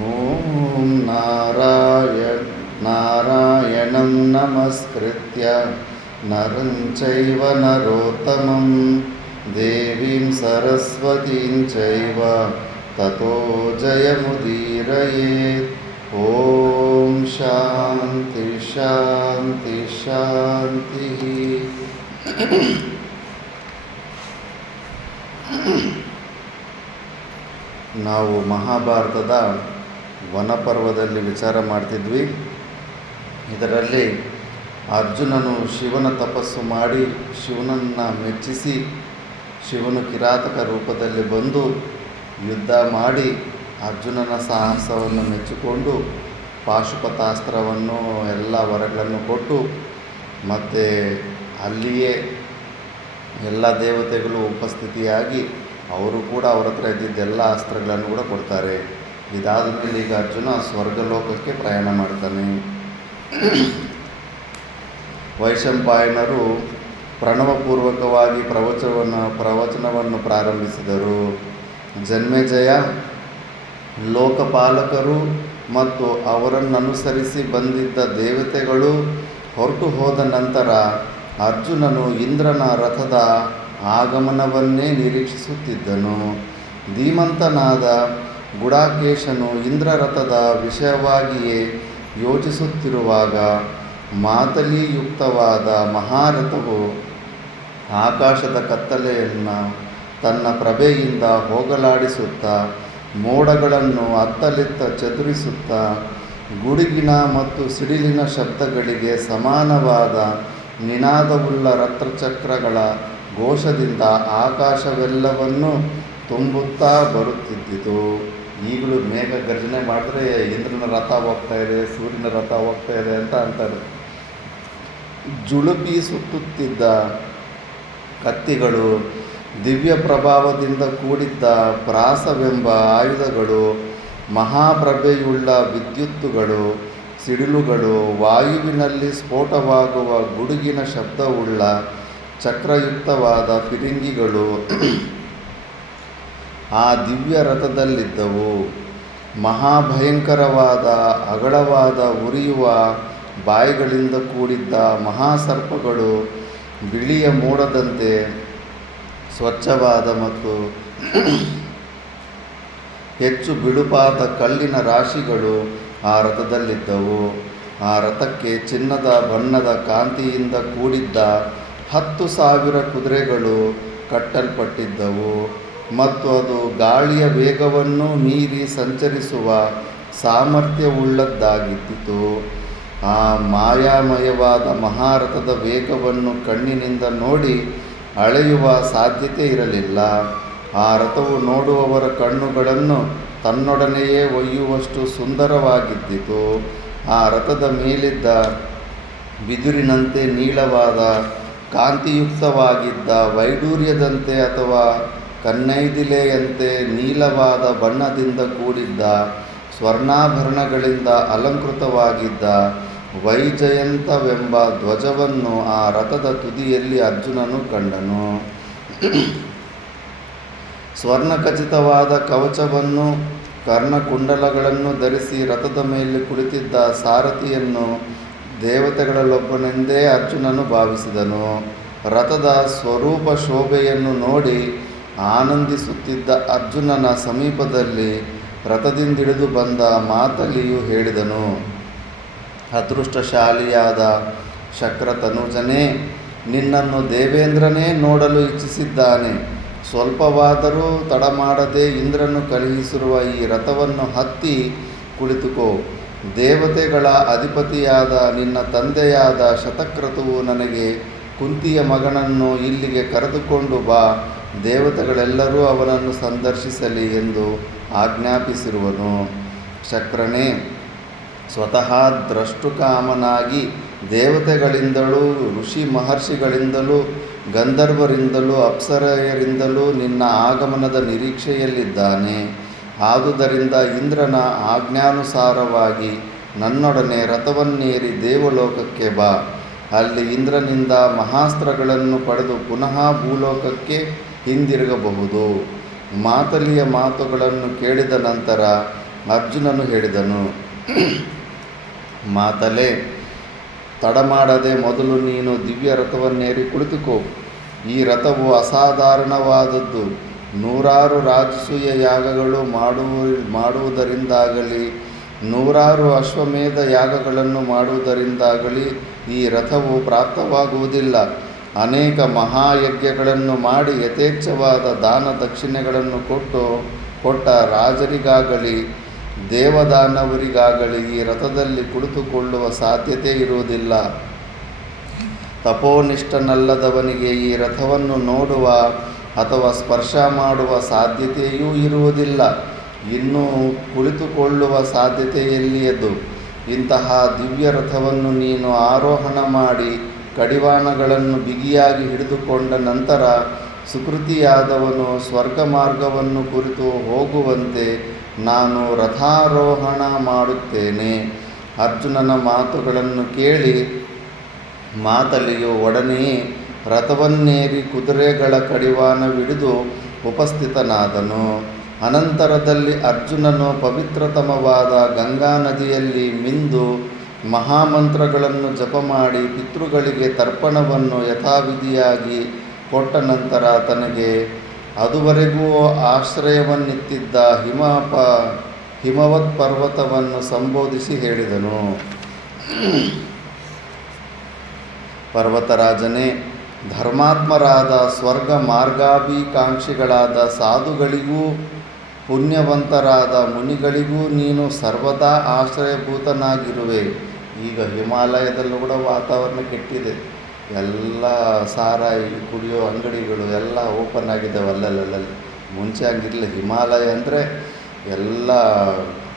ಓಂ ನಾರಾಯಣಂ ನಮಸ್ಕೃತ್ಯ ನರಂ ಚೈವ ನರೋತ್ತಮಂ ದೇವೀಂ ಸರಸ್ವತೀಂ ಚೈವ ತತೋ ಜಯಮುದೀರಯೇತ್. ಓಂ ಶಾಂತಿ ಶಾಂತಿ ಶಾಂತಿ. ನಾವು ಮಹಾಭಾರತದ ವನಪರ್ವದಲ್ಲಿ ವಿಚಾರ ಮಾಡ್ತಿದ್ವಿ. ಇದರಲ್ಲಿ ಅರ್ಜುನನು ಶಿವನ ತಪಸ್ಸು ಮಾಡಿ ಶಿವನನ್ನು ಮೆಚ್ಚಿಸಿ ಶಿವನು ಕಿರಾತಕ ರೂಪದಲ್ಲಿ ಬಂದು ಯುದ್ಧ ಮಾಡಿ ಅರ್ಜುನನ ಸಾಹಸವನ್ನು ಮೆಚ್ಚಿಕೊಂಡು ಪಾಶುಪತಾಸ್ತ್ರವನ್ನು ಎಲ್ಲ ವರಗಳನ್ನು ಕೊಟ್ಟು ಮತ್ತು ಅಲ್ಲಿಯೇ ಎಲ್ಲ ದೇವತೆಗಳು ಉಪಸ್ಥಿತಿಯಾಗಿ ಅವರು ಕೂಡ ಅವ್ರ ಹತ್ರ ಇದ್ದಿದ್ದೆಲ್ಲ ಅಸ್ತ್ರಗಳನ್ನು ಕೂಡ ಕೊಡ್ತಾರೆ. ಇದಾದ ಮೇಲೆ ಈಗ ಅರ್ಜುನ ಸ್ವರ್ಗಲೋಕಕ್ಕೆ ಪ್ರಯಾಣ ಮಾಡ್ತಾನೆ. ವೈಶಂಪಾಯನರು ಪ್ರಣವಪೂರ್ವಕವಾಗಿ ಪ್ರವಚನವನ್ನು ಪ್ರಾರಂಭಿಸಿದರು. ಜನ್ಮೇಜಯ ಲೋಕಪಾಲಕರು ಮತ್ತು ಅವರನ್ನನುಸರಿಸಿ ಬಂದಿದ್ದ ದೇವತೆಗಳು ಹೊರಟು ಹೋದ ನಂತರ ಅರ್ಜುನನು ಇಂದ್ರನ ರಥದ ಆಗಮನವನ್ನೇ ನಿರೀಕ್ಷಿಸುತ್ತಿದ್ದನು. ಧೀಮಂತನಾದ ಗುಡಾಕೇಶನು ಇಂದ್ರ ರಥದ ವಿಷಯವಾಗಿಯೇ ಯೋಚಿಸುತ್ತಿರುವಾಗ ಮಾತಲಿಯುಕ್ತವಾದ ಮಹಾರಥವು ಆಕಾಶದ ಕತ್ತಲೆಯನ್ನು ತನ್ನ ಪ್ರಭೆಯಿಂದ ಹೋಗಲಾಡಿಸುತ್ತಾ ಮೋಡಗಳನ್ನು ಅತ್ತಲಿತ್ತ ಚದುರಿಸುತ್ತಾ ಗುಡುಗಿನ ಮತ್ತು ಸಿಡಿಲಿನ ಶಬ್ದಗಳಿಗೆ ಸಮಾನವಾದ ನಿನಾದವುಳ್ಳ ರಥಚಕ್ರಗಳ ಘೋಷದಿಂದ ಆಕಾಶವೆಲ್ಲವನ್ನು ತುಂಬುತ್ತಾ ಬರುತ್ತಿದ್ದಿತು. ಈಗಲೂ ಮೇಘ ಗರ್ಜನೆ ಮಾಡಿದ್ರೆ ಇಂದ್ರನ ರಥ ಹೋಗ್ತಾ ಇದೆ, ಸೂರ್ಯನ ರಥ ಹೋಗ್ತಾ ಇದೆ ಅಂತ ಅಂತಾರೆ. ಜುಳುಪಿ ಸುತ್ತುತ್ತಿದ್ದ ಕತ್ತಿಗಳು, ದಿವ್ಯ ಪ್ರಭಾವದಿಂದ ಕೂಡಿದ್ದ ಪ್ರಾಸವೆಂಬ ಆಯುಧಗಳು, ಮಹಾಪ್ರಭೆಯುಳ್ಳ ವಿದ್ಯುತ್ತುಗಳು, ಸಿಡಿಲುಗಳು, ವಾಯುವಿನಲ್ಲಿ ಸ್ಫೋಟವಾಗುವ ಗುಡುಗಿನ ಶಬ್ದವುಳ್ಳ ಚಕ್ರಯುಕ್ತವಾದ ಫಿರಿಂಗಿಗಳು ಆ ದಿವ್ಯ ರಥದಲ್ಲಿದ್ದವು. ಮಹಾಭಯಂಕರವಾದ ಅಗಳವಾದ ಉರಿಯುವ ಬಾಯಿಗಳಿಂದ ಕೂಡಿದ್ದ ಮಹಾಸರ್ಪಗಳು, ಬಿಳಿಯ ಮೋಡದಂತೆ ಸ್ವಚ್ಛವಾದ ಮತ್ತು ಹೆಚ್ಚು ಬಿಳುಪಾದ ಕಲ್ಲಿನ ರಾಶಿಗಳು ಆ ರಥದಲ್ಲಿದ್ದವು. ಆ ರಥಕ್ಕೆ ಚಿನ್ನದ ಬಣ್ಣದ ಕಾಂತಿಯಿಂದ ಕೂಡಿದ್ದ 10,000 ಕುದುರೆಗಳು ಕಟ್ಟಲ್ಪಟ್ಟಿದ್ದವು ಮತ್ತು ಅದು ಗಾಳಿಯ ವೇಗವನ್ನು ಮೀರಿ ಸಂಚರಿಸುವ ಸಾಮರ್ಥ್ಯವುಳ್ಳದ್ದಾಗಿದ್ದಿತು. ಆ ಮಾಯಾಮಯವಾದ ಮಹಾರಥದ ವೇಗವನ್ನು ಕಣ್ಣಿನಿಂದ ನೋಡಿ ಅಳೆಯುವ ಸಾಧ್ಯತೆ ಇರಲಿಲ್ಲ. ಆ ರಥವು ನೋಡುವವರ ಕಣ್ಣುಗಳನ್ನು ತನ್ನೊಡನೆಯೇ ಒಯ್ಯುವಷ್ಟು ಸುಂದರವಾಗಿದ್ದಿತು. ಆ ರಥದ ಮೇಲಿದ್ದ ಬಿದುರಿನಂತೆ ನೀಳವಾದ ಕಾಂತಿಯುಕ್ತವಾಗಿದ್ದ ವೈಡೂರ್ಯದಂತೆ ಅಥವಾ ಕನ್ನೈದಿಲೆಯಂತೆ ನೀಲವಾದ ಬಣ್ಣದಿಂದ ಕೂಡಿದ್ದ ಸ್ವರ್ಣಾಭರಣಗಳಿಂದ ಅಲಂಕೃತವಾಗಿದ್ದ ವೈಜಯಂತವೆಂಬ ಧ್ವಜವನ್ನು ಆ ರಥದ ತುದಿಯಲ್ಲಿ ಅರ್ಜುನನು ಕಂಡನು. ಸ್ವರ್ಣಖಚಿತವಾದ ಕವಚವನ್ನು ಕರ್ಣಕುಂಡಲಗಳನ್ನು ಧರಿಸಿ ರಥದ ಮೇಲೆ ಕುಳಿತಿದ್ದ ಸಾರಥಿಯನ್ನು ದೇವತೆಗಳಲ್ಲೊಬ್ಬನೆಂದೇ ಅರ್ಜುನನು ಭಾವಿಸಿದನು. ರಥದ ಸ್ವರೂಪ ಶೋಭೆಯನ್ನು ನೋಡಿ ಆನಂದಿಸುತ್ತಿದ್ದ ಅರ್ಜುನನ ಸಮೀಪದಲ್ಲಿ ರಥದಿಂದಿಳಿದು ಬಂದ ಮಾತಲಿಯು ಹೇಳಿದನು, ಅದೃಷ್ಟಶಾಲಿಯಾದ ಶಕ್ರತನುಜನೇ, ನಿನ್ನನ್ನು ದೇವೇಂದ್ರನೇ ನೋಡಲು ಇಚ್ಛಿಸಿದ್ದಾನೆ. ಸ್ವಲ್ಪವಾದರೂ ತಡಮಾಡದೆ ಇಂದ್ರನು ಕಳುಹಿಸಿರುವ ಈ ರಥವನ್ನು ಹತ್ತಿ ಕುಳಿತುಕೋ. ದೇವತೆಗಳ ಅಧಿಪತಿಯಾದ ನಿನ್ನ ತಂದೆಯಾದ ಶತಕ್ರತುವು ನನಗೆ ಕುಂತಿಯ ಮಗನನ್ನು ಇಲ್ಲಿಗೆ ಕರೆದುಕೊಂಡು ಬಾ, ದೇವತೆಗಳೆಲ್ಲರೂ ಅವನನ್ನು ಸಂದರ್ಶಿಸಲಿ ಎಂದು ಆಜ್ಞಾಪಿಸಿರುವನು. ಶಕ್ರನೇ, ಸ್ವತಃ ದ್ರಷ್ಟುಕಾಮನಾಗಿ ದೇವತೆಗಳಿಂದಲೂ ಋಷಿ ಮಹರ್ಷಿಗಳಿಂದಲೂ ಗಂಧರ್ವರಿಂದಲೂ ಅಪ್ಸರೆಯರಿಂದಲೂ ನಿನ್ನ ಆಗಮನದ ನಿರೀಕ್ಷೆಯಲ್ಲಿದ್ದಾನೆ. ಆದುದರಿಂದ ಇಂದ್ರನ ಆಜ್ಞಾನುಸಾರವಾಗಿ ನನ್ನೊಡನೆ ರಥವನ್ನೇರಿ ದೇವಲೋಕಕ್ಕೆ ಬಾ. ಅಲ್ಲಿ ಇಂದ್ರನಿಂದ ಮಹಾಸ್ತ್ರಗಳನ್ನು ಪಡೆದು ಪುನಃ ಭೂಲೋಕಕ್ಕೆ ಹಿಂದಿರುಗಬಹುದು. ಮಾತಲಿಯ ಮಾತುಗಳನ್ನು ಕೇಳಿದ ನಂತರ ಅರ್ಜುನನು ಹೇಳಿದನು, ಮಾತಲೆ, ತಡಮಾಡದೆ ಮೊದಲು ನೀನು ದಿವ್ಯ ರಥವನ್ನೇರಿ ಕುಳಿತುಕೋ. ಈ ರಥವು ಅಸಾಧಾರಣವಾದದ್ದು. 100 ರಾಜಸೂಯ ಯಾಗಗಳು ಮಾಡುವುದರಿಂದಾಗಲಿ 100 ಅಶ್ವಮೇಧ ಯಾಗಗಳನ್ನು ಮಾಡುವುದರಿಂದಾಗಲಿ ಈ ರಥವು ಪ್ರಾಪ್ತವಾಗುವುದಿಲ್ಲ. ಅನೇಕ ಮಹಾಯಜ್ಞಗಳನ್ನು ಮಾಡಿ ಯಥೇಚ್ಛವಾದ ದಾನ ದಕ್ಷಿಣೆಗಳನ್ನು ಕೊಟ್ಟ ರಾಜರಿಗಾಗಲಿ ದೇವದಾನವರಿಗಾಗಲಿ ಈ ರಥದಲ್ಲಿ ಕುಳಿತುಕೊಳ್ಳುವ ಸಾಧ್ಯತೆ ಇರುವುದಿಲ್ಲ. ತಪೋನಿಷ್ಠನಲ್ಲದವನಿಗೆ ಈ ರಥವನ್ನು ನೋಡುವ ಅಥವಾ ಸ್ಪರ್ಶ ಮಾಡುವ ಸಾಧ್ಯತೆಯೂ ಇರುವುದಿಲ್ಲ. ಇನ್ನೂ ಕುಳಿತುಕೊಳ್ಳುವ ಸಾಧ್ಯತೆ ಎಲ್ಲಿಯದು? ಇಂತಹ ದಿವ್ಯ ರಥವನ್ನು ನೀನು ಆರೋಹಣ ಮಾಡಿ ಕಡಿವಾಣಗಳನ್ನು ಬಿಗಿಯಾಗಿ ಹಿಡಿದುಕೊಂಡ ನಂತರ ಸುಕೃತಿಯಾದವನು ಸ್ವರ್ಗ ಮಾರ್ಗವನ್ನು ಕುರಿತು ಹೋಗುವಂತೆ ನಾನು ರಥಾರೋಹಣ ಮಾಡುತ್ತೇನೆ. ಅರ್ಜುನನ ಮಾತುಗಳನ್ನು ಕೇಳಿ ಮಾತಲಿಯು ಒಡನೆಯೇ ರಥವನ್ನೇರಿ ಕುದುರೆಗಳ ಕಡಿವಾಣವಿಡಿದು ಉಪಸ್ಥಿತನಾದನು. ಅನಂತರದಲ್ಲಿ ಅರ್ಜುನನು ಪವಿತ್ರತಮವಾದ ಗಂಗಾ ನದಿಯಲ್ಲಿ ಮಿಂದು ಮಹಾಮಂತ್ರಗಳನ್ನು ಜಪಮಾಡಿ ಪಿತೃಗಳಿಗೆ ತರ್ಪಣವನ್ನು ಯಥಾವಿಧಿಯಾಗಿ ಕೊಟ್ಟ ನಂತರ ತನಗೆ ಅದುವರೆಗೂ ಆಶ್ರಯವನ್ನಿತ್ತಿದ್ದ ಹಿಮವತ್ ಪರ್ವತವನ್ನು ಸಂಬೋಧಿಸಿ ಹೇಳಿದನು. ಪರ್ವತರಾಜನೇ, ಧರ್ಮಾತ್ಮರಾದ ಸ್ವರ್ಗ ಮಾರ್ಗಾಭಿಕಾಂಕ್ಷಿಗಳಾದ ಸಾಧುಗಳಿಗೂ ಪುಣ್ಯವಂತರಾದ ಮುನಿಗಳಿಗೂ ನೀನು ಸರ್ವದಾ ಆಶ್ರಯಭೂತನಾಗಿರುವೆ. ಈಗ ಹಿಮಾಲಯದಲ್ಲೂ ಕೂಡ ವಾತಾವರಣ ಕೆಟ್ಟಿದೆ. ಎಲ್ಲ ಸಾರಾಯಿ ಕುಡಿಯೋ ಅಂಗಡಿಗಳು ಎಲ್ಲ ಓಪನ್ ಆಗಿದ್ದಾವೆ ಅಲ್ಲಲ್ಲಿ. ಮುಂಚೆ ಹಂಗಿರಲಿಲ್ಲ. ಹಿಮಾಲಯ ಅಂದರೆ ಎಲ್ಲ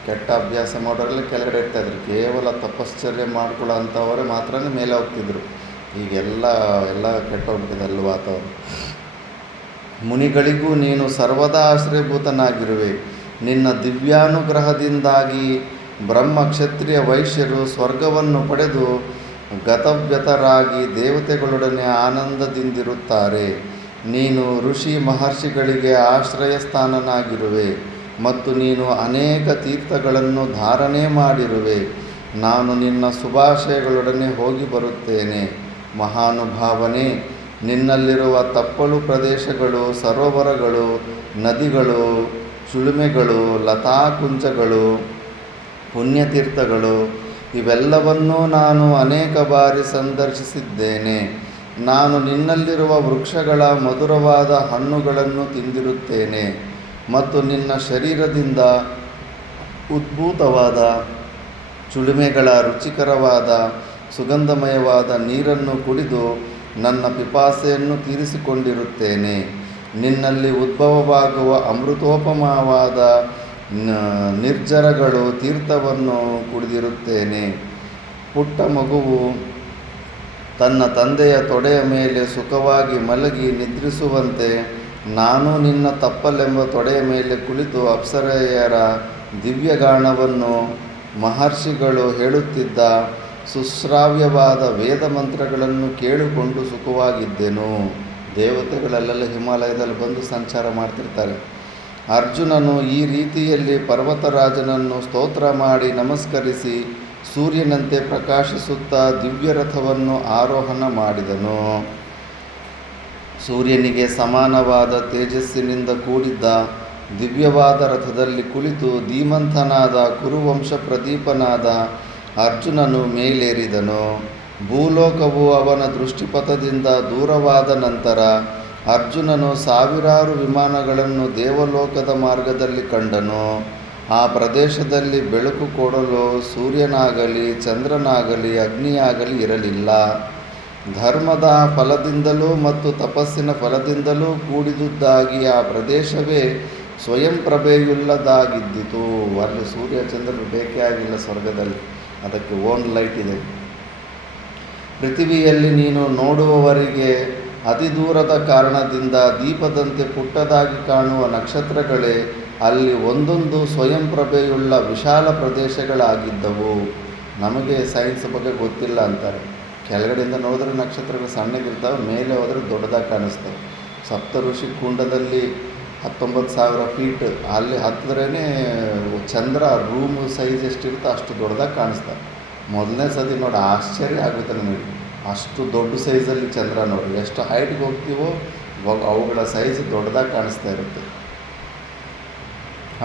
ಕೆಟ್ಟ ಅಭ್ಯಾಸ ಮಾಡೋರೆಲ್ಲ ಕೆಳಗಡೆ ಇರ್ತಾಯಿದ್ರು. ಕೇವಲ ತಪಶ್ಚರ್ಯ ಮಾಡ್ಕೊಳ್ಳೋ ಅಂಥವರೇ ಮಾತ್ರ ಮೇಲೆ ಹೋಗ್ತಿದ್ರು. ಈಗೆಲ್ಲ ಕೆಟ್ಟೋಗ್ಬಿಟ್ಟಿದೆ ಅಲ್ಲಿ ವಾತಾವರಣ. ಮುನಿಗಳಿಗೂ ನೀನು ಸರ್ವದಾ ಆಶ್ರಯಭೂತನಾಗಿರುವೆ. ನಿನ್ನ ದಿವ್ಯಾನುಗ್ರಹದಿಂದಾಗಿ ಬ್ರಹ್ಮ ಕ್ಷತ್ರಿಯ ವೈಶ್ಯರು ಸ್ವರ್ಗವನ್ನು ಪಡೆದು ಗತವ್ಯತರಾಗಿ ದೇವತೆಗಳೊಡನೆ ಆನಂದದಿಂದಿರುತ್ತಾರೆ. ನೀನು ಋಷಿ ಮಹರ್ಷಿಗಳಿಗೆ ಆಶ್ರಯ ಸ್ಥಾನನಾಗಿರುವೆ ಮತ್ತು ನೀನು ಅನೇಕ ತೀರ್ಥಗಳನ್ನು ಧಾರಣೆ ಮಾಡಿರುವೆ. ನಾನು ನಿನ್ನ ಶುಭಾಶಯಗಳೊಡನೆ ಹೋಗಿ ಬರುತ್ತೇನೆ. ಮಹಾನುಭಾವನೇ, ನಿನ್ನಲ್ಲಿರುವ ತಪ್ಪಲು ಪ್ರದೇಶಗಳು, ಸರೋವರಗಳು, ನದಿಗಳು, ಚುಳುಮೆಗಳು, ಲತಾಕುಂಜಗಳು, ಪುಣ್ಯತೀರ್ಥಗಳು ಇವೆಲ್ಲವನ್ನೂ ನಾನು ಅನೇಕ ಬಾರಿ ಸಂದರ್ಶಿಸಿದ್ದೇನೆ. ನಾನು ನಿನ್ನಲ್ಲಿರುವ ವೃಕ್ಷಗಳ ಮಧುರವಾದ ಹಣ್ಣುಗಳನ್ನು ತಿಂದಿರುತ್ತೇನೆ ಮತ್ತು ನಿನ್ನ ಶರೀರದಿಂದ ಉದ್ಭೂತವಾದ ಚುಳುಮೆಗಳ ರುಚಿಕರವಾದ ಸುಗಂಧಮಯವಾದ ನೀರನ್ನು ಕುಡಿದು ನನ್ನ ಪಿಪಾಸೆಯನ್ನು ತೀರಿಸಿಕೊಂಡಿರುತ್ತೇನೆ. ನಿನ್ನಲ್ಲಿ ಉದ್ಭವವಾಗುವ ಅಮೃತೋಪಮವಾದ ನಿರ್ಜರಗಳು ತೀರ್ಥವನ್ನು ಕುಡಿದಿರುತ್ತೇನೆ. ಪುಟ್ಟ ಮಗುವು ತನ್ನ ತಂದೆಯ ತೊಡೆಯ ಮೇಲೆ ಸುಖವಾಗಿ ಮಲಗಿ ನಿದ್ರಿಸುವಂತೆ ನಾನು ನಿನ್ನ ತಪ್ಪಲೆಂಬ ತೊಡೆಯ ಮೇಲೆ ಕುಳಿತು ಅಪ್ಸರೆಯರ ದಿವ್ಯಗಾನವನ್ನು ಮಹರ್ಷಿಗಳು ಹೇಳುತ್ತಿದ್ದ ಸುಶ್ರಾವ್ಯವಾದ ವೇದ ಮಂತ್ರಗಳನ್ನು ಕೇಳಿಕೊಂಡು ಸುಖವಾಗಿದ್ದೆನು. ದೇವತೆಗಳೆಲ್ಲ ಹಿಮಾಲಯದಲ್ಲಿ ಬಂದು ಸಂಚಾರ ಮಾಡ್ತಿರ್ತಾರೆ. ಅರ್ಜುನನು ಈ ರೀತಿಯಲ್ಲಿ ಪರ್ವತರಾಜನನ್ನು ಸ್ತೋತ್ರ ಮಾಡಿ ನಮಸ್ಕರಿಸಿ ಸೂರ್ಯನಂತೆ ಪ್ರಕಾಶಿಸುತ್ತಾ ದಿವ್ಯರಥವನ್ನು ಆರೋಹಣ ಮಾಡಿದನು. ಸೂರ್ಯನಿಗೆ ಸಮಾನವಾದ ತೇಜಸ್ಸಿನಿಂದ ಕೂಡಿದ್ದ ದಿವ್ಯವಾದ ರಥದಲ್ಲಿ ಕುಳಿತು ಧೀಮಂತನಾದ ಕುರುವಂಶ ಪ್ರದೀಪನಾದ ಅರ್ಜುನನು ಮೇಲೇರಿದನು. ಭೂಲೋಕವು ಅವನ ದೃಷ್ಟಿಪಥದಿಂದ ದೂರವಾದ ನಂತರ ಅರ್ಜುನನು ಸಾವಿರಾರು ವಿಮಾನಗಳನ್ನು ದೇವಲೋಕದ ಮಾರ್ಗದಲ್ಲಿ ಕಂಡನು. ಆ ಪ್ರದೇಶದಲ್ಲಿ ಬೆಳಕು ಕೊಡಲು ಸೂರ್ಯನಾಗಲಿ ಚಂದ್ರನಾಗಲಿ ಅಗ್ನಿಯಾಗಲಿ ಇರಲಿಲ್ಲ. ಧರ್ಮದ ಫಲದಿಂದಲೂ ಮತ್ತು ತಪಸ್ಸಿನ ಫಲದಿಂದಲೂ ಕೂಡಿದುದಾಗಿ ಆ ಪ್ರದೇಶವೇ ಸ್ವಯಂ ಪ್ರಭೆಯುಳ್ಳದಾಗಿದ್ದಿತು. ಅಲ್ಲಿ ಸೂರ್ಯ ಚಂದ್ರರು ಬೇಕೇ ಆಗಿಲ್ಲ ಸ್ವರ್ಗದಲ್ಲಿ, ಅದಕ್ಕೆ ಓನ್ ಲೈಟ್ ಇದೆ. ಪೃಥ್ವಿಯಲ್ಲಿ ನೀನು ನೋಡುವವರಿಗೆ ಅತಿ ದೂರದ ಕಾರಣದಿಂದ ದೀಪದಂತೆ ಪುಟ್ಟದಾಗಿ ಕಾಣುವ ನಕ್ಷತ್ರಗಳೇ ಅಲ್ಲಿ ಒಂದೊಂದು ಸ್ವಯಂ ಪ್ರಭೆಯುಳ್ಳ ವಿಶಾಲ ಪ್ರದೇಶಗಳಾಗಿದ್ದವು. ನಮಗೆ ಸೈನ್ಸ್ ಬಗ್ಗೆ ಗೊತ್ತಿಲ್ಲ ಅಂತಾರೆ. ಕೆಳಗಡೆಯಿಂದ ನೋಡಿದ್ರೆ ನಕ್ಷತ್ರಗಳು ಸಣ್ಣಗಿರ್ತವೆ, ಮೇಲೆ ಹೋದರೆ ದೊಡ್ಡದಾಗಿ ಕಾಣಿಸ್ತವೆ. ಸಪ್ತ ಋಷಿ ಕುಂಡದಲ್ಲಿ 19,000 ಫೀಟ್ ಅಲ್ಲಿ ಹತ್ತಿದ್ರೇ ಚಂದ್ರ ರೂಮು ಸೈಜ್ ಎಷ್ಟಿರುತ್ತೋ ಅಷ್ಟು ದೊಡ್ಡದಾಗಿ ಕಾಣಿಸ್ತಾರೆ. ಮೊದಲನೇ ಸತಿ ನೋಡಿ ಆಶ್ಚರ್ಯ ಆಗುತ್ತೆ ನನಗೆ. ಅಷ್ಟು ದೊಡ್ಡ ಸೈಜಲ್ಲಿ ಚಂದ್ರ ನೋಡಿ, ಎಷ್ಟು ಹೈಟ್ಗೆ ಹೋಗ್ತೀವೋ ಅವುಗಳ ಸೈಜ್ ದೊಡ್ಡದಾಗಿ ಕಾಣಿಸ್ತಾ ಇರುತ್ತೆ.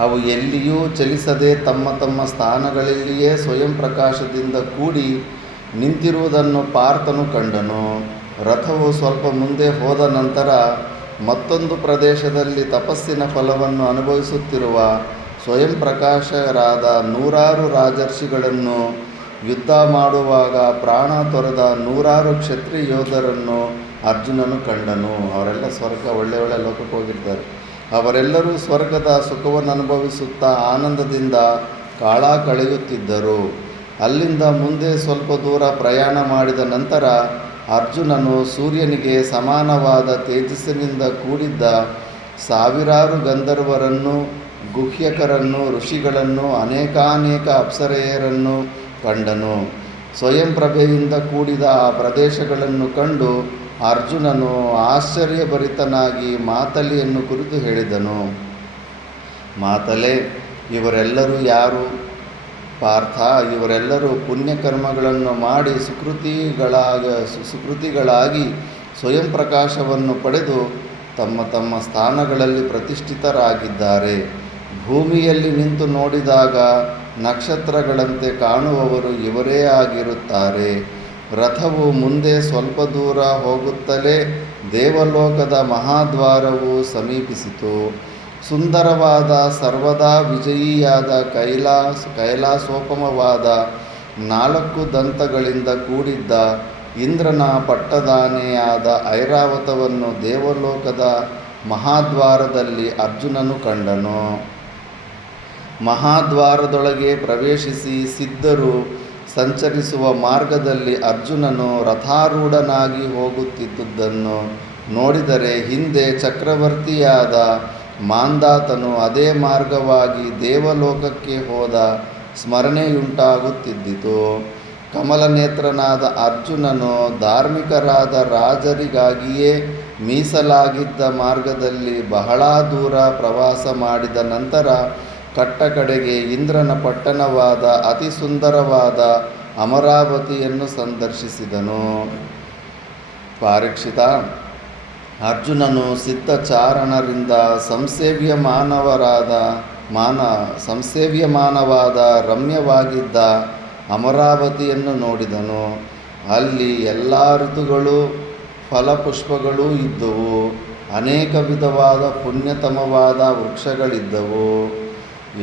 ಅವು ಎಲ್ಲಿಯೂ ಚಲಿಸದೆ ತಮ್ಮ ತಮ್ಮ ಸ್ಥಾನಗಳಲ್ಲಿಯೇ ಸ್ವಯಂ ಪ್ರಕಾಶದಿಂದ ಕೂಡಿ ನಿಂತಿರುವುದನ್ನು ಪಾರ್ಥನು ಕಂಡನು. ರಥವು ಸ್ವಲ್ಪ ಮುಂದೆ ಹೋದ ನಂತರ ಮತ್ತೊಂದು ಪ್ರದೇಶದಲ್ಲಿ ತಪಸ್ಸಿನ ಫಲವನ್ನು ಅನುಭವಿಸುತ್ತಿರುವ ಸ್ವಯಂ ಪ್ರಕಾಶರಾದ 100 ರಾಜರ್ಷಿಗಳನ್ನು, ಯುದ್ಧ ಮಾಡುವಾಗ ಪ್ರಾಣ ತೊರೆದ 100 ಕ್ಷತ್ರಿಯ ಯೋಧರನ್ನು ಅರ್ಜುನನು ಕಂಡನು. ಅವರೆಲ್ಲ ಸ್ವರ್ಗ ಒಳ್ಳೆ ಲೋಕಕ್ಕೆ ಹೋಗಿರ್ತಾರೆ. ಅವರೆಲ್ಲರೂ ಸ್ವರ್ಗದ ಸುಖವನ್ನು ಅನುಭವಿಸುತ್ತಾ ಆನಂದದಿಂದ ಕಾಲ ಕಳೆಯುತ್ತಿದ್ದರು. ಅಲ್ಲಿಂದ ಮುಂದೆ ಸ್ವಲ್ಪ ದೂರ ಪ್ರಯಾಣ ಮಾಡಿದ ನಂತರ ಅರ್ಜುನನು ಸೂರ್ಯನಿಗೆ ಸಮಾನವಾದ ತೇಜಸ್ಸಿನಿಂದ ಕೂಡಿದ್ದ 1000 ಗಂಧರ್ವರನ್ನು, ಗುಹ್ಯಕರನ್ನು, ಋಷಿಗಳನ್ನು, ಅನೇಕಾನೇಕ ಅಪ್ಸರೆಯರನ್ನು ಕಂಡನು. ಸ್ವಯಂ ಪ್ರಭೆಯಿಂದ ಕೂಡಿದ ಆ ಪ್ರದೇಶಗಳನ್ನು ಕಂಡು ಅರ್ಜುನನು ಆಶ್ಚರ್ಯಭರಿತನಾಗಿ ಮಾತಲಿಯನ್ನು ಕುರಿತು ಹೇಳಿದನು. ಮಾತಲೆ, ಇವರೆಲ್ಲರೂ ಯಾರು? ಪಾರ್ಥ, ಇವರೆಲ್ಲರೂ ಪುಣ್ಯಕರ್ಮಗಳನ್ನು ಮಾಡಿ ಸುಕೃತಿಗಳಾಗಿ ಸ್ವಯಂ ಪ್ರಕಾಶವನ್ನು ಪಡೆದು ತಮ್ಮ ತಮ್ಮ ಸ್ಥಾನಗಳಲ್ಲಿ ಪ್ರತಿಷ್ಠಿತರಾಗಿದ್ದಾರೆ. ಭೂಮಿಯಲ್ಲಿ ನಿಂತು ನೋಡಿದಾಗ ನಕ್ಷತ್ರಗಳಂತೆ ಕಾಣುವವರು ಇವರೇ ಆಗಿರುತ್ತಾರೆ. ರಥವು ಮುಂದೆ ಸ್ವಲ್ಪ ದೂರ ಹೋಗುತ್ತಲೇ ದೇವಲೋಕದ ಮಹಾದ್ವಾರವು ಸಮೀಪಿಸಿತು. ಸುಂದರವಾದ ಸರ್ವದಾ ವಿಜಯಿಯಾದ ಕೈಲಾಸೋಪಮವಾದ 4 ದಂತಗಳಿಂದ ಕೂಡಿದ್ದ ಇಂದ್ರನ ಪಟ್ಟದಾನೆಯಾದ ಐರಾವತವನ್ನು ದೇವಲೋಕದ ಮಹಾದ್ವಾರದಲ್ಲಿ ಅರ್ಜುನನು ಕಂಡನು. ಮಹಾದ್ವಾರದೊಳಗೆ ಪ್ರವೇಶಿಸಿ ಸಿದ್ಧರು ಸಂಚರಿಸುವ ಮಾರ್ಗದಲ್ಲಿ ಅರ್ಜುನನು ರಥಾರೂಢನಾಗಿ ಹೋಗುತ್ತಿದ್ದುದನ್ನು ನೋಡಿದರೆ ಹಿಂದೆ ಚಕ್ರವರ್ತಿಯಾದ ಮಾಂಧಾತನು ಅದೇ ಮಾರ್ಗವಾಗಿ ದೇವಲೋಕಕ್ಕೆ ಹೋದ ಸ್ಮರಣೆಯುಂಟಾಗುತ್ತಿದ್ದಿತು. ಕಮಲನೇತ್ರನಾದ ಅರ್ಜುನನು ಧಾರ್ಮಿಕರಾದ ರಾಜರಿಗಾಗಿಯೇ ಮೀಸಲಾಗಿದ್ದ ಮಾರ್ಗದಲ್ಲಿ ಬಹಳ ದೂರ ಪ್ರವಾಸ ಮಾಡಿದ ನಂತರ ಕಟ್ಟಕಡೆಗೆ ಇಂದ್ರನ ಪಟ್ಟಣವಾದ ಅತಿ ಸುಂದರವಾದ ಅಮರಾವತಿಯನ್ನು ಸಂದರ್ಶಿಸಿದನು. ಪಾರೀಕ್ಷಿತ, ಅರ್ಜುನನು ಸಿದ್ಧಚಾರಣರಿಂದ ಸಂಸೇವ್ಯಮಾನವಾದ ರಮ್ಯವಾಗಿದ್ದ ಅಮರಾವತಿಯನ್ನು ನೋಡಿದನು. ಅಲ್ಲಿ ಎಲ್ಲ ಋತುಗಳು ಫಲಪುಷ್ಪಗಳೂ ಇದ್ದವು. ಅನೇಕ ವಿಧವಾದ ಪುಣ್ಯತಮವಾದ ವೃಕ್ಷಗಳಿದ್ದವು.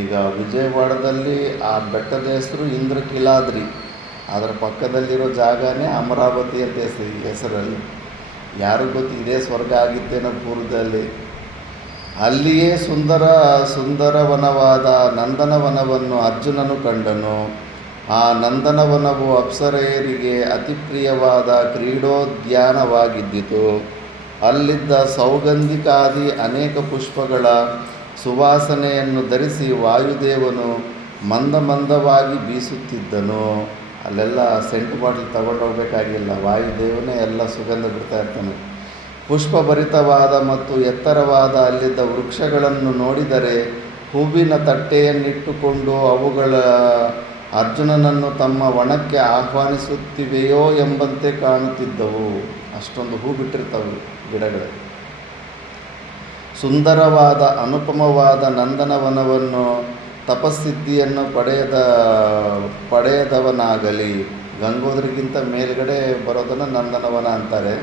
ಈಗ ವಿಜಯವಾಡದಲ್ಲಿ ಆ ಬೆಟ್ಟದ ಹೆಸರು ಇಂದ್ರಕಿಲಾದ್ರಿ, ಅದರ ಪಕ್ಕದಲ್ಲಿರೋ ಜಾಗನೇ ಅಮರಾವತಿ ಅಂತ ಹೆಸರಲ್ಲಿ. ಯಾರು ಗೊತ್ತು ಇದೇ ಸ್ವರ್ಗ ಆಗಿತ್ತೇನೋ ಪೂರ್ವದಲ್ಲಿ. ಅಲ್ಲಿಯೇ ಸುಂದರವನವಾದ ನಂದನವನವನ್ನು ಅರ್ಜುನನು ಕಂಡನು. ಆ ನಂದನವನವು ಅಪ್ಸರೆಯರಿಗೆ ಅತಿ ಪ್ರಿಯವಾದ ಕ್ರೀಡೋದ್ಯಾನವಾಗಿದ್ದಿತು. ಅಲ್ಲಿದ್ದ ಸೌಗಂಧಿಕಾದಿ ಅನೇಕ ಪುಷ್ಪಗಳ ಸುವಾಸನೆಯನ್ನು ಧರಿಸಿ ವಾಯುದೇವನು ಮಂದವಾಗಿ ಬೀಸುತ್ತಿದ್ದನು. ಅಲ್ಲೆಲ್ಲ ಸೆಂಟು ಬಾಟಲ್ ತಗೊಂಡೋಗ್ಬೇಕಾಗಿಲ್ಲ, ವಾಯುದೇವನೇ ಎಲ್ಲ ಸುಗಂಧ ಬಿಡ್ತಾ ಇರ್ತಾನೆ. ಪುಷ್ಪಭರಿತವಾದ ಮತ್ತು ಎತ್ತರವಾದ ಅಲ್ಲಿದ್ದ ವೃಕ್ಷಗಳನ್ನು ನೋಡಿದರೆ ಹೂವಿನ ತಟ್ಟೆಯನ್ನಿಟ್ಟುಕೊಂಡು ಅವುಗಳ ಅರ್ಜುನನನ್ನು ತಮ್ಮ ವನಕ್ಕೆ ಆಹ್ವಾನಿಸುತ್ತಿವೆಯೋ ಎಂಬಂತೆ ಕಾಣುತ್ತಿದ್ದವು. ಅಷ್ಟೊಂದು ಹೂ ಬಿಟ್ಟಿರ್ತವೆ ಗಿಡಗಳು. ಸುಂದರವಾದ ಅನುಪಮವಾದ ನಂದನವನವನ್ನು ತಪಸ್ಸಿದ್ಧಿಯನ್ನು ಪಡೆಯದವನಾಗಲಿ. ಗಂಗೋದ್ರಿಗಿಂತ ಮೇಲ್ಗಡೆ ಬರೋದನ್ನು ನಂದನವನ ಅಂತಾರೆ.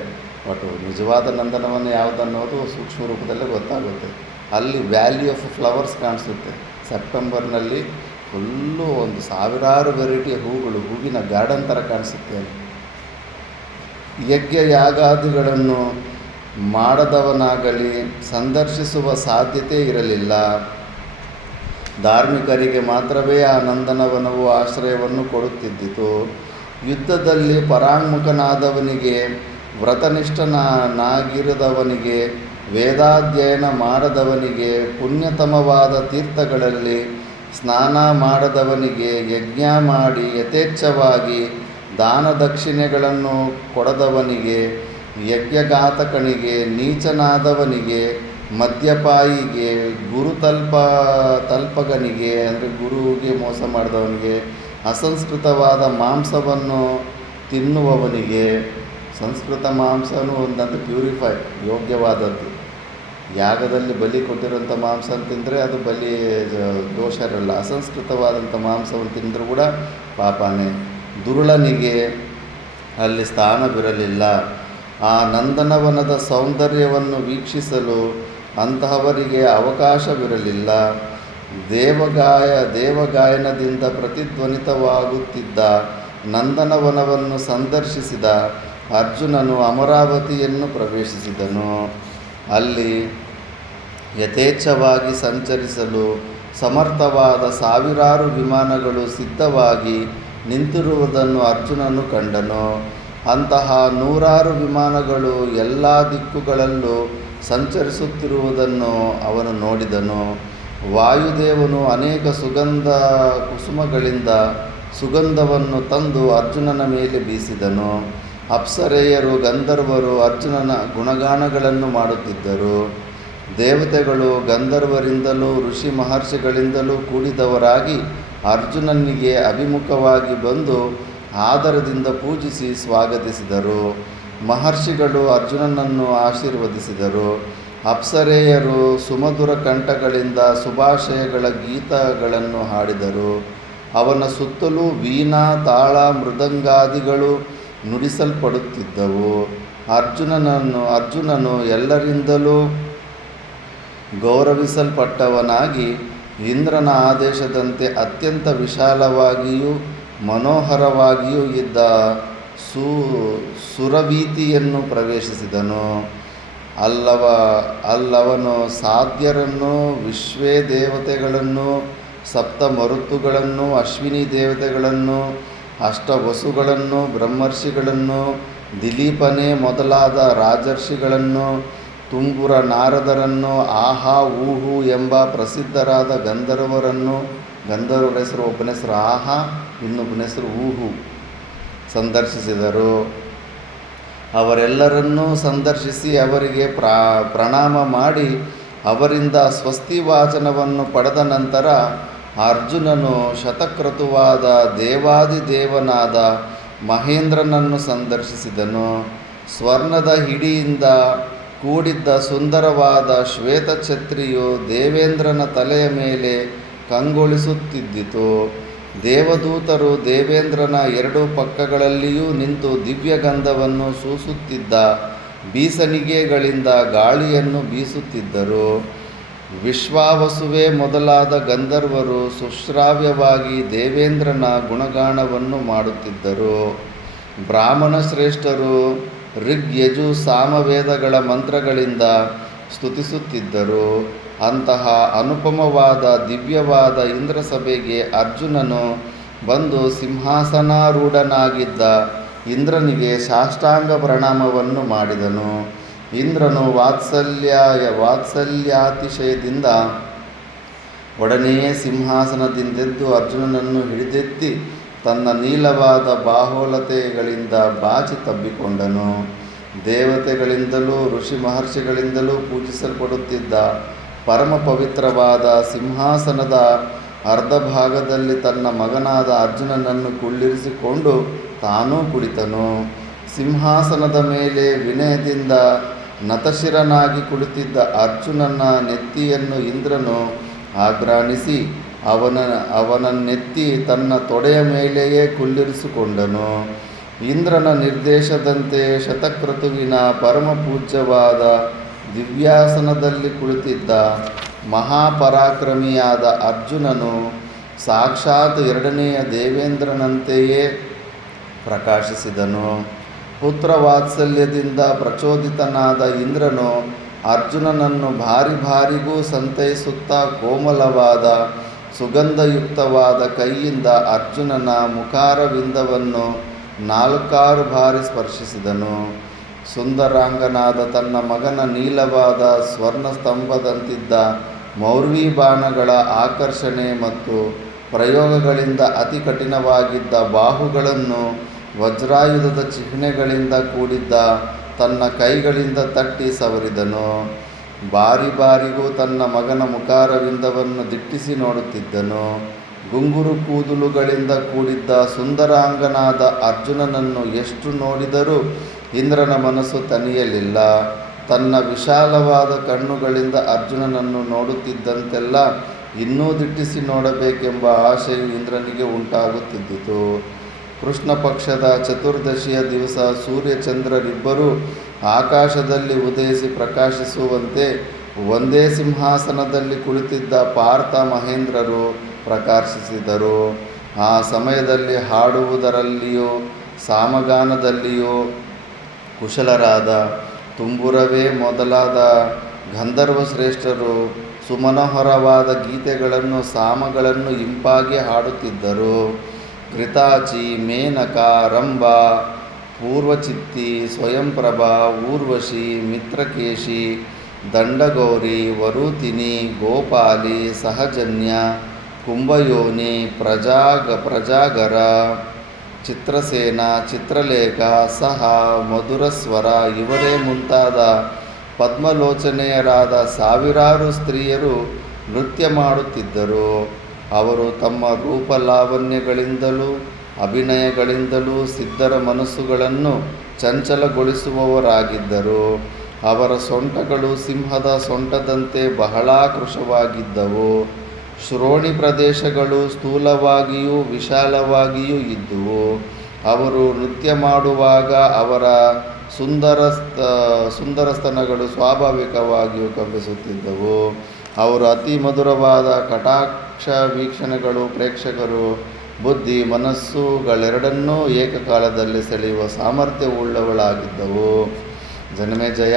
ಬಟ್ ನಿಜವಾದ ನಂದನವನ ಯಾವುದನ್ನೋದು ಸೂಕ್ಷ್ಮ ರೂಪದಲ್ಲೇ ಗೊತ್ತಾಗುತ್ತೆ. ಅಲ್ಲಿ ವ್ಯಾಲಿ ಆಫ್ ಫ್ಲವರ್ಸ್ ಕಾಣಿಸುತ್ತೆ. ಸೆಪ್ಟೆಂಬರ್ನಲ್ಲಿ ಫುಲ್ಲು 1000 ವೆರೈಟಿಯ ಹೂವಿನ ಗಾರ್ಡನ್ ಥರ ಕಾಣಿಸುತ್ತೆ. ಯಜ್ಞ ಯಾಗಾದಿಗಳನ್ನು ಮಾಡದವನಾಗಲಿ ಸಂದರ್ಶಿಸುವ ಸಾಧ್ಯತೆ ಇರಲಿಲ್ಲ. ಧಾರ್ಮಿಕರಿಗೆ ಮಾತ್ರವೇ ಆ ನಂದನವನವು ಆಶ್ರಯವನ್ನು ಕೊಡುತ್ತಿದ್ದಿತು. ಯುದ್ಧದಲ್ಲಿ ಪರಾಂಗುಖನಾದವನಿಗೆ, ವ್ರತನಿಷ್ಠನಾಗಿರದವನಿಗೆ, ವೇದಾಧ್ಯಯನ ಮಾಡದವನಿಗೆ, ಪುಣ್ಯತಮವಾದ ತೀರ್ಥಗಳಲ್ಲಿ ಸ್ನಾನ ಮಾಡದವನಿಗೆ, ಯಜ್ಞ ಮಾಡಿ ಯಥೇಚ್ಛವಾಗಿ ದಾನ ದಕ್ಷಿಣೆಗಳನ್ನು ಕೊಡದವನಿಗೆ, ಯಜ್ಞಘಾತಕನಿಗೆ, ನೀಚನಾದವನಿಗೆ, ಮದ್ಯಪಾಯಿಗೆ, ತಲ್ಪಗನಿಗೆ ಅಂದರೆ ಗುರುವಿಗೆ ಮೋಸ ಮಾಡಿದವನಿಗೆ, ಅಸಂಸ್ಕೃತವಾದ ಮಾಂಸವನ್ನು ತಿನ್ನುವವನಿಗೆ. ಸಂಸ್ಕೃತ ಮಾಂಸನೂ ಒಂದಂತ ಪ್ಯೂರಿಫೈ ಯೋಗ್ಯವಾದದ್ದು. ಯಾಗದಲ್ಲಿ ಬಲಿ ಕೊಟ್ಟಿರೋಂಥ ಮಾಂಸ ತಿಂದರೆ ಅದು ಬಲಿ ದೋಷ ಇರಲ್ಲ. ಅಸಂಸ್ಕೃತವಾದಂಥ ಮಾಂಸವನ್ನು ತಿಂದರೂ ಕೂಡ ಪಾಪನೇ. ದುರುಳನಿಗೆ ಅಲ್ಲಿ ಸ್ಥಾನವಿರಲಿಲ್ಲ. ಆ ನಂದನವನದ ಸೌಂದರ್ಯವನ್ನು ವೀಕ್ಷಿಸಲು ಅಂತಹವರಿಗೆ ಅವಕಾಶವಿರಲಿಲ್ಲ. ದೇವಗಾಯನದಿಂದ ಪ್ರತಿಧ್ವನಿತವಾಗುತ್ತಿದ್ದ ನಂದನವನವನ್ನು ಸಂದರ್ಶಿಸಿದ ಅರ್ಜುನನು ಅಮರಾವತಿಯನ್ನು ಪ್ರವೇಶಿಸಿದನು. ಅಲ್ಲಿ ಯಥೇಚ್ಛವಾಗಿ ಸಂಚರಿಸಲು ಸಮರ್ಥವಾದ ಸಾವಿರಾರು ವಿಮಾನಗಳು ಸಿದ್ಧವಾಗಿ ನಿಂತಿರುವುದನ್ನು ಅರ್ಜುನನು ಕಂಡನು. ಅಂತಹ ನೂರಾರು ವಿಮಾನಗಳು ಎಲ್ಲ ದಿಕ್ಕುಗಳಲ್ಲೂ ಸಂಚರಿಸುತ್ತಿರುವುದನ್ನು ಅವನು ನೋಡಿದನು. ವಾಯುದೇವನು ಅನೇಕ ಕುಸುಮಗಳಿಂದ ಸುಗಂಧವನ್ನು ತಂದು ಅರ್ಜುನನ ಮೇಲೆ ಬೀಸಿದನು. ಅಪ್ಸರೆಯರು, ಗಂಧರ್ವರು ಅರ್ಜುನನ ಗುಣಗಾನಗಳನ್ನು ಮಾಡುತ್ತಿದ್ದರು. ದೇವತೆಗಳು ಗಂಧರ್ವರಿಂದಲೂ ಋಷಿ ಮಹರ್ಷಿಗಳಿಂದಲೂ ಕೂಡಿದವರಾಗಿ ಅರ್ಜುನನಿಗೆ ಅಭಿಮುಖವಾಗಿ ಬಂದು ಆದರದಿಂದ ಪೂಜಿಸಿ ಸ್ವಾಗತಿಸಿದರು. ಮಹರ್ಷಿಗಳು ಅರ್ಜುನನನ್ನು ಆಶೀರ್ವದಿಸಿದರು. ಅಪ್ಸರೆಯರು ಸುಮಧುರ ಕಂಠಗಳಿಂದ ಶುಭಾಶಯಗಳ ಗೀತಗಳನ್ನು ಹಾಡಿದರು. ಅವನ ಸುತ್ತಲೂ ವೀಣಾ, ತಾಳ, ಮೃದಂಗಾದಿಗಳು ನುಡಿಸಲ್ಪಡುತ್ತಿದ್ದವು. ಅರ್ಜುನನು ಎಲ್ಲರಿಂದಲೂ ಗೌರವಿಸಲ್ಪಟ್ಟವನಾಗಿ ಇಂದ್ರನ ಆದೇಶದಂತೆ ಅತ್ಯಂತ ವಿಶಾಲವಾಗಿಯೂ ಮನೋಹರವಾಗಿಯೂ ಇದ್ದ ಸುರವೀತಿಯನ್ನು ಪ್ರವೇಶಿಸಿದನು. ಅಲ್ಲವನು ಸಾಧ್ಯರನ್ನು, ವಿಶ್ವೇ ದೇವತೆಗಳನ್ನು, ಸಪ್ತ ಮರುತ್ತುಗಳನ್ನು, ಅಶ್ವಿನಿ ದೇವತೆಗಳನ್ನು, ಅಷ್ಟವಸುಗಳನ್ನು, ಬ್ರಹ್ಮರ್ಷಿಗಳನ್ನು, ದಿಲೀಪನೇ ಮೊದಲಾದ ರಾಜರ್ಷಿಗಳನ್ನು, ತುಂಬುರ ನಾರದರನ್ನು, ಆಹಾ ಊಹು ಎಂಬ ಪ್ರಸಿದ್ಧರಾದ ಗಂಧರ್ವರನ್ನು, ಗಂಧರ್ವರ ಹೆಸರು ಒಬ್ಬನ ಹೆಸರು ಆಹಾ, ಇನ್ನೊಬ್ಬನ ಹೆಸರು ಊಹು, ಸಂದರ್ಶಿಸಿದರು. ಅವರೆಲ್ಲರನ್ನೂ ಸಂದರ್ಶಿಸಿ ಅವರಿಗೆ ಪ್ರಣಾಮ ಮಾಡಿ ಅವರಿಂದ ಸ್ವಸ್ತಿ ವಾಚನವನ್ನು ಪಡೆದ ನಂತರ ಅರ್ಜುನನು ಶತಕ್ರತುವಾದ ದೇವಾದಿದೇವನಾದ ಮಹೇಂದ್ರನನ್ನು ಸಂದರ್ಶಿಸಿದನು. ಸ್ವರ್ಣದ ಹಿಡಿಯಿಂದ ಕೂಡಿದ್ದ ಸುಂದರವಾದ ಶ್ವೇತಛತ್ರಿಯು ದೇವೇಂದ್ರನ ತಲೆಯ ಮೇಲೆ ಕಂಗೊಳಿಸುತ್ತಿದ್ದಿತು. ದೇವದೂತರು ದೇವೇಂದ್ರನ ಎರಡೂ ಪಕ್ಕಗಳಲ್ಲಿಯೂ ನಿಂತು ದಿವ್ಯಗಂಧವನ್ನು ಸೂಸುತ್ತಿದ್ದ ಬೀಸಣಿಗೆಗಳಿಂದ ಗಾಳಿಯನ್ನು ಬೀಸುತ್ತಿದ್ದರು. ವಿಶ್ವಾವಸುವೆ ಮೊದಲಾದ ಗಂಧರ್ವರು ಸುಶ್ರಾವ್ಯವಾಗಿ ದೇವೇಂದ್ರನ ಗುಣಗಾನವನ್ನು ಮಾಡುತ್ತಿದ್ದರು. ಬ್ರಾಹ್ಮಣ ಶ್ರೇಷ್ಠರು ಋಗ್, ಯಜು, ಸಾಮವೇದಗಳ ಮಂತ್ರಗಳಿಂದ ಸ್ತುತಿಸುತ್ತಿದ್ದರು. ಅಂತಹ ಅನುಪಮವಾದ ದಿವ್ಯವಾದ ಇಂದ್ರಸಭೆಗೆ ಅರ್ಜುನನು ಬಂದು ಸಿಂಹಾಸನಾರೂಢನಾಗಿದ್ದ ಇಂದ್ರನಿಗೆ ಸಾಷ್ಟಾಂಗ ಪ್ರಣಾಮವನ್ನು ಮಾಡಿದನು. ಇಂದ್ರನು ವಾತ್ಸಲ್ಯಾತಿಶಯದಿಂದ ಒಡನೆಯೇ ಸಿಂಹಾಸನದಿಂದೆದ್ದು ಅರ್ಜುನನನ್ನು ಹಿಡಿದೆತ್ತಿ ತನ್ನ ನೀಲವಾದ ಬಾಹೋಲತೆಗಳಿಂದ ಬಾಚಿ ತಬ್ಬಿಕೊಂಡನು. ದೇವತೆಗಳಿಂದಲೂ ಋಷಿ ಮಹರ್ಷಿಗಳಿಂದಲೂ ಪೂಜಿಸಲ್ಪಡುತ್ತಿದ್ದ ಪರಮ ಪವಿತ್ರವಾದ ಸಿಂಹಾಸನದ ಅರ್ಧ ಭಾಗದಲ್ಲಿ ತನ್ನ ಮಗನಾದ ಅರ್ಜುನನನ್ನು ಕುಳ್ಳಿರಿಸಿಕೊಂಡು ತಾನೂ ಕುಳಿತನು. ಸಿಂಹಾಸನದ ಮೇಲೆ ವಿನಯದಿಂದ ನತಶಿರನಾಗಿ ಕುಳಿತಿದ್ದ ಅರ್ಜುನನ ನೆತ್ತಿಯನ್ನು ಇಂದ್ರನು ಆಘ್ರಾಣಿಸಿ ಅವನನ್ನೆತ್ತಿ ತನ್ನ ತೊಡೆಯ ಮೇಲೆಯೇ ಕುಳ್ಳಿರಿಸಿಕೊಂಡನು. ಇಂದ್ರನ ನಿರ್ದೇಶದಂತೆ ಶತಕ್ರತುವಿನ ಪರಮಪೂಜ್ಯವಾದ ದಿವ್ಯಾಸನದಲ್ಲಿ ಕುಳಿತಿದ್ದ ಮಹಾಪರಾಕ್ರಮಿಯಾದ ಅರ್ಜುನನು ಸಾಕ್ಷಾತ್ ಎರಡನೆಯ ದೇವೇಂದ್ರನಂತೆಯೇ ಪ್ರಕಾಶಿಸಿದನು. ಪುತ್ರವಾತ್ಸಲ್ಯದಿಂದ ಪ್ರಚೋದಿತನಾದ ಇಂದ್ರನು ಅರ್ಜುನನನ್ನು ಭಾರಿಗೂ ಸಂತೈಸುತ್ತಾ ಕೋಮಲವಾದ ಸುಗಂಧಯುಕ್ತವಾದ ಕೈಯಿಂದ ಅರ್ಜುನನ ಮುಖಾರವಿಂದವನ್ನು 4 ಬಾರಿ ಸ್ಪರ್ಶಿಸಿದನು. ಸುಂದರಾಂಗನಾದ ತನ್ನ ಮಗನ ನೀಲವಾದ ಸ್ವರ್ಣಸ್ತಂಭದಂತಿದ್ದ ಮೌರ್ವಿ ಬಾಣಗಳ ಆಕರ್ಷಣೆ ಮತ್ತು ಪ್ರಯೋಗಗಳಿಂದ ಅತಿ ಕಠಿಣವಾಗಿದ್ದ ಬಾಹುಗಳನ್ನು ವಜ್ರಾಯುಧದ ಚಿಹ್ನೆಗಳಿಂದ ಕೂಡಿದ್ದ ತನ್ನ ಕೈಗಳಿಂದ ತಟ್ಟಿ ಸವರಿದನು. ಬಾರಿ ಬಾರಿಗೂ ತನ್ನ ಮಗನ ಮುಖಾರವಿಂದವನ್ನು ದಿಟ್ಟಿಸಿ ನೋಡುತ್ತಿದ್ದನು. ಗುಂಗುರು ಕೂದಲುಗಳಿಂದ ಕೂಡಿದ್ದ ಸುಂದರಾಂಗನಾದ ಅರ್ಜುನನನ್ನು ಎಷ್ಟು ನೋಡಿದರೂ ಇಂದ್ರನ ಮನಸ್ಸು ತಣಿಯಲಿಲ್ಲ. ತನ್ನ ವಿಶಾಲವಾದ ಕಣ್ಣುಗಳಿಂದ ಅರ್ಜುನನನ್ನು ನೋಡುತ್ತಿದ್ದಂತೆಲ್ಲ ಇನ್ನೂ ದಿಟ್ಟಿಸಿ ನೋಡಬೇಕೆಂಬ ಆಶೆಯು ಇಂದ್ರನಿಗೆ ಉಂಟಾಗುತ್ತಿದ್ದಿತು. ಕೃಷ್ಣ ಪಕ್ಷದ ಚತುರ್ದಶಿಯ ದಿವಸ ಸೂರ್ಯಚಂದ್ರರಿಬ್ಬರೂ ಆಕಾಶದಲ್ಲಿ ಉದಯಿಸಿ ಪ್ರಕಾಶಿಸುವಂತೆ ಒಂದೇ ಸಿಂಹಾಸನದಲ್ಲಿ ಕುಳಿತಿದ್ದ ಪಾರ್ಥ ಮಹೇಂದ್ರರು ಪ್ರಕಾಶಿಸಿದರು. ಆ ಸಮಯದಲ್ಲಿ ಹಾಡುವುದರಲ್ಲಿಯೂ ಸಾಮಗಾನದಲ್ಲಿಯೂ ಕುಶಲರಾದ ತುಂಬುರವೇ ಮೊದಲಾದ ಗಂಧರ್ವ ಶ್ರೇಷ್ಠರು ಸುಮನೋಹರವಾದ ಗೀತೆಗಳನ್ನು ಸಾಮಗಳನ್ನು ಇಂಪಾಗಿ ಹಾಡುತ್ತಿದ್ದರು. ಘೃತಾಚಿ, ಮೇನಕ, ರಂಭ, ಪೂರ್ವಚಿತ್ತಿ, ಸ್ವಯಂಪ್ರಭಾ, ಊರ್ವಶಿ, ಮಿತ್ರಕೇಶಿ, ದಂಡಗೌರಿ, ವರೂತಿನಿ, ಗೋಪಾಲಿ, ಸಹಜನ್ಯ, ಕುಂಭಯೋನಿ, ಪ್ರಜಾಗರ, ಚಿತ್ರಸೇನ, ಚಿತ್ರಲೇಖ, ಸಹ, ಮಧುರಸ್ವರ ಇವರೇ ಮುಂತಾದ ಪದ್ಮಲೋಚನೆಯರಾದ ಸಾವಿರಾರು ಸ್ತ್ರೀಯರು ನೃತ್ಯ ಮಾಡುತ್ತಿದ್ದರು. ಅವರು ತಮ್ಮ ರೂಪಲಾವಣ್ಯಗಳಿಂದಲೂ ಅಭಿನಯಗಳಿಂದಲೂ ಸಿದ್ಧರ ಮನಸ್ಸುಗಳನ್ನು ಚಂಚಲಗೊಳಿಸುವವರಾಗಿದ್ದರು. ಅವರ ಸೊಂಟಗಳು ಸಿಂಹದ ಸೊಂಟದಂತೆ ಬಹಳ ಕೃಶವಾಗಿದ್ದವು. ಶ್ರೋಣಿ ಪ್ರದೇಶಗಳು ಸ್ಥೂಲವಾಗಿಯೂ ವಿಶಾಲವಾಗಿಯೂ ಇದ್ದುವು. ಅವರು ನೃತ್ಯ ಮಾಡುವಾಗ ಅವರ ಸುಂದರ ಸ್ತನಗಳು ಸ್ವಾಭಾವಿಕವಾಗಿಯೂ ಕಂಪಿಸುತ್ತಿದ್ದವು. ಅವರು ಅತಿ ಮಧುರವಾದ ಕಟಾಕ್ಷ ವೀಕ್ಷಣೆಗಳು ಪ್ರೇಕ್ಷಕರು ಬುದ್ಧಿ ಮನಸ್ಸುಗಳೆರಡನ್ನೂ ಏಕಕಾಲದಲ್ಲಿ ಸೆಳೆಯುವ ಸಾಮರ್ಥ್ಯವುಳ್ಳವಳಾಗಿದ್ದವು. ಜನಮೇಜಯ,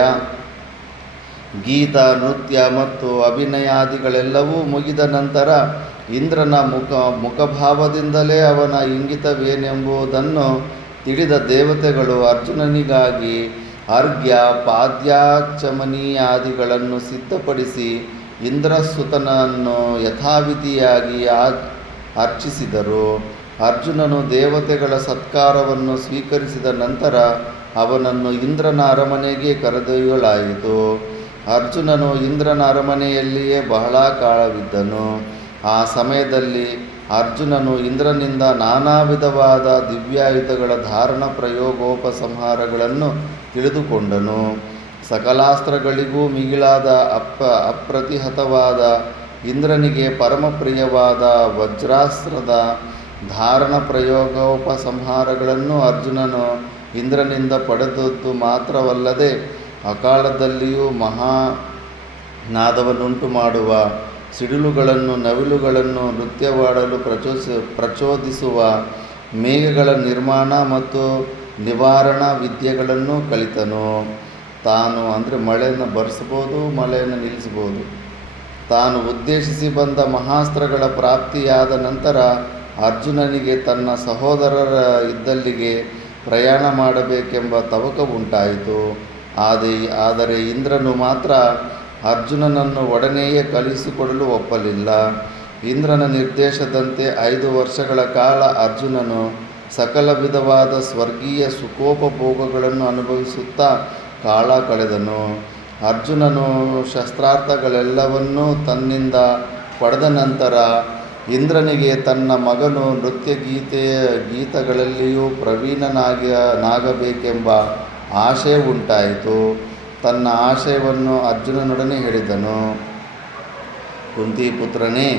ಗೀತ, ನೃತ್ಯ ಮತ್ತು ಅಭಿನಯಾದಿಗಳೆಲ್ಲವೂ ಮುಗಿದ ನಂತರ ಇಂದ್ರನ ಮುಖಭಾವದಿಂದಲೇ ಅವನ ಇಂಗಿತವೇನೆಂಬುದನ್ನು ತಿಳಿದ ದೇವತೆಗಳು ಅರ್ಜುನನಿಗಾಗಿ ಅರ್ಘ್ಯ ಪಾದ್ಯಾಚಮನೀಯಾದಿಗಳನ್ನು ಸಿದ್ಧಪಡಿಸಿ ಇಂದ್ರಸುತನನ್ನು ಯಥಾವಿಧಿಯಾಗಿ ಅರ್ಚಿಸಿದರು. ಅರ್ಜುನನು ದೇವತೆಗಳ ಸತ್ಕಾರವನ್ನು ಸ್ವೀಕರಿಸಿದ ನಂತರ ಅವನನ್ನು ಇಂದ್ರನ ಅರಮನೆಗೆ ಕರೆದೊಯ್ಯಲಾಯಿತು. ಅರ್ಜುನನು ಇಂದ್ರನ ಅರಮನೆಯಲ್ಲಿಯೇ ಬಹಳ ಕಾಲವಿದ್ದನು. ಆ ಸಮಯದಲ್ಲಿ ಅರ್ಜುನನು ಇಂದ್ರನಿಂದ ನಾನಾ ವಿಧವಾದ ದಿವ್ಯಾಯುಧಗಳ ಧಾರಣ ಪ್ರಯೋಗೋಪಸಂಹಾರಗಳನ್ನು ತಿಳಿದುಕೊಂಡನು. ಸಕಲಾಸ್ತ್ರಗಳಿಗೂ ಮಿಗಿಲಾದ ಅಪ್ರತಿಹತವಾದ ಇಂದ್ರನಿಗೆ ಪರಮಪ್ರಿಯವಾದ ವಜ್ರಾಸ್ತ್ರದ ಧಾರಣ ಪ್ರಯೋಗೋಪಸಂಹಾರಗಳನ್ನು ಅರ್ಜುನನು ಇಂದ್ರನಿಂದ ಪಡೆದದ್ದು ಮಾತ್ರವಲ್ಲದೆ ಅಕಾಲದಲ್ಲಿಯೂ ಮಹಾನಾದವನ್ನುಂಟು ಮಾಡುವ ಸಿಡಿಲುಗಳನ್ನು, ನವಿಲುಗಳನ್ನು ನೃತ್ಯವಾಡಲು ಪ್ರಚೋದಿಸುವ ಮೇಘಗಳ ನಿರ್ಮಾಣ ಮತ್ತು ನಿವಾರಣಾ ವಿದ್ಯೆಗಳನ್ನು ಕಲಿತನು. ತಾನು ಮಳೆಯನ್ನು ಬರೆಸ್ಬೋದು, ಮಳೆಯನ್ನು ನಿಲ್ಲಿಸ್ಬೋದು. ತಾನು ಉದ್ದೇಶಿಸಿ ಬಂದ ಮಹಾಸ್ತ್ರಗಳ ಪ್ರಾಪ್ತಿಯಾದ ನಂತರ ಅರ್ಜುನನಿಗೆ ತನ್ನ ಸಹೋದರರ ಇದ್ದಲ್ಲಿಗೆ ಪ್ರಯಾಣ ಮಾಡಬೇಕೆಂಬ ತವಕ ಉಂಟಾಯಿತು. ಆದರೆ ಇಂದ್ರನು ಮಾತ್ರ ಅರ್ಜುನನನ್ನು ಒಡನೆಯೇ ಕಳುಹಿಸಿಕೊಡಲು ಒಪ್ಪಲಿಲ್ಲ. ಇಂದ್ರನ ನಿರ್ದೇಶದಂತೆ 5 ವರ್ಷಗಳ ಕಾಲ ಅರ್ಜುನನು ಸಕಲ ವಿಧವಾದ ಸ್ವರ್ಗೀಯ ಸುಖೋಪಭೋಗಗಳನ್ನು ಅನುಭವಿಸುತ್ತಾ ಕಾಲ ಕಳೆದನು. ಅರ್ಜುನನು ಶಸ್ತ್ರಾರ್ಥಗಳೆಲ್ಲವನ್ನೂ ತನ್ನಿಂದ ಪಡೆದ ನಂತರ ಇಂದ್ರನಿಗೆ ತನ್ನ ಮಗನು ಗೀತಗಳಲ್ಲಿಯೂ ಪ್ರವೀಣನಾಗಬೇಕೆಂಬ ಆಶಯ ಉಂಟಾಯಿತು. ತನ್ನ ಆಶಯವನ್ನು ಅರ್ಜುನನೊಡನೆ ಹೇಳಿದನು. ಕುಂತಿಪುತ್ರನೇ,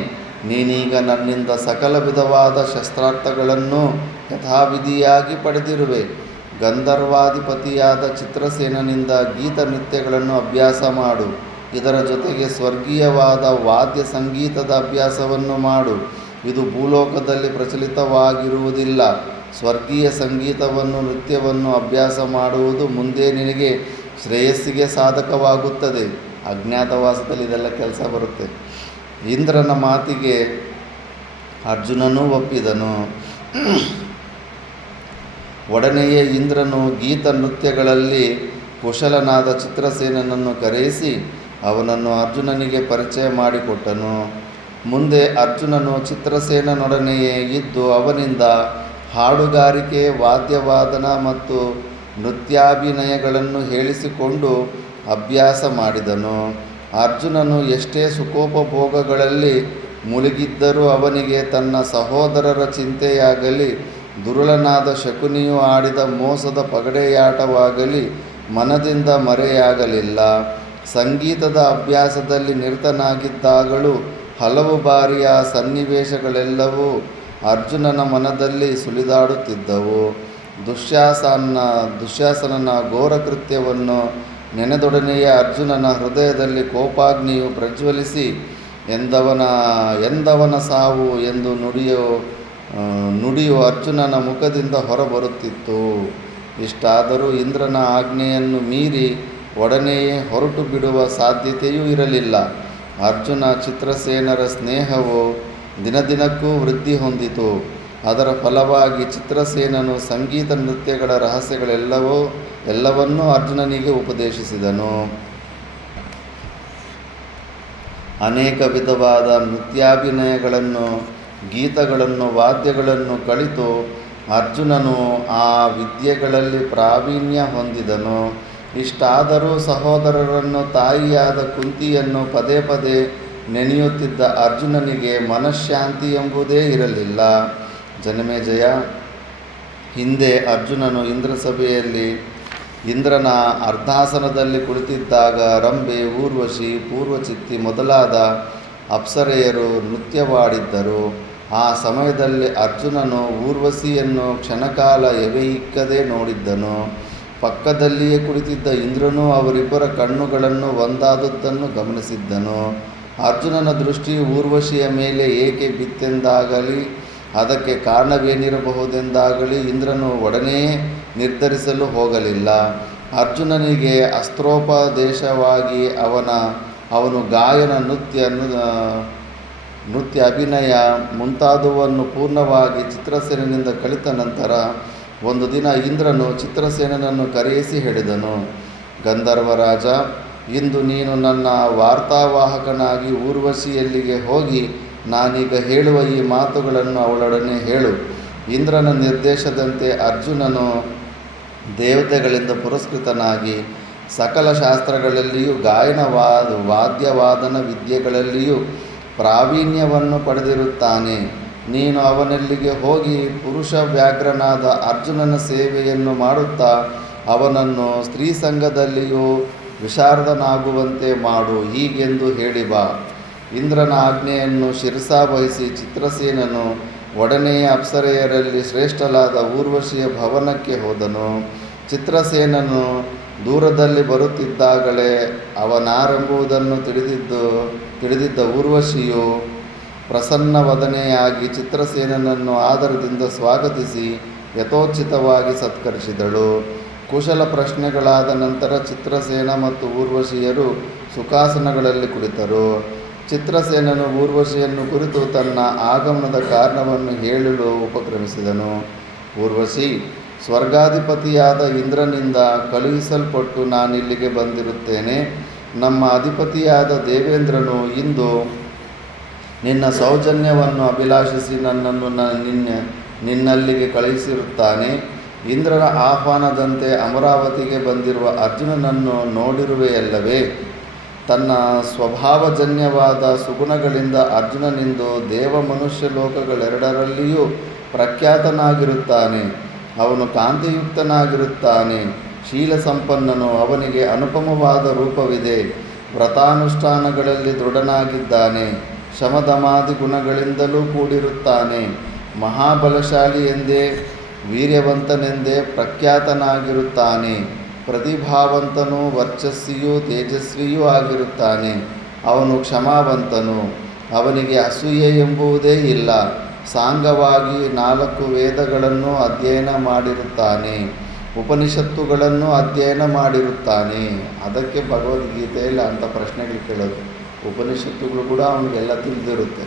ನೀನೀಗ ನನ್ನಿಂದ ಸಕಲ ವಿಧವಾದ ಶಸ್ತ್ರಾರ್ಥಗಳನ್ನು ಯಥಾವಿಧಿಯಾಗಿ ಪಡೆದಿರುವೆ. ಗಂಧರ್ವಾಧಿಪತಿಯಾದ ಚಿತ್ರಸೇನನಿಂದ ಗೀತ ನೃತ್ಯಗಳನ್ನು ಅಭ್ಯಾಸ ಮಾಡು. ಇದರ ಜೊತೆಗೆ ಸ್ವರ್ಗೀಯವಾದ ವಾದ್ಯ ಸಂಗೀತದ ಅಭ್ಯಾಸವನ್ನು ಮಾಡು. ಇದು ಭೂಲೋಕದಲ್ಲಿ ಪ್ರಚಲಿತವಾಗಿರುವುದಿಲ್ಲ. ಸ್ವರ್ಗೀಯ ಸಂಗೀತವನ್ನು ನೃತ್ಯವನ್ನು ಅಭ್ಯಾಸ ಮಾಡುವುದು ಮುಂದೆ ನಿನಗೆ ಶ್ರೇಯಸ್ಸಿಗೆ ಸಾಧಕವಾಗುತ್ತದೆ. ಅಜ್ಞಾತವಾಸದಲ್ಲಿ ಇದೆಲ್ಲ ಕೆಲಸ ಬರುತ್ತೆ. ಇಂದ್ರನ ಮಾತಿಗೆ ಅರ್ಜುನನೂ ಒಪ್ಪಿದನು. ಒಡನೆಯೇ ಇಂದ್ರನು ಗೀತ ನೃತ್ಯಗಳಲ್ಲಿ ಕುಶಲನಾದ ಚಿತ್ರಸೇನನನ್ನು ಕರೆಯಿಸಿ ಅವನನ್ನು ಅರ್ಜುನನಿಗೆ ಪರಿಚಯ ಮಾಡಿಕೊಟ್ಟನು. ಮುಂದೆ ಅರ್ಜುನನು ಚಿತ್ರಸೇನನೊಡನೆಯೇ ಇದ್ದು ಅವನಿಂದ ಹಾಡುಗಾರಿಕೆ, ವಾದ್ಯವಾದನ ಮತ್ತು ನೃತ್ಯಾಭಿನಯಗಳನ್ನು ಹೇಳಿಸಿಕೊಂಡು ಅಭ್ಯಾಸ ಮಾಡಿದನು. ಅರ್ಜುನನು ಎಷ್ಟೇ ಸುಖೋಪಭೋಗಗಳಲ್ಲಿ ಮುಳುಗಿದ್ದರೂ ಅವನಿಗೆ ತನ್ನ ಸಹೋದರರ ಚಿಂತೆಯಾಗಲಿ ದುರುಳನಾದ ಶಕುನಿಯು ಆಡಿದ ಮೋಸದ ಪಗಡೆಯಾಟವಾಗಲಿ ಮನದಿಂದ ಮರೆಯಾಗಲಿಲ್ಲ. ಸಂಗೀತದ ಅಭ್ಯಾಸದಲ್ಲಿ ನಿರತನಾಗಿದ್ದಾಗಲೂ ಹಲವು ಬಾರಿಯ ಸನ್ನಿವೇಶಗಳೆಲ್ಲವೂ ಅರ್ಜುನನ ಮನದಲ್ಲಿ ಸುಳಿದಾಡುತ್ತಿದ್ದವು. ದುಶ್ಯಾಸನನ ಘೋರ ಕೃತ್ಯವನ್ನು ನೆನೆದೊಡನೆಯೇ ಅರ್ಜುನನ ಹೃದಯದಲ್ಲಿ ಕೋಪಾಗ್ನಿಯು ಪ್ರಜ್ವಲಿಸಿ ಎಂದವನ ಸಾವು ಎಂದು ನುಡಿಯು ಅರ್ಜುನನ ಮುಖದಿಂದ ಹೊರಬರುತ್ತಿತ್ತು. ಇಷ್ಟಾದರೂ ಇಂದ್ರನ ಆಜ್ಞೆಯನ್ನು ಮೀರಿ ಒಡನೆಯೇ ಹೊರಟು ಬಿಡುವ ಸಾಧ್ಯತೆಯೂ ಇರಲಿಲ್ಲ. ಅರ್ಜುನ ಚಿತ್ರಸೇನರ ಸ್ನೇಹವು ದಿನದಿನಕ್ಕೂ ವೃದ್ಧಿ ಹೊಂದಿತು. ಅದರ ಫಲವಾಗಿ ಚಿತ್ರಸೇನನು ಸಂಗೀತ ನೃತ್ಯಗಳ ರಹಸ್ಯಗಳೆಲ್ಲವನ್ನೂ ಅರ್ಜುನನಿಗೆ ಉಪದೇಶಿಸಿದನು. ಅನೇಕ ವಿಧವಾದ ನೃತ್ಯಾಭಿನಯಗಳನ್ನು, ಗೀತಗಳನ್ನು, ವಾದ್ಯಗಳನ್ನು ಕಲಿತು ಅರ್ಜುನನು ಆ ವಿದ್ಯೆಗಳಲ್ಲಿ ಪ್ರಾವೀಣ್ಯ ಹೊಂದಿದನು. ಇಷ್ಟಾದರೂ ಸಹೋದರರನ್ನು, ತಾಯಿಯಾದ ಕುಂತಿಯನ್ನು ಪದೇ ಪದೇ ನೆನೆಯುತ್ತಿದ್ದ ಅರ್ಜುನನಿಗೆ ಮನಃಶಾಂತಿ ಎಂಬುದೇ ಇರಲಿಲ್ಲ. ಜನಮೇಜಯ, ಹಿಂದೆ ಅರ್ಜುನನು ಇಂದ್ರಸಭೆಯಲ್ಲಿ ಇಂದ್ರನ ಅರ್ಧಾಸನದಲ್ಲಿ ಕುಳಿತಿದ್ದಾಗ ರಂಬೆ, ಊರ್ವಶಿ, ಪೂರ್ವಚಿತ್ತಿ ಮೊದಲಾದ ಅಪ್ಸರೆಯರು ನೃತ್ಯವಾಡಿದ್ದರು. ಆ ಸಮಯದಲ್ಲಿ ಅರ್ಜುನನು ಊರ್ವಶಿಯನ್ನು ಕ್ಷಣಕಾಲ ಎವೆಯಿಕ್ಕದೆ ನೋಡಿದ್ದನು. ಪಕ್ಕದಲ್ಲಿಯೇ ಕುಳಿತಿದ್ದ ಇಂದ್ರನು ಅವರಿಬ್ಬರ ಕಣ್ಣುಗಳನ್ನು ಒಂದಾದದ್ದನ್ನು ಗಮನಿಸಿದ್ದನು. ಅರ್ಜುನನ ದೃಷ್ಟಿ ಊರ್ವಶಿಯ ಮೇಲೆ ಏಕೆ ಬಿತ್ತೆಂದಾಗಲಿ ಅದಕ್ಕೆ ಕಾರಣವೇನಿರಬಹುದೆಂದಾಗಲಿ ಇಂದ್ರನು ಒಡನೆಯೇ ನಿರ್ಧರಿಸಲು ಹೋಗಲಿಲ್ಲ. ಅರ್ಜುನನಿಗೆ ಅಸ್ತ್ರೋಪದೇಶವಾಗಿ ಅವನು ಗಾಯನ, ನೃತ್ಯ, ಅಭಿನಯ ಮುಂತಾದವನ್ನು ಪೂರ್ಣವಾಗಿ ಚಿತ್ರಸೇನನಿಂದ ಕಲಿತ ನಂತರ ಒಂದು ದಿನ ಇಂದ್ರನು ಚಿತ್ರಸೇನನನ್ನು ಕರೆಯಿಸಿ ಹೇಳಿದನು, ಗಂಧರ್ವರಾಜ, ಇಂದು ನೀನು ನನ್ನ ವಾರ್ತಾವಾಹಕನಾಗಿ ಊರ್ವಶಿಯಲ್ಲಿಗೆ ಹೋಗಿ ನಾನೀಗ ಹೇಳುವ ಈ ಮಾತುಗಳನ್ನು ಅವಳೊಡನೆ ಹೇಳು. ಇಂದ್ರನ ನಿರ್ದೇಶದಂತೆ ಅರ್ಜುನನು ದೇವತೆಗಳಿಂದ ಪುರಸ್ಕೃತನಾಗಿ ಸಕಲ ಶಾಸ್ತ್ರಗಳಲ್ಲಿಯೂ ವಾದ್ಯವಾದನ ವಿದ್ಯೆಗಳಲ್ಲಿಯೂ ಪ್ರಾವೀಣ್ಯವನ್ನು ಪಡೆದಿರುತ್ತಾನೆ. ನೀನು ಅವನಲ್ಲಿಗೆ ಹೋಗಿ ಪುರುಷ ವ್ಯಾಘ್ರನಾದ ಅರ್ಜುನನ ಸೇವೆಯನ್ನು ಮಾಡುತ್ತಾ ಅವನನ್ನು ಸ್ತ್ರೀ ಸಂಘದಲ್ಲಿಯೂ ವಿಶಾರದನಾಗುವಂತೆ ಮಾಡು. ಹೀಗೆಂದು ಹೇಳಿ ಬಾ. ಇಂದ್ರನ ಆಜ್ಞೆಯನ್ನು ಶಿರಸಾವಹಿಸಿ ಚಿತ್ರಸೇನನು ಒಡನೆಯೇ ಅಪ್ಸರೆಯರಲ್ಲಿ ಶ್ರೇಷ್ಠಲಾದ ಊರ್ವಶಿಯ ಭವನಕ್ಕೆ ಹೋದನು. ಚಿತ್ರಸೇನನು ದೂರದಲ್ಲಿ ಬರುತ್ತಿದ್ದಾಗಲೇ ಅವನಾರೆಂಬುದನ್ನು ತಿಳಿದಿದ್ದ ಊರ್ವಶಿಯು ಪ್ರಸನ್ನವದನೆಯಾಗಿ ಚಿತ್ರಸೇನನನ್ನು ಆದರದಿಂದ ಸ್ವಾಗತಿಸಿ ಯಥೋಚಿತವಾಗಿ ಸತ್ಕರಿಸಿದಳು. ಕುಶಲ ಪ್ರಶ್ನೆಗಳಾದ ನಂತರ ಚಿತ್ರಸೇನ ಮತ್ತು ಊರ್ವಶಿಯರು ಸುಖಾಸನಗಳಲ್ಲಿ ಕುಳಿತರು. ಚಿತ್ರಸೇನನು ಊರ್ವಶಿಯನ್ನು ಕುರಿತು ತನ್ನ ಆಗಮನದ ಕಾರಣವನ್ನು ಹೇಳಲು ಉಪಕ್ರಮಿಸಿದನು. ಊರ್ವಶಿ, ಸ್ವರ್ಗಾಧಿಪತಿಯಾದ ಇಂದ್ರನಿಂದ ಕಳುಹಿಸಲ್ಪಟ್ಟು ನಾನಿಲ್ಲಿಗೆ ಬಂದಿರುತ್ತೇನೆ. ನಮ್ಮ ಅಧಿಪತಿಯಾದ ದೇವೇಂದ್ರನು ಇಂದು ನಿನ್ನ ಸೌಜನ್ಯವನ್ನು ಅಭಿಲಾಷಿಸಿ ನನ್ನನ್ನು ನಿನ್ನಲ್ಲಿಗೆ ಕಳುಹಿಸಿರುತ್ತಾನೆ. ಇಂದ್ರನ ಆಹ್ವಾನದಂತೆ ಅಮರಾವತಿಗೆ ಬಂದಿರುವ ಅರ್ಜುನನನ್ನು ನೋಡಿರುವೆಯಲ್ಲವೇ? ತನ್ನ ಸ್ವಭಾವಜನ್ಯವಾದ ಸುಗುಣಗಳಿಂದ ಅರ್ಜುನನಿಂದು ದೇವ ಮನುಷ್ಯ ಲೋಕಗಳೆರಡರಲ್ಲಿಯೂ ಪ್ರಖ್ಯಾತನಾಗಿರುತ್ತಾನೆ. ಅವನು ಕಾಂತಿಯುಕ್ತನಾಗಿರುತ್ತಾನೆ, ಶೀಲ ಸಂಪನ್ನನು, ಅವನಿಗೆ ಅನುಪಮವಾದ ರೂಪವಿದೆ, ವ್ರತಾನುಷ್ಠಾನಗಳಲ್ಲಿ ದೃಢನಾಗಿದ್ದಾನೆ, ಶಮದಮಾದಿ ಗುಣಗಳಿಂದಲೂ ಕೂಡಿರುತ್ತಾನೆ, ಮಹಾಬಲಶಾಲಿ ಎಂದೇ ವೀರ್ಯವಂತನೆಂದೇ ಪ್ರಖ್ಯಾತನಾಗಿರುತ್ತಾನೆ, ಪ್ರತಿಭಾವಂತನೂ ವರ್ಚಸ್ಸಿಯೂ ತೇಜಸ್ವಿಯೂ ಆಗಿರುತ್ತಾನೆ. ಅವನು ಕ್ಷಮಾವಂತನು, ಅವನಿಗೆ ಅಸೂಯೆ ಎಂಬುದೇ ಇಲ್ಲ. ಸಾಂಗವಾಗಿ 4 ವೇದಗಳನ್ನು ಅಧ್ಯಯನ ಮಾಡಿರುತ್ತಾನೆ, ಉಪನಿಷತ್ತುಗಳನ್ನು ಅಧ್ಯಯನ ಮಾಡಿರುತ್ತಾನೆ. ಅದಕ್ಕೆ ಭಗವದ್ಗೀತೆಯಲ್ಲಿ ಅಂಥ ಪ್ರಶ್ನೆಗಳು ಕೇಳೋದು. ಉಪನಿಷತ್ತುಗಳು ಕೂಡ ಅವನಿಗೆಲ್ಲ ತಿಳಿದಿರುತ್ತೆ.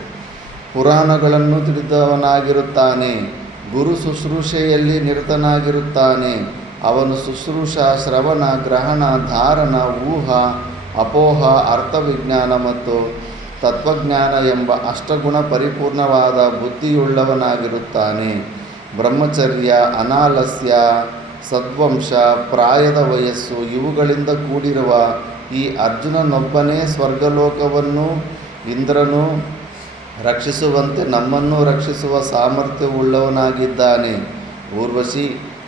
ಪುರಾಣಗಳನ್ನು ತಿಳಿದವನಾಗಿರುತ್ತಾನೆ, ಗುರು ಶುಶ್ರೂಷೆಯಲ್ಲಿ ನಿರತನಾಗಿರುತ್ತಾನೆ. ಅವನು ಶುಶ್ರೂಷಾ, ಶ್ರವಣ, ಗ್ರಹಣ, ಧಾರಣ, ಊಹ, ಅಪೋಹ, ಅರ್ಥವಿಜ್ಞಾನ ಮತ್ತು ತತ್ವಜ್ಞಾನ ಎಂಬ ಅಷ್ಟಗುಣ ಪರಿಪೂರ್ಣವಾದ ಬುದ್ಧಿಯುಳ್ಳವನಾಗಿರುತ್ತಾನೆ. ಬ್ರಹ್ಮಚರ್ಯ, ಅನಾಲಸ್ಯ, ಸದ್ವಂಶ, ಪ್ರಾಯದ ವಯಸ್ಸು ಇವುಗಳಿಂದ ಕೂಡಿರುವ ಈ ಅರ್ಜುನನೊಬ್ಬನೇ ಸ್ವರ್ಗಲೋಕವನ್ನು ಇಂದ್ರನು ರಕ್ಷಿಸುವಂತೆ ನಮ್ಮನ್ನು ರಕ್ಷಿಸುವ ಸಾಮರ್ಥ್ಯವುಳ್ಳವನಾಗಿದ್ದಾನೆ. ಊರ್ವಶಿ,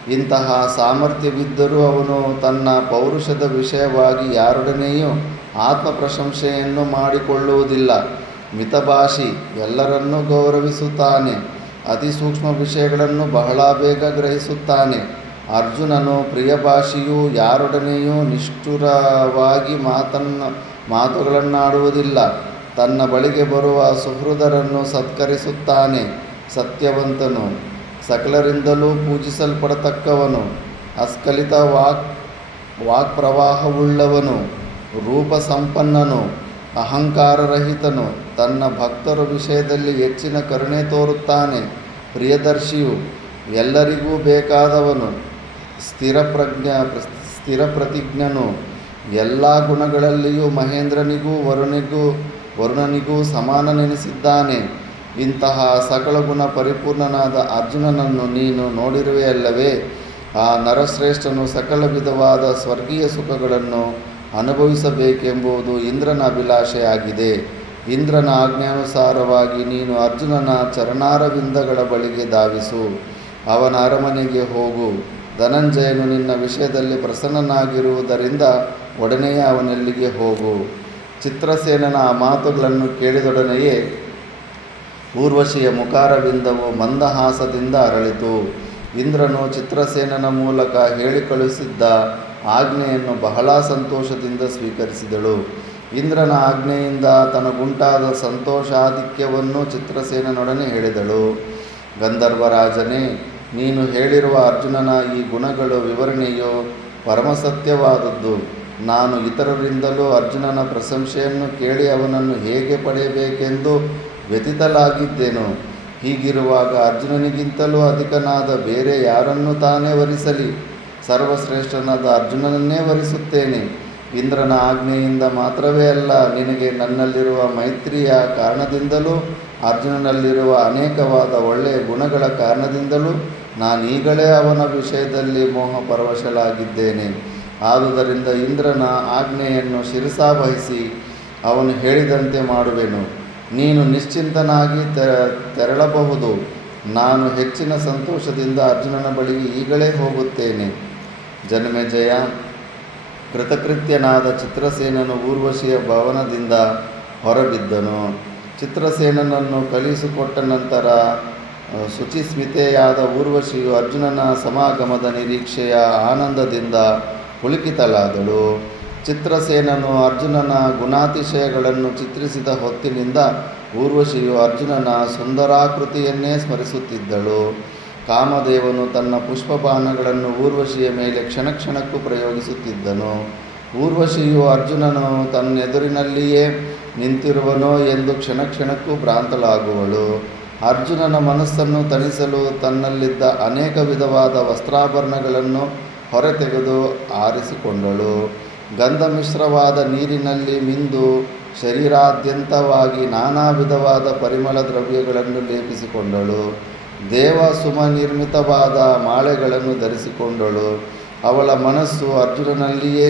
ಇಂತಹ ಸಾಮರ್ಥ್ಯವಿದ್ದರೂ ಅವನು ತನ್ನ ಪೌರುಷದ ವಿಷಯವಾಗಿ ಯಾರೊಡನೆಯೂ ಆತ್ಮ ಪ್ರಶಂಸೆಯನ್ನು ಮಾಡಿಕೊಳ್ಳುವುದಿಲ್ಲ. ಮಿತಭಾಷಿ, ಎಲ್ಲರನ್ನೂ ಗೌರವಿಸುತ್ತಾನೆ. ಅತಿ ಸೂಕ್ಷ್ಮ ವಿಷಯಗಳನ್ನು ಬಹಳ ಬೇಗ ಗ್ರಹಿಸುತ್ತಾನೆ. ಅರ್ಜುನನು ಪ್ರಿಯಭಾಷಿಯೂ ಯಾರೊಡನೆಯೂ ನಿಷ್ಠುರವಾಗಿ ಮಾತುಗಳನ್ನಾಡುವುದಿಲ್ಲ. ತನ್ನ ಬಳಿಗೆ ಬರುವ ಸುಹೃದರನ್ನು ಸತ್ಕರಿಸುತ್ತಾನೆ. ಸತ್ಯವಂತನು, ಸಕಲರಿಂದಲೂ ಪೂಜಿಸಲ್ಪಡತಕ್ಕವನು, ಅಸ್ಖಲಿತ ವಾಕ್ಪ್ರವಾಹವುಳ್ಳವನು, ರೂಪಸಂಪನ್ನನು, ಅಹಂಕಾರರಹಿತನು, ತನ್ನ ಭಕ್ತರ ವಿಷಯದಲ್ಲಿ ಹೆಚ್ಚಿನ ಕರುಣೆ ತೋರುತ್ತಾನೆ. ಪ್ರಿಯದರ್ಶಿಯು, ಎಲ್ಲರಿಗೂ ಬೇಕಾದವನು, ಸ್ಥಿರಪ್ರತಿಜ್ಞನು, ಎಲ್ಲ ಗುಣಗಳಲ್ಲಿಯೂ ಮಹೇಂದ್ರನಿಗೂ ವರುಣನಿಗೂ ಸಮಾನನೆನಿಸಿದ್ದಾನೆ. ಇಂತಹ ಸಕಲ ಗುಣ ಪರಿಪೂರ್ಣನಾದ ಅರ್ಜುನನನ್ನು ನೀನು ನೋಡಿರುವೆಯಲ್ಲವೇ? ಆ ನರಶ್ರೇಷ್ಠನು ಸಕಲ ವಿಧವಾದ ಸ್ವರ್ಗೀಯ ಸುಖಗಳನ್ನು ಅನುಭವಿಸಬೇಕೆಂಬುದು ಇಂದ್ರನ ಅಭಿಲಾಷೆಯಾಗಿದೆ. ಇಂದ್ರನ ಆಜ್ಞಾನುಸಾರವಾಗಿ ನೀನು ಅರ್ಜುನನ ಚರಣಾರವಿಂದಗಳ ಬಳಿಗೆ ಧಾವಿಸು. ಅವನ ಅರಮನೆಗೆ ಹೋಗು. ಧನಂಜಯನು ನಿನ್ನ ವಿಷಯದಲ್ಲಿ ಪ್ರಸನ್ನನಾಗಿರುವುದರಿಂದ ಒಡನೆಯೇ ಅವನಲ್ಲಿಗೆ ಹೋಗು. ಚಿತ್ರಸೇನನ ಆ ಮಾತುಗಳನ್ನು ಕೇಳಿದೊಡನೆಯೇ ಊರ್ವಶಿಯ ಮುಖಾರವಿಂದವು ಮಂದಹಾಸದಿಂದ ಅರಳಿತು. ಇಂದ್ರನು ಚಿತ್ರಸೇನನ ಮೂಲಕ ಹೇಳಿ ಕಳುಹಿಸಿದ್ದ ಆಜ್ಞೆಯನ್ನು ಬಹಳ ಸಂತೋಷದಿಂದ ಸ್ವೀಕರಿಸಿದಳು. ಇಂದ್ರನ ಆಜ್ಞೆಯಿಂದ ತನಗುಂಟಾದ ಸಂತೋಷಾಧಿಕ್ಯವನ್ನು ಚಿತ್ರಸೇನನೊಡನೆ ಹೇಳಿದಳು. ಗಂಧರ್ವರಾಜನೇ, ನೀನು ಹೇಳಿರುವ ಅರ್ಜುನನ ಈ ಗುಣಗಳ ವಿವರಣೆಯು ಪರಮಸತ್ಯವಾದದ್ದು. ನಾನು ಇತರರಿಂದಲೂ ಅರ್ಜುನನ ಪ್ರಶಂಸೆಯನ್ನು ಕೇಳಿ ಅವನನ್ನು ಹೇಗೆ ಪಡೆಯಬೇಕೆಂದು ವ್ಯಥಿತಲಾಗಿದ್ದೆನು. ಹೀಗಿರುವಾಗ ಅರ್ಜುನನಿಗಿಂತಲೂ ಅಧಿಕನಾದ ಬೇರೆ ಯಾರನ್ನು ತಾನೇ ವರಿಸಲಿ? ಸರ್ವಶ್ರೇಷ್ಠನಾದ ಅರ್ಜುನನನ್ನೇ ವರಿಸುತ್ತೇನೆ. ಇಂದ್ರನ ಆಜ್ಞೆಯಿಂದ ಮಾತ್ರವೇ ಅಲ್ಲ, ನಿನಗೆ ನನ್ನಲ್ಲಿರುವ ಮೈತ್ರಿಯ ಕಾರಣದಿಂದಲೂ ಅರ್ಜುನನಲ್ಲಿರುವ ಅನೇಕವಾದ ಒಳ್ಳೆಯ ಗುಣಗಳ ಕಾರಣದಿಂದಲೂ ನಾನೀಗಲೇ ಅವನ ವಿಷಯದಲ್ಲಿ ಮೋಹಪರವಶಳಾಗಿದ್ದೇನೆ. ಆದುದರಿಂದ ಇಂದ್ರನ ಆಜ್ಞೆಯನ್ನು ಶಿರಸಾವಹಿಸಿ ಅವನು ಹೇಳಿದಂತೆ ಮಾಡುವೆನು. ನೀನು ನಿಶ್ಚಿಂತನಾಗಿ ತೆರಳಬಹುದು. ನಾನು ಹೆಚ್ಚಿನ ಸಂತೋಷದಿಂದ ಅರ್ಜುನನ ಬಳಿಗೆ ಈಗಲೇ ಹೋಗುತ್ತೇನೆ. ಜನ್ಮೇಜಯ, ಕೃತಕೃತ್ಯನಾದ ಚಿತ್ರಸೇನನು ಊರ್ವಶಿಯ ಭವನದಿಂದ ಹೊರಬಿದ್ದನು. ಚಿತ್ರಸೇನನನ್ನು ಕಳುಹಿಸಿಕೊಟ್ಟ ನಂತರ ಶುಚಿಸ್ಮಿತೆಯಾದ ಊರ್ವಶಿಯು ಅರ್ಜುನನ ಸಮಾಗಮದ ನಿರೀಕ್ಷೆಯ ಆನಂದದಿಂದ ಪುಳಕಿತಳಾದಳು. ಚಿತ್ರಸೇನನು ಅರ್ಜುನನ ಗುಣಾತಿಶಯಗಳನ್ನು ಚಿತ್ರಿಸಿದ ಹೊತ್ತಿನಿಂದ ಊರ್ವಶಿಯು ಅರ್ಜುನನ ಸುಂದರಾಕೃತಿಯನ್ನೇ ಸ್ಮರಿಸುತ್ತಿದ್ದಳು. ಕಾಮದೇವನು ತನ್ನ ಪುಷ್ಪಬಾಣಗಳನ್ನು ಊರ್ವಶಿಯ ಮೇಲೆ ಕ್ಷಣಕ್ಕೂ ಪ್ರಯೋಗಿಸುತ್ತಿದ್ದನು. ಊರ್ವಶಿಯು ಅರ್ಜುನನು ತನ್ನೆದುರಿನಲ್ಲಿಯೇ ನಿಂತಿರುವನೋ ಎಂದು ಕ್ಷಣಕ್ಕೂ ಭ್ರಾಂತಳಾಗುವಳು. ಅರ್ಜುನನ ಮನಸ್ಸನ್ನು ತಣಿಸಲು ತನ್ನಲ್ಲಿದ್ದ ಅನೇಕ ವಿಧವಾದ ವಸ್ತ್ರಾಭರಣಗಳನ್ನು ಹೊರತೆಗೆದು ಆರಿಸಿಕೊಂಡಳು. ಗಂಧಮಿಶ್ರವಾದ ನೀರಿನಲ್ಲಿ ಮಿಂದು ಶರೀರಾದ್ಯಂತವಾಗಿ ನಾನಾ ವಿಧವಾದ ಪರಿಮಳ ದ್ರವ್ಯಗಳನ್ನು ಲೇಪಿಸಿಕೊಂಡಳು. ದೇವಸುಮ ನಿರ್ಮಿತವಾದ ಮಾಳೆಗಳನ್ನು ಧರಿಸಿಕೊಂಡಳು. ಅವಳ ಮನಸ್ಸು ಅರ್ಜುನನಲ್ಲಿಯೇ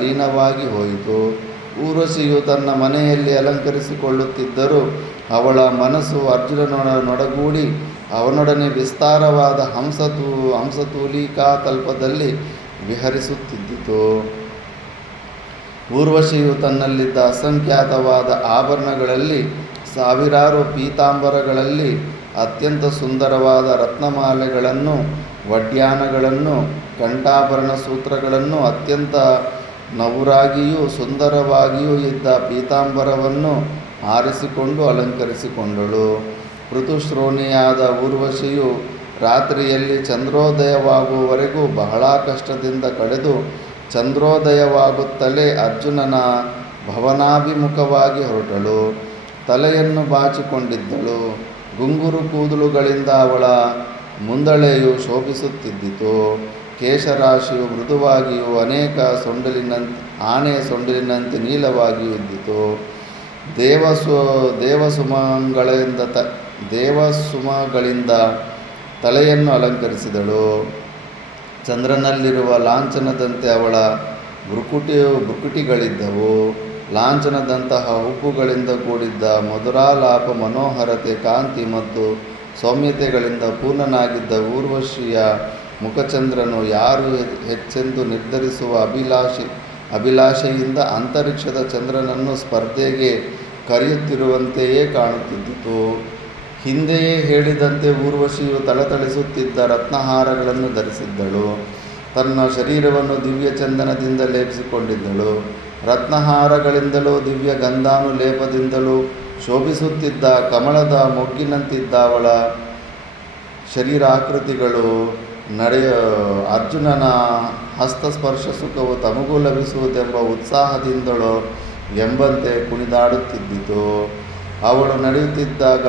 ಲೀನವಾಗಿ ಹೋಯಿತು. ಊರ್ವಶಿಯು ತನ್ನ ಮನೆಯಲ್ಲಿ ಅಲಂಕರಿಸಿಕೊಳ್ಳುತ್ತಿದ್ದರೂ ಅವಳ ಮನಸ್ಸು ಅರ್ಜುನನೊಡಗೂಡಿ ಅವನೊಡನೆ ವಿಸ್ತಾರವಾದ ಹಂಸತೂಲಿಕಾ ತಲ್ಪದಲ್ಲಿ ವಿಹರಿಸುತ್ತಿದ್ದಿತು. ಊರ್ವಶಿಯು ತನ್ನಲ್ಲಿದ್ದ ಅಸಂಖ್ಯಾತವಾದ ಆಭರಣಗಳಲ್ಲಿ, ಸಾವಿರಾರು ಪೀತಾಂಬರಗಳಲ್ಲಿ ಅತ್ಯಂತ ಸುಂದರವಾದ ರತ್ನಮಾಲೆಗಳನ್ನು, ವಡ್ಯಾನಗಳನ್ನು, ಕಂಠಾಭರಣ ಸೂತ್ರಗಳನ್ನು, ಅತ್ಯಂತ ನವುರಾಗಿಯೂ ಸುಂದರವಾಗಿಯೂ ಇದ್ದ ಪೀತಾಂಬರವನ್ನು ಆರಿಸಿಕೊಂಡು ಅಲಂಕರಿಸಿಕೊಂಡಳು. ಋತುಶ್ರೋಣಿಯಾದ ಊರ್ವಶಿಯು ರಾತ್ರಿಯಲ್ಲಿ ಚಂದ್ರೋದಯವಾಗುವವರೆಗೂ ಬಹಳ ಕಷ್ಟದಿಂದ ಕಳೆದು ಚಂದ್ರೋದಯವಾಗುತ್ತಲೇ ಅರ್ಜುನನ ಭವನಾಭಿಮುಖವಾಗಿ ಹೊರಟಳು. ತಲೆಯನ್ನು ಬಾಚಿಕೊಂಡಿದ್ದಳು. ಗುಂಗುರು ಕೂದಲುಗಳಿಂದ ಅವಳ ಮುಂದಳೆಯು ಶೋಭಿಸುತ್ತಿದ್ದಿತು. ಕೇಶರಾಶಿಯು ಮೃದುವಾಗಿಯೂ ಆನೆಯ ಸೊಂಡಿಲಿನಂತೆ ನೀಲವಾಗಿಯೂ ಇದ್ದಿತು. ದೇವಸುಮಗಳಿಂದ ತಲೆಯನ್ನು ಅಲಂಕರಿಸಿದಳು. ಚಂದ್ರನಲ್ಲಿರುವ ಲಾಂಛನದಂತೆ ಅವಳ ಭ್ರುಕುಟಿಗಳಿದ್ದವು. ಲಾಂಛನದಂತಹ ಹುಬ್ಬುಗಳಿಂದ ಕೂಡಿದ್ದ ಮಧುರಾಲಾಪ, ಮನೋಹರತೆ, ಕಾಂತಿ ಮತ್ತು ಸೌಮ್ಯತೆಗಳಿಂದ ಪೂರ್ಣನಾಗಿದ್ದ ಊರ್ವಶಿಯ ಮುಖಚಂದ್ರನು ಯಾರು ಹೆಚ್ಚೆಂದು ನಿರ್ಧರಿಸುವ ಅಭಿಲಾಷೆಯಿಂದ ಅಂತರಿಕ್ಷದ ಚಂದ್ರನನ್ನು ಸ್ಪರ್ಧೆಗೆ ಕರೆಯುತ್ತಿರುವಂತೆಯೇ ಕಾಣುತ್ತಿದ್ದಿತು. ಹಿಂದೆಯೇ ಹೇಳಿದಂತೆ ಊರ್ವಶಿಯು ಥಳಥಳಿಸುತ್ತಿದ್ದ ರತ್ನಹಾರಗಳನ್ನು ಧರಿಸಿದ್ದಳು. ತನ್ನ ಶರೀರವನ್ನು ದಿವ್ಯ ಚಂದನದಿಂದ ಲೇಪಿಸಿಕೊಂಡಿದ್ದಳು. ರತ್ನಹಾರಗಳಿಂದಲೂ ದಿವ್ಯ ಗಂಧಾನುಲೇಪದಿಂದಲೂ ಶೋಭಿಸುತ್ತಿದ್ದ ಕಮಲದ ಮೊಗ್ಗಿನಂತಿದ್ದ ಅವಳ ಶರೀರಾಕೃತಿಗಳು ಅರ್ಜುನನ ಹಸ್ತಸ್ಪರ್ಶ ಸುಖವು ತಮಗೂ ಲಭಿಸುವುದೆಂಬ ಉತ್ಸಾಹದಿಂದಲೋ ಎಂಬಂತೆ ಕುಣಿದಾಡುತ್ತಿದ್ದಿತು. ಅವಳು ನಡೆಯುತ್ತಿದ್ದಾಗ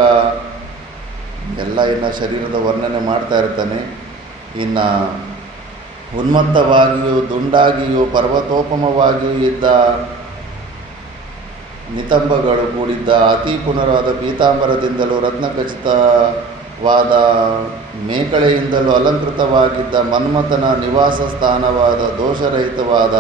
ಇನ್ನು ಶರೀರದ ವರ್ಣನೆ ಮಾಡ್ತಾ ಇರ್ತಾನೆ. ಇನ್ನು ಉನ್ಮತ್ತವಾಗಿಯೂ ದುಂಡಾಗಿಯೂ ಪರ್ವತೋಪಮವಾಗಿಯೂ ಇದ್ದ ನಿತಂಬಗಳು ಕೂಡಿದ್ದ ಅತಿ ಪುನರಾದ ಪೀತಾಂಬರದಿಂದಲೂ ರತ್ನಖಚಿತವಾದ ಮೇಕಳೆಯಿಂದಲೂ ಅಲಂಕೃತವಾಗಿದ್ದ ಮನ್ಮಥನ ನಿವಾಸ ಸ್ಥಾನವಾದ ದೋಷರಹಿತವಾದ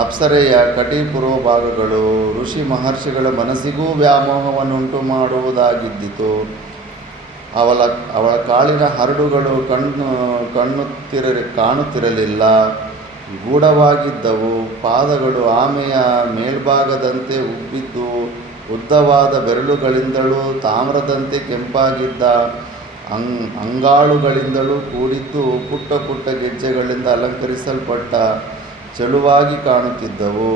ಅಪ್ಸರೆಯ ಕಟಿಪುರೋಭಾಗಗಳು ಋಷಿ ಮಹರ್ಷಿಗಳ ಮನಸ್ಸಿಗೂ ವ್ಯಾಮೋಹವನ್ನುಂಟು ಮಾಡುವುದಾಗಿದ್ದಿತು. ಅವಳ ಕಾಲಿನ ಹರಡುಗಳು ಕಾಣುತ್ತಿರಲಿಲ್ಲ, ಗೂಢವಾಗಿದ್ದವು. ಪಾದಗಳು ಆಮೆಯ ಮೇಲ್ಭಾಗದಂತೆ ಉಬ್ಬಿದ್ದು, ಉದ್ದವಾದ ಬೆರಳುಗಳಿಂದಲೂ ತಾಮ್ರದಂತೆ ಕೆಂಪಾಗಿದ್ದ ಅಂಗಾಳುಗಳಿಂದಲೂ ಕೂಡಿದ್ದು, ಪುಟ್ಟ ಪುಟ್ಟ ಗೆಜ್ಜೆಗಳಿಂದ ಅಲಂಕರಿಸಲ್ಪಟ್ಟ ಚೆಲುವಾಗಿ ಕಾಣುತ್ತಿದ್ದವು.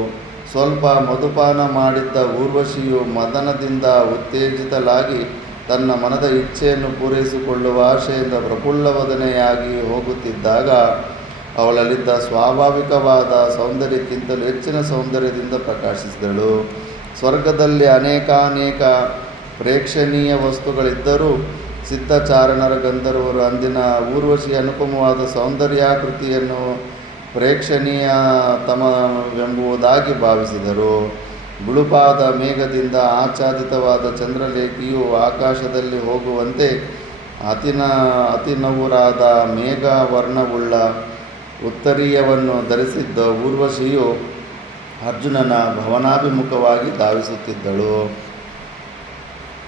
ಸ್ವಲ್ಪ ಮಧುಪಾನ ಮಾಡಿದ್ದ ಊರ್ವಶಿಯು ಮದನದಿಂದ ಉತ್ತೇಜಿತಳಾಗಿ ತನ್ನ ಮನದ ಇಚ್ಛೆಯನ್ನು ಪೂರೈಸಿಕೊಳ್ಳುವ ಆಶೆಯಿಂದ ಪ್ರಫುಲ್ಲವದನೆಯಾಗಿ ಹೋಗುತ್ತಿದ್ದಾಗ ಅವಳಲ್ಲಿದ್ದ ಸ್ವಾಭಾವಿಕವಾದ ಸೌಂದರ್ಯಕ್ಕಿಂತಲೂ ಹೆಚ್ಚಿನ ಸೌಂದರ್ಯದಿಂದ ಪ್ರಕಾಶಿಸಿದಳು. ಸ್ವರ್ಗದಲ್ಲಿ ಅನೇಕಾನೇಕ ಪ್ರೇಕ್ಷಣೀಯ ವಸ್ತುಗಳಿದ್ದರೂ ಸಿದ್ಧಚಾರಣರ ಗಂಧರ್ವರು ಅಂದಿನ ಊರ್ವಶಿಯ ಅನುಪಮವಾದ ಸೌಂದರ್ಯಾಕೃತಿಯನ್ನು ಪ್ರೇಕ್ಷಣೀಯತಮವೆಂಬುದಾಗಿ ಭಾವಿಸಿದರು. ಬಿಳುಪಾದ ಮೇಘದಿಂದ ಆಚ್ಛಾದಿತವಾದ ಚಂದ್ರಲೇಖಿಯು ಆಕಾಶದಲ್ಲಿ ಹೋಗುವಂತೆ ಅತಿನವುರಾದ ಮೇಘವರ್ಣವುಳ್ಳ ಉತ್ತರೀಯವನ್ನು ಧರಿಸಿದ್ದ ಊರ್ವಶಿಯು ಅರ್ಜುನನ ಭವನಾಭಿಮುಖವಾಗಿ ಧಾವಿಸುತ್ತಿದ್ದಳು.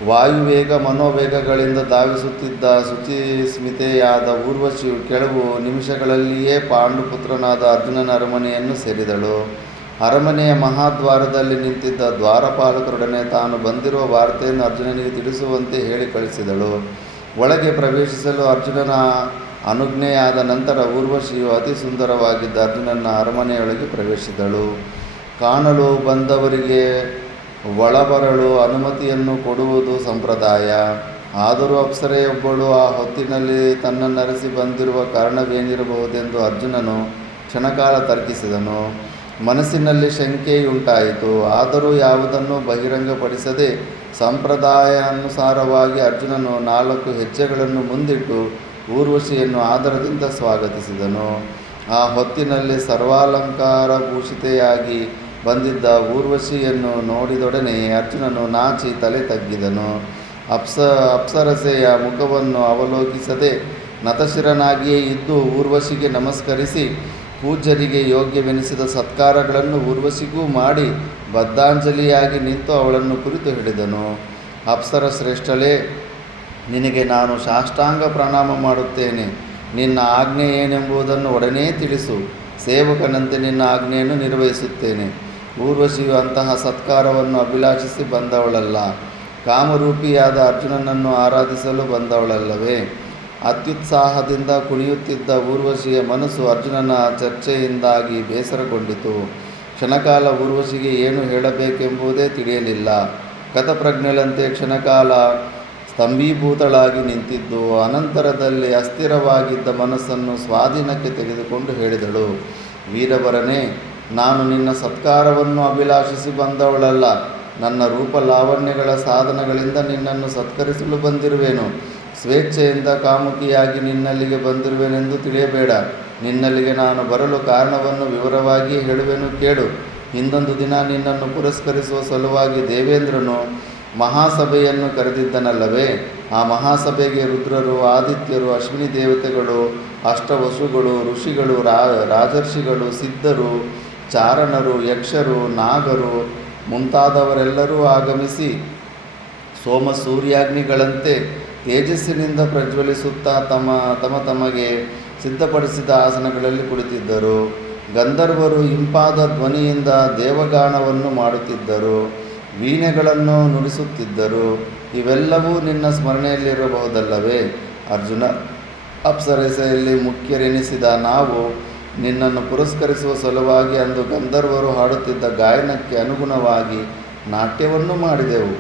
ವಾಯುವೇಗ ಮನೋವೇಗಗಳಿಂದ ಧಾವಿಸುತ್ತಿದ್ದ ಶುಚಿಸ್ಮಿತೆಯಾದ ಊರ್ವಶಿಯು ಕೆಲವು ನಿಮಿಷಗಳಲ್ಲಿಯೇ ಪಾಂಡುಪುತ್ರನಾದ ಅರ್ಜುನನ ಅರಮನೆಯನ್ನು ಸೇರಿದಳು. ಅರಮನೆಯ ಮಹಾದ್ವಾರದಲ್ಲಿ ನಿಂತಿದ್ದ ದ್ವಾರಪಾಲಕರೊಡನೆ ತಾನು ಬಂದಿರುವ ವಾರ್ತೆಯನ್ನು ಅರ್ಜುನನಿಗೆ ತಿಳಿಸುವಂತೆ ಹೇಳಿ ಕಳಿಸಿದಳು. ಒಳಗೆ ಪ್ರವೇಶಿಸಲು ಅರ್ಜುನನ ಅನುಜ್ಞೆಯಾದ ನಂತರ ಊರ್ವಶಿಯು ಅತಿ ಸುಂದರವಾಗಿದ್ದ ಅರ್ಜುನನ ಅರಮನೆಯೊಳಗೆ ಪ್ರವೇಶಿಸಿದಳು. ಕಾಣಲು ಬಂದವರಿಗೆ ಒಳಬರಲು ಅನುಮತಿಯನ್ನು ಕೊಡುವುದು ಸಂಪ್ರದಾಯ. ಆದರೂ ಅಪ್ಸರೆಯೊಬ್ಬಳು ಆ ಹೊತ್ತಿನಲ್ಲಿ ತನ್ನನ್ನರಸಿ ಬಂದಿರುವ ಕಾರಣವೇನಿರಬಹುದೆಂದು ಅರ್ಜುನನು ಕ್ಷಣಕಾಲ ತರ್ಕಿಸಿದನು. ಮನಸ್ಸಿನಲ್ಲಿ ಶಂಕೆಯುಂಟಾಯಿತು. ಆದರೂ ಯಾವುದನ್ನು ಬಹಿರಂಗಪಡಿಸದೆ ಸಂಪ್ರದಾಯಾನುಸಾರವಾಗಿ ಅರ್ಜುನನು 4 ಹೆಜ್ಜೆಗಳನ್ನು ಮುಂದಿಟ್ಟು ಊರ್ವಶಿಯನ್ನು ಆದರದಿಂದ ಸ್ವಾಗತಿಸಿದನು. ಆ ಹೊತ್ತಿನಲ್ಲಿ ಸರ್ವಾಲಂಕಾರಭೂಷಿತೆಯಾಗಿ ಬಂದಿದ್ದ ಊರ್ವಶಿಯನ್ನು ನೋಡಿದೊಡನೆ ಅರ್ಜುನನು ನಾಚಿ ತಲೆ ತಗ್ಗಿದನು. ಅಪ್ಸರಸೆಯ ಮುಖವನ್ನು ಅವಲೋಕಿಸದೆ ನತಶಿರನಾಗಿಯೇ ಇದ್ದು ಊರ್ವಶಿಗೆ ನಮಸ್ಕರಿಸಿ ಪೂಜ್ಯರಿಗೆ ಯೋಗ್ಯವೆನಿಸಿದ ಸತ್ಕಾರಗಳನ್ನು ಊರ್ವಶಿಗೂ ಮಾಡಿ ಬದ್ಧಾಂಜಲಿಯಾಗಿ ನಿಂತು ಅವಳನ್ನು ಕುರಿತು ಹೇಳಿದನು. ಅಪ್ಸರ ಶ್ರೇಷ್ಠಳೇ, ನಿನಗೆ ನಾನು ಸಾಷ್ಟಾಂಗ ಪ್ರಣಾಮ ಮಾಡುತ್ತೇನೆ. ನಿನ್ನ ಆಜ್ಞೆ ಏನೆಂಬುದನ್ನು ಒಡನೆ ತಿಳಿಸು. ಸೇವಕನಂತೆ ನಿನ್ನ ಆಜ್ಞೆಯನ್ನು ನಿರ್ವಹಿಸುತ್ತೇನೆ. ಊರ್ವಶಿಯು ಅಂತಹ ಸತ್ಕಾರವನ್ನು ಅಭಿಲಾಷಿಸಿ ಬಂದವಳಲ್ಲ, ಕಾಮರೂಪಿಯಾದ ಅರ್ಜುನನನ್ನು ಆರಾಧಿಸಲು ಬಂದವಳಲ್ಲವೇ? ಅತ್ಯುತ್ಸಾಹದಿಂದ ಕುಣಿಯುತ್ತಿದ್ದ ಊರ್ವಶಿಯ ಮನಸ್ಸು ಅರ್ಜುನನ ಚರ್ಚೆಯಿಂದಾಗಿ ಬೇಸರಗೊಂಡಿತು. ಕ್ಷಣಕಾಲ ಊರ್ವಶಿಗೆ ಏನು ಹೇಳಬೇಕೆಂಬುದೇ ತಿಳಿಯಲಿಲ್ಲ. ಗತಪ್ರಜ್ಞಳಂತೆ ಕ್ಷಣಕಾಲ ಸ್ತಂಭೀಭೂತಳಾಗಿ ನಿಂತಿದ್ದು, ಅನಂತರದಲ್ಲಿ ಅಸ್ಥಿರವಾಗಿದ್ದ ಮನಸ್ಸನ್ನು ಸ್ವಾಧೀನಕ್ಕೆ ತೆಗೆದುಕೊಂಡು ಹೇಳಿದಳು. ವೀರವರನೇ, ನಾನು ನಿನ್ನ ಸತ್ಕಾರವನ್ನು ಅಭಿಲಾಷಿಸಿ ಬಂದವಳಲ್ಲ. ನನ್ನ ರೂಪಲಾವಣ್ಯಗಳ ಸಾಧನಗಳಿಂದ ನಿನ್ನನ್ನು ಸತ್ಕರಿಸಲು ಬಂದಿರುವೆನು. ಸ್ವೇಚ್ಛೆಯಿಂದ ಕಾಮುಕಿಯಾಗಿ ನಿನ್ನಲ್ಲಿಗೆ ಬಂದಿರುವೆನೆಂದು ತಿಳಿಯಬೇಡ. ನಿನ್ನಲ್ಲಿಗೆ ನಾನು ಬರಲು ಕಾರಣವನ್ನು ವಿವರವಾಗಿ ಹೇಳುವೆನು, ಕೇಳು. ಹಿಂದೊಂದು ದಿನ ನಿನ್ನನ್ನು ಪುರಸ್ಕರಿಸುವ ಸಲುವಾಗಿ ದೇವೇಂದ್ರನು ಮಹಾಸಭೆಯನ್ನು ಕರೆದಿದ್ದನಲ್ಲವೇ? ಆ ಮಹಾಸಭೆಗೆ ರುದ್ರರು, ಆದಿತ್ಯರು, ಅಶ್ವಿನಿ ದೇವತೆಗಳು ಅಷ್ಟವಸುಗಳು, ಋಷಿಗಳು, ರಾಜರ್ಷಿಗಳು, ಸಿದ್ಧರು, ಚಾರಣರು, ಯಕ್ಷರು, ನಾಗರು ಮುಂತಾದವರೆಲ್ಲರೂ ಆಗಮಿಸಿ ಸೋಮ ಸೂರ್ಯಾಗ್ನಿಗಳಂತೆ ತೇಜಸ್ಸಿನಿಂದ ಪ್ರಜ್ವಲಿಸುತ್ತಾ ತಮಗೆ ಸಿದ್ಧಪಡಿಸಿದ ಆಸನಗಳಲ್ಲಿ ಕುಳಿತಿದ್ದರು. ಗಂಧರ್ವರು ಇಂಪಾದ ಧ್ವನಿಯಿಂದ ದೇವಗಾನವನ್ನು ಮಾಡುತ್ತಿದ್ದರು, ವೀಣೆಗಳನ್ನು ನುಡಿಸುತ್ತಿದ್ದರು. ಇವೆಲ್ಲವೂ ನಿನ್ನ ಸ್ಮರಣೆಯಲ್ಲಿರಬಹುದಲ್ಲವೇ ಅರ್ಜುನ? ಅಪ್ಸರಸೆಯಲ್ಲಿ ಮುಖ್ಯರೆನಿಸಿದ ನಾವು ನಿನ್ನನ್ನು ಪುರಸ್ಕರಿಸುವ ಸಲುವಾಗಿ ಅಂದು ಗಂಧರ್ವರು ಹಾಡುತ್ತಿದ್ದ ಗಾಯನಕ್ಕೆ ಅನುಗುಣವಾಗಿ ನಾಟ್ಯವನ್ನು ಮಾಡಿದೆವು.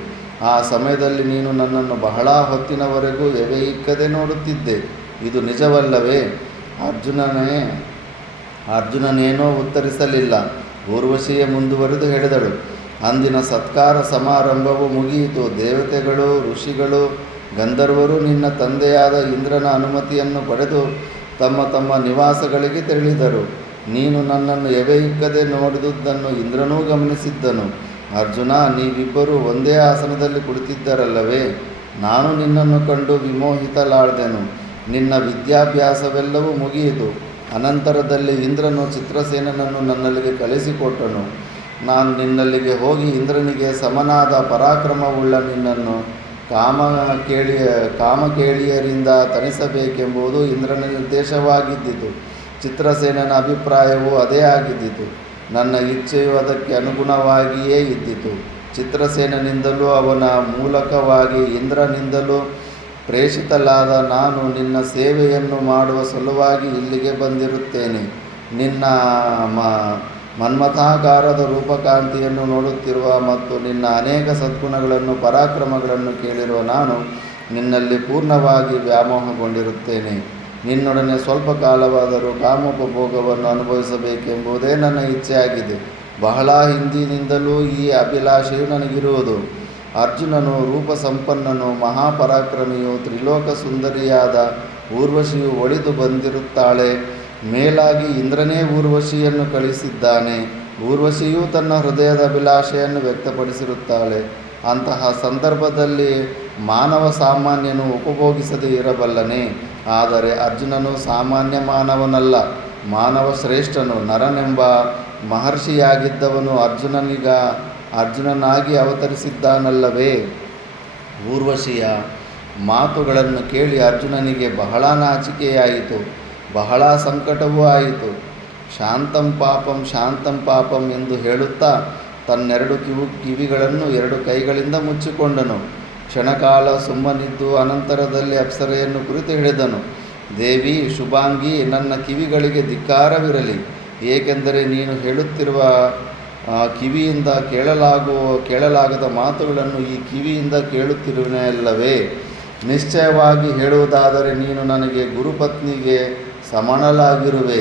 ಆ ಸಮಯದಲ್ಲಿ ನೀನು ನನ್ನನ್ನು ಬಹಳ ಹೊತ್ತಿನವರೆಗೂ ಎವೆಯಿಕ್ಕದೆ ನೋಡುತ್ತಿದ್ದೆ. ಇದು ನಿಜವಲ್ಲವೇ? ಅರ್ಜುನನೇನೋ ಉತ್ತರಿಸಲಿಲ್ಲ. ಊರ್ವಶಿಯೇ ಮುಂದುವರೆದು ಹೇಳಿದಳು, ಅಂದಿನ ಸತ್ಕಾರ ಸಮಾರಂಭವು ಮುಗಿಯಿತು. ದೇವತೆಗಳು, ಋಷಿಗಳು, ಗಂಧರ್ವರು ನಿನ್ನ ತಂದೆಯಾದ ಇಂದ್ರನ ಅನುಮತಿಯನ್ನು ಪಡೆದು ತಮ್ಮ ನಿವಾಸಗಳಿಗೆ ತೆರಳಿದರು. ನೀನು ನನ್ನನ್ನು ಎವೆಯಿಕ್ಕದೆ ನೋಡಿದುದನ್ನು ಇಂದ್ರನೂ ಗಮನಿಸಿದ್ದನು. ಅರ್ಜುನ, ನೀವಿಬ್ಬರೂ ಒಂದೇ ಆಸನದಲ್ಲಿ ಕುಳಿತಿದ್ದರಲ್ಲವೇ? ನಾನು ನಿನ್ನನ್ನು ಕಂಡು ವಿಮೋಹಿತಳಾದೆನು. ನಿನ್ನ ವಿದ್ಯಾಭ್ಯಾಸವೆಲ್ಲವೂ ಮುಗಿಯಿತು. ಅನಂತರದಲ್ಲಿ ಇಂದ್ರನು ಚಿತ್ರಸೇನನನ್ನು ನನ್ನಲ್ಲಿಗೆ ಕಳಿಸಿಕೊಟ್ಟನು. ನಾನು ನಿನ್ನಲ್ಲಿಗೆ ಹೋಗಿ ಇಂದ್ರನಿಗೆ ಸಮನಾದ ಪರಾಕ್ರಮವುಳ್ಳ ನಿನ್ನನ್ನು ಕಾಮಕೇಳಿಯರಿಂದ ತಣಿಸಬೇಕೆಂಬುದು ಇಂದ್ರನ ನಿರ್ದೇಶವಾಗಿದ್ದಿತು. ಚಿತ್ರಸೇನನ ಅಭಿಪ್ರಾಯವೂ ಅದೇ ಆಗಿದ್ದಿತು. ನನ್ನ ಇಚ್ಛೆಯು ಅದಕ್ಕೆ ಅನುಗುಣವಾಗಿಯೇ ಇದ್ದಿತು. ಚಿತ್ರಸೇನನಿಂದಲೂ ಅವನ ಮೂಲಕವಾಗಿ ಇಂದ್ರನಿಂದಲೂ ಪ್ರೇಷಿತಳಾದ ನಾನು ನಿನ್ನ ಸೇವೆಯನ್ನು ಮಾಡುವ ಸಲುವಾಗಿ ಇಲ್ಲಿಗೆ ಬಂದಿರುತ್ತೇನೆ. ನಿನ್ನ ಮನ್ಮಥಾಕಾರದ ರೂಪಕಾಂತಿಯನ್ನು ನೋಡುತ್ತಿರುವ ಮತ್ತು ನಿನ್ನ ಅನೇಕ ಸದ್ಗುಣಗಳನ್ನು, ಪರಾಕ್ರಮಗಳನ್ನು ಕೇಳಿರುವ ನಾನು ನಿನ್ನಲ್ಲಿ ಪೂರ್ಣವಾಗಿ ವ್ಯಾಮೋಹಗೊಂಡಿರುತ್ತೇನೆ. ನಿನ್ನೊಡನೆ ಸ್ವಲ್ಪ ಕಾಲವಾದರೂ ಕಾಮೋಪಭೋಗವನ್ನು ಅನುಭವಿಸಬೇಕೆಂಬುದೇ ನನ್ನ ಇಚ್ಛೆಯಾಗಿದೆ. ಬಹಳ ಹಿಂದಿನಿಂದಲೂ ಈ ಅಭಿಲಾಷೆಯು ನನಗಿರುವುದು. ಅರ್ಜುನನು ರೂಪಸಂಪನ್ನನು, ಮಹಾಪರಾಕ್ರಮಿಯು, ತ್ರಿಲೋಕ ಸುಂದರಿಯಾದ ಊರ್ವಶಿಯು ಒಳಿದು ಬಂದಿರುತ್ತಾಳೆ. ಮೇಲಾಗಿ ಇಂದ್ರನೇ ಊರ್ವಶಿಯನ್ನು ಕಳಿಸಿದ್ದಾನೆ. ಊರ್ವಶಿಯೂ ತನ್ನ ಹೃದಯದ ಅಭಿಲಾಷೆಯನ್ನು ವ್ಯಕ್ತಪಡಿಸಿರುತ್ತಾಳೆ. ಅಂತಹ ಸಂದರ್ಭದಲ್ಲಿ ಮಾನವ ಸಾಮಾನ್ಯನು ಉಪಭೋಗಿಸದೇ ಇರಬಲ್ಲನೆ. ಆದರೆ ಅರ್ಜುನನು ಸಾಮಾನ್ಯ ಮಾನವನಲ್ಲ, ಮಾನವ ಶ್ರೇಷ್ಠನು. ನರನೆಂಬ ಮಹರ್ಷಿಯಾಗಿದ್ದವನು ಅರ್ಜುನನಾಗಿ ಅವತರಿಸಿದ್ದಾನಲ್ಲವೇ? ಊರ್ವಶಿಯ ಮಾತುಗಳನ್ನು ಕೇಳಿ ಅರ್ಜುನನಿಗೆ ಬಹಳ ನಾಚಿಕೆಯಾಯಿತು, ಬಹಳ ಸಂಕಟವೂ ಆಯಿತು. ಶಾಂತಂ ಪಾಪಂ ಎಂದು ಹೇಳುತ್ತಾ ತನ್ನೆರಡು ಕಿವಿಗಳನ್ನು 2 ಕೈಗಳಿಂದ ಮುಚ್ಚಿಕೊಂಡನು. ಕ್ಷಣಕಾಲ ಸುಮ್ಮನಿದ್ದು ಅನಂತರದಲ್ಲಿ ಅಪ್ಸರೆಯನ್ನು ಕುರಿತು ಹೇಳಿದನು, ದೇವಿ ಶುಭಾಂಗಿ, ನನ್ನ ಕಿವಿಗಳಿಗೆ ಧಿಕ್ಕಾರವಿರಲಿ. ಏಕೆಂದರೆ ನೀನು ಹೇಳುತ್ತಿರುವ ಕಿವಿಯಿಂದ ಕೇಳಲಾಗದ ಮಾತುಗಳನ್ನು ಈ ಕಿವಿಯಿಂದ ಕೇಳುತ್ತಿರುವೆನಲ್ಲವೇ? ನಿಶ್ಚಯವಾಗಿ ಹೇಳುವುದಾದರೆ ನೀನು ನನಗೆ ಗುರುಪತ್ನಿಗೆ ಸಮಾನಳಾಗಿರುವೆ.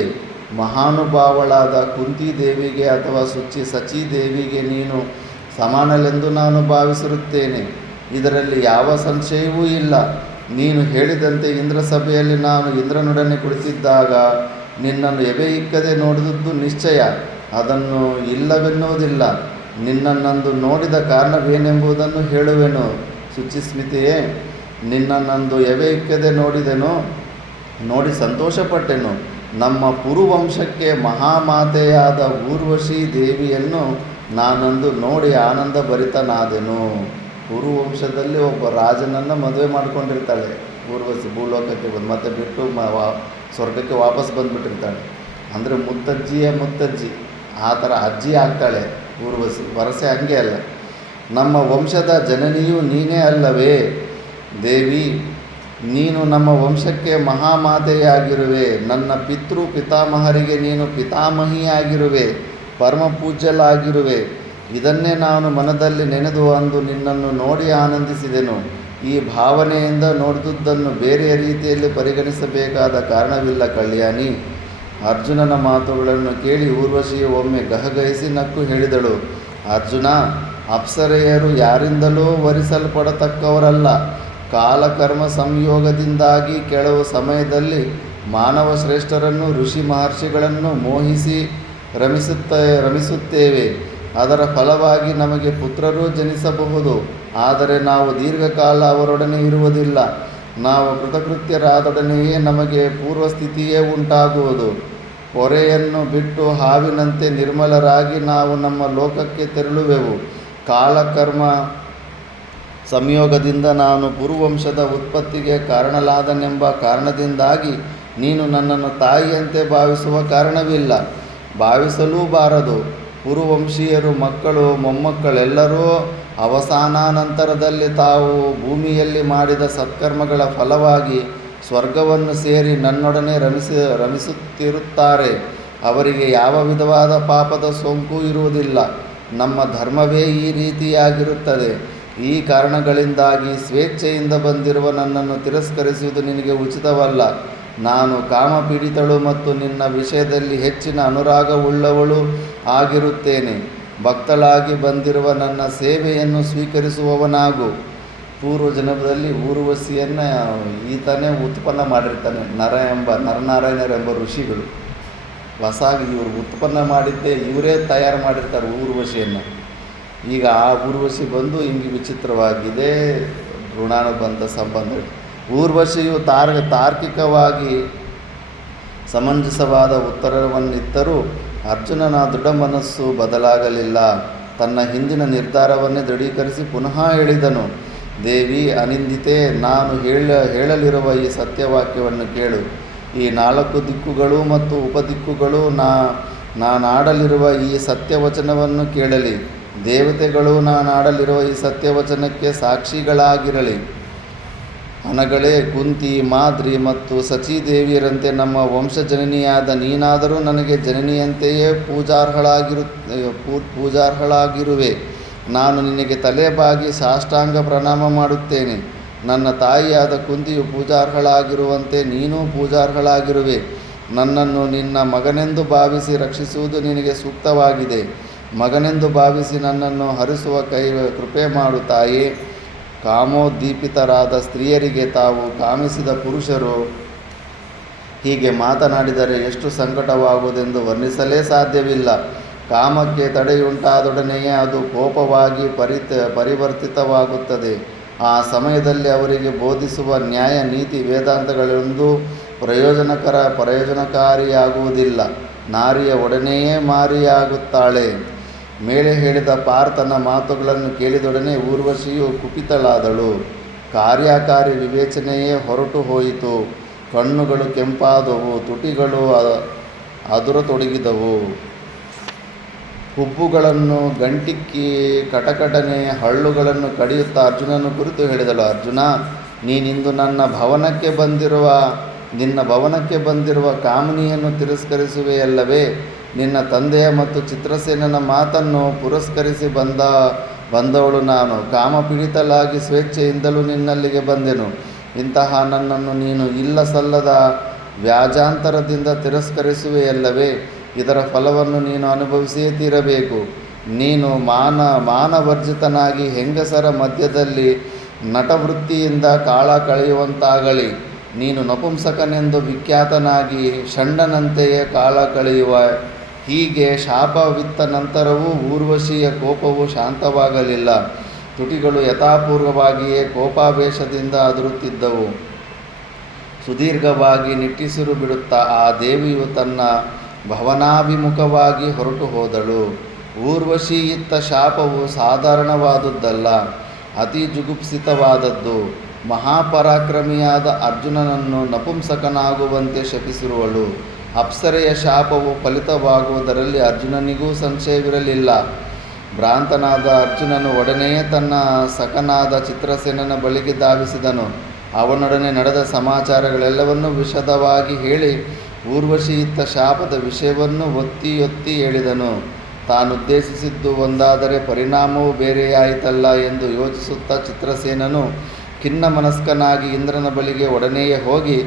ಮಹಾನುಭಾವಳಾದ ಕುಂತಿದೇವಿಗೆ ಅಥವಾ ಸಚೀದೇವಿಗೆ ನೀನು ಸಮಾನಳೆಂದು ನಾನು ಭಾವಿಸಿರುತ್ತೇನೆ. ಇದರಲ್ಲಿ ಯಾವ ಸಂಶಯವೂ ಇಲ್ಲ. ನೀನು ಹೇಳಿದಂತೆ ಇಂದ್ರ ಸಭೆಯಲ್ಲಿ ನಾನು ಇಂದ್ರನೊಡನೆ ಕುಳಿತಿದ್ದಾಗ ನಿನ್ನನ್ನು ಎವೆಯಿಕ್ಕದೆ ನೋಡಿದುದು ನಿಶ್ಚಯ. ಅದನ್ನು ಇಲ್ಲವೆನ್ನುವುದಿಲ್ಲ. ನಿನ್ನನ್ನಂದು ನೋಡಿದ ಕಾರಣವೇನೆಂಬುದನ್ನು ಹೇಳುವೆನು. ಶುಚಿಸ್ಮಿತೆಯೇ, ನಿನ್ನನ್ನಂದು ಎವೆಯಿಕ್ಕದೆ ನೋಡಿದೆನೋ, ನೋಡಿ ಸಂತೋಷಪಟ್ಟೆನು. ನಮ್ಮ ಪುರುವಂಶಕ್ಕೆ ಮಹಾಮಾತೆಯಾದ ಊರ್ವಶಿ ದೇವಿಯನ್ನು ನಾನಂದು ನೋಡಿ ಆನಂದ ಭರಿತನಾದೆನು. ಪುರುವಂಶದಲ್ಲಿ ಒಬ್ಬ ರಾಜನನ್ನು ಮದುವೆ ಮಾಡಿಕೊಂಡಿರ್ತಾಳೆ ಊರ್ವಶಿ. ಭೂಲೋಕಕ್ಕೆ ಬಂದು ಮತ್ತೆ ಬಿಟ್ಟು ಸ್ವರ್ಗಕ್ಕೆ ವಾಪಸ್ ಬಂದುಬಿಟ್ಟಿರ್ತಾಳೆ. ಅಂದರೆ ಮುತ್ತಜ್ಜಿ ಆ ಥರ ಅಜ್ಜಿ ಆಗ್ತಾಳೆ ಊರ್ವಶಿ. ವರಸೆ ಹಂಗೆ ಅಲ್ಲ. ನಮ್ಮ ವಂಶದ ಜನನಿಯೂ ನೀನೇ ಅಲ್ಲವೇ ದೇವಿ? ನೀನು ನಮ್ಮ ವಂಶಕ್ಕೆ ಮಹಾಮಾತೆಯಾಗಿರುವೆ. ನನ್ನ ಪಿತಾಮಹರಿಗೆ ನೀನು ಪಿತಾಮಹಿಯಾಗಿರುವೆ, ಪರಮಪೂಜ್ಯಲಾಗಿರುವೆ. ಇದನ್ನೇ ನಾನು ಮನದಲ್ಲಿ ನೆನೆದು ಅಂದು ನಿನ್ನನ್ನು ನೋಡಿ ಆನಂದಿಸಿದೆನು. ಈ ಭಾವನೆಯಿಂದ ನೋಡಿದುದನ್ನು ಬೇರೆಯ ರೀತಿಯಲ್ಲಿ ಪರಿಗಣಿಸಬೇಕಾದ ಕಾರಣವಿಲ್ಲ ಕಲ್ಯಾಣಿ. ಅರ್ಜುನನ ಮಾತುಗಳನ್ನು ಕೇಳಿ ಊರ್ವಶಿಯು ಒಮ್ಮೆ ಗಹಗಹಿಸಿ ನಕ್ಕು ಹೇಳಿದಳು, ಅರ್ಜುನ, ಅಪ್ಸರೆಯರು ಯಾರಿಂದಲೂ ವರಿಸಲ್ಪಡತಕ್ಕವರಲ್ಲ. ಕಾಲಕರ್ಮ ಸಂಯೋಗದಿಂದಾಗಿ ಕೆಲವು ಸಮಯದಲ್ಲಿ ಮಾನವ ಶ್ರೇಷ್ಠರನ್ನು, ಋಷಿ ಮಹರ್ಷಿಗಳನ್ನು ಮೋಹಿಸಿ ರಮಿಸುತ್ತೇವೆ. ಅದರ ಫಲವಾಗಿ ನಮಗೆ ಪುತ್ರರೂ ಜನಿಸಬಹುದು. ಆದರೆ ನಾವು ದೀರ್ಘಕಾಲ ಅವರೊಡನೆ ಇರುವುದಿಲ್ಲ. ನಾವು ಕೃತಕೃತ್ಯರಾದೊಡನೆಯೇ ನಮಗೆ ಪೂರ್ವಸ್ಥಿತಿಯೇ ಉಂಟಾಗುವುದು. ಪೊರೆಯನ್ನು ಬಿಟ್ಟು ಹಾವಿನಂತೆ ನಿರ್ಮಲರಾಗಿ ನಾವು ನಮ್ಮ ಲೋಕಕ್ಕೆ ತೆರಳುವೆವು. ಕಾಲಕರ್ಮ ಸಂಯೋಗದಿಂದ ನಾನು ಪುರುವಂಶದ ಉತ್ಪತ್ತಿಗೆ ಕಾರಣಲಾದನೆಂಬ ಕಾರಣದಿಂದಾಗಿ ನೀನು ನನ್ನನ್ನು ತಾಯಿಯಂತೆ ಭಾವಿಸುವ ಕಾರಣವಿಲ್ಲ, ಭಾವಿಸಲೂ ಬಾರದು. ಪುರುವಂಶೀಯರು ಮಕ್ಕಳು ಮೊಮ್ಮಕ್ಕಳೆಲ್ಲರೂ ಅವಸಾನಾನಂತರದಲ್ಲಿ ತಾವು ಭೂಮಿಯಲ್ಲಿ ಮಾಡಿದ ಸತ್ಕರ್ಮಗಳ ಫಲವಾಗಿ ಸ್ವರ್ಗವನ್ನು ಸೇರಿ ನನ್ನೊಡನೆ ರಮಿಸುತ್ತಿರುತ್ತಾರೆ. ಅವರಿಗೆ ಯಾವ ವಿಧವಾದ ಪಾಪದ ಸೋಂಕು ಇರುವುದಿಲ್ಲ. ನಮ್ಮ ಧರ್ಮವೇ ಈ ರೀತಿಯಾಗಿರುತ್ತದೆ. ಈ ಕಾರಣಗಳಿಂದಾಗಿ ಸ್ವೇಚ್ಛೆಯಿಂದ ಬಂದಿರುವ ನನ್ನನ್ನು ತಿರಸ್ಕರಿಸುವುದು ನಿನಗೆ ಉಚಿತವಲ್ಲ. ನಾನು ಕಾಮಪೀಡಿತಳು ಮತ್ತು ನಿನ್ನ ವಿಷಯದಲ್ಲಿ ಹೆಚ್ಚಿನ ಅನುರಾಗವುಳ್ಳವಳು ಆಗಿರುತ್ತೇನೆ. ಭಕ್ತಳಾಗಿ ಬಂದಿರುವ ನನ್ನ ಸೇವೆಯನ್ನು ಸ್ವೀಕರಿಸುವವನಾಗು. ಪೂರ್ವ ಜನ್ಮದಲ್ಲಿ ಊರ್ವಶಿಯನ್ನು ಈತನೇ ಉತ್ಪನ್ನ ಮಾಡಿರ್ತಾನೆ. ನರನಾರಾಯಣರೆಂಬ ಋಷಿಗಳು ಹೊಸಾಗಿ ಇವರು ಉತ್ಪನ್ನ ಮಾಡಿದ್ದೇ ಇವರೇ ತಯಾರು ಮಾಡಿರ್ತಾರೆ ಊರ್ವಶಿಯನ್ನು. ಈಗ ಆ ಊರ್ವಶಿ ಬಂದು ಹಿಂಗೆ ವಿಚಿತ್ರವಾಗಿದೆ ಋಣಾನುಬಂಧ ಸಂಬಂಧ. ಊರ್ವಶಿಯು ತಾರ್ಕಿಕವಾಗಿ ಸಮಂಜಸವಾದ ಉತ್ತರವನ್ನಿತ್ತರೂ ಅರ್ಜುನನ ದೃಢ ಮನಸ್ಸು ಬದಲಾಗಲಿಲ್ಲ. ತನ್ನ ಹಿಂದಿನ ನಿರ್ಧಾರವನ್ನೇ ದೃಢೀಕರಿಸಿ ಪುನಃ ಹೇಳಿದನು. ದೇವಿ ಅನಿಂದಿತೆ, ನಾನು ಹೇಳಲಿರುವ ಈ ಸತ್ಯವಾಕ್ಯವನ್ನು ಕೇಳು. ಈ 4 ದಿಕ್ಕುಗಳು ಮತ್ತು ಉಪದಿಕ್ಕುಗಳು ನಾನಾಡಲಿರುವ ಈ ಸತ್ಯವಚನವನ್ನು ಕೇಳಲಿ. ದೇವತೆಗಳು ನಾನಾಡಲಿರುವ ಈ ಸತ್ಯವಚನಕ್ಕೆ ಸಾಕ್ಷಿಗಳಾಗಿರಲಿ. ಅನಗಳೇ, ಕುಂತಿ, ಮಾದ್ರಿ ಮತ್ತು ಸಚೀದೇವಿಯರಂತೆ ನಮ್ಮ ವಂಶಜನನಿಯಾದ ನೀನಾದರೂ ನನಗೆ ಜನನಿಯಂತೆಯೇ ಪೂಜಾರ್ಹಳಾಗಿರುವೆ. ನಾನು ನಿನಗೆ ತಲೆಬಾಗಿ ಸಾಷ್ಟಾಂಗ ಪ್ರಣಾಮ ಮಾಡುತ್ತೇನೆ. ನನ್ನ ತಾಯಿಯಾದ ಕುಂತಿಯು ಪೂಜಾರ್ಹಳಾಗಿರುವಂತೆ ನೀನೂ ಪೂಜಾರ್ಹಳಾಗಿರುವೆ. ನನ್ನನ್ನು ನಿನ್ನ ಮಗನೆಂದು ಭಾವಿಸಿ ರಕ್ಷಿಸುವುದು ನಿನಗೆ ಸೂಕ್ತವಾಗಿದೆ. ಮಗನೆಂದು ಭಾವಿಸಿ ನನ್ನನ್ನು ಹರಿಸುವ ಕೃಪೆ ಮಾಡು ತಾಯೇ. ಕಾಮೋದ್ದೀಪಿತರಾದ ಸ್ತ್ರೀಯರಿಗೆ ತಾವು ಕಾಮಿಸಿದ ಪುರುಷರು ಹೀಗೆ ಮಾತನಾಡಿದರೆ ಎಷ್ಟು ಸಂಕಟವಾಗುವುದೆಂದು ವರ್ಣಿಸಲೇ ಸಾಧ್ಯವಿಲ್ಲ. ಕಾಮಕ್ಕೆ ತಡೆಯುಂಟಾದೊಡನೆಯೇ ಅದು ಕೋಪವಾಗಿ ಪರಿವರ್ತಿತವಾಗುತ್ತದೆ. ಆ ಸಮಯದಲ್ಲಿ ಅವರಿಗೆ ಬೋಧಿಸುವ ನ್ಯಾಯ ನೀತಿ ವೇದಾಂತಗಳೊಂದು ಪ್ರಯೋಜನಕಾರಿಯಾಗುವುದಿಲ್ಲ. ನಾರಿಯ ಒಡನೆಯೇ ಮಾರಿಯಾಗುತ್ತಾಳೆ. ಮೇಲೆ ಹೇಳಿದ ಪಾರ್ಥನ ಮಾತುಗಳನ್ನು ಕೇಳಿದೊಡನೆ ಊರ್ವಶಿಯು ಕುಪಿತಳಾದಳು. ಕಾರ್ಯಕಾರಿ ವಿವೇಚನೆಯೇ ಹೊರಟು ಹೋಯಿತು. ಕಣ್ಣುಗಳು ಕೆಂಪಾದವು, ತುಟಿಗಳು ಅದುರತೊಡಗಿದವು. ಹುಬ್ಬುಗಳನ್ನು ಗಂಟಿಕ್ಕಿ ಕಟಕಟನೆ ಹಳ್ಳುಗಳನ್ನು ಕಡಿಯುತ್ತಾ ಅರ್ಜುನನ ಕುರಿತು ಹೇಳಿದಳು. ಅರ್ಜುನ, ನೀನಿಂದು ನಿನ್ನ ಭವನಕ್ಕೆ ಬಂದಿರುವ ಕಾಮಿನಿಯನ್ನು ತಿರಸ್ಕರಿಸುವೆಯಲ್ಲವೇ? ನಿನ್ನ ತಂದೆಯ ಮತ್ತು ಚಿತ್ರಸೇನನ ಮಾತನ್ನು ಪುರಸ್ಕರಿಸಿ ಬಂದವಳು ನಾನು. ಕಾಮಪೀಡಿತಳಾಗಿ ಸ್ವೇಚ್ಛೆಯಿಂದಲೂ ನಿನ್ನಲ್ಲಿಗೆ ಬಂದೆನು. ಇಂತಹ ನನ್ನನ್ನು ನೀನು ಇಲ್ಲ ಸಲ್ಲದ ವ್ಯಾಜಾಂತರದಿಂದ ತಿರಸ್ಕರಿಸುವೆಯಲ್ಲವೇ? ಇದರ ಫಲವನ್ನು ನೀನು ಅನುಭವಿಸಿಯೇ ತೀರಬೇಕು. ನೀನು ಮಾನವರ್ಜಿತನಾಗಿ ಹೆಂಗಸರ ಮಧ್ಯದಲ್ಲಿ ನಟವೃತ್ತಿಯಿಂದ ಕಾಲ ಕಳೆಯುವಂತಾಗಲಿ. ನೀನು ನಪುಂಸಕನೆಂದು ವಿಖ್ಯಾತನಾಗಿ ಷಂಡನಂತೆಯೇ ಕಾಲ ಕಳೆಯುವ. ಹೀಗೆ ಶಾಪವಿತ್ತ ನಂತರವೂ ಊರ್ವಶಿಯ ಕೋಪವು ಶಾಂತವಾಗಲಿಲ್ಲ. ತುಟಿಗಳು ಯಥಾಪೂರ್ವವಾಗಿಯೇ ಕೋಪಾವೇಶದಿಂದ ಅದುರುತ್ತಿದ್ದವು. ಸುದೀರ್ಘವಾಗಿ ನಿಟ್ಟುಸಿರು ಬಿಡುತ್ತಾ ಆ ದೇವಿಯು ತನ್ನ ಭವನಾಭಿಮುಖವಾಗಿ ಹೊರಟು ಹೋದಳು. ಊರ್ವಶಿ ಇತ್ತ ಶಾಪವು ಸಾಧಾರಣವಾದುದಲ್ಲ, ಅತಿ ಜುಗುಪ್ಸಿತವಾದದ್ದು. ಮಹಾಪರಾಕ್ರಮಿಯಾದ ಅರ್ಜುನನನ್ನು ನಪುಂಸಕನಾಗುವಂತೆ ಶಪಿಸಿರುವಳು. ಅಪ್ಸರೆಯ ಶಾಪವು ಫಲಿತವಾಗುವುದರಲ್ಲಿ ಅರ್ಜುನನಿಗೂ ಸಂಶಯವಿರಲಿಲ್ಲ. ಭ್ರಾಂತನಾದ ಅರ್ಜುನನು ಒಡನೆಯೇ ತನ್ನ ಸಖನಾದ ಚಿತ್ರಸೇನನ ಬಳಿಗೆ ಧಾವಿಸಿದನು. ಅವನೊಡನೆ ನಡೆದ ಸಮಾಚಾರಗಳೆಲ್ಲವನ್ನೂ ವಿಶದವಾಗಿ ಹೇಳಿ ಊರ್ವಶಿ ಇತ್ತ ಶಾಪದ ವಿಷಯವನ್ನು ಒತ್ತಿ ಹೇಳಿದನು. ತಾನುದ್ದೇಶಿಸಿದ್ದು ಒಂದಾದರೆ ಪರಿಣಾಮವೂ ಬೇರೆಯಾಯಿತಲ್ಲ ಎಂದು ಯೋಚಿಸುತ್ತಾ ಚಿತ್ರಸೇನನು ಖಿನ್ನ ಮನಸ್ಕನಾಗಿ ಇಂದ್ರನ ಬಳಿಗೆ ಒಡನೆಯೇ ಹೋಗಿ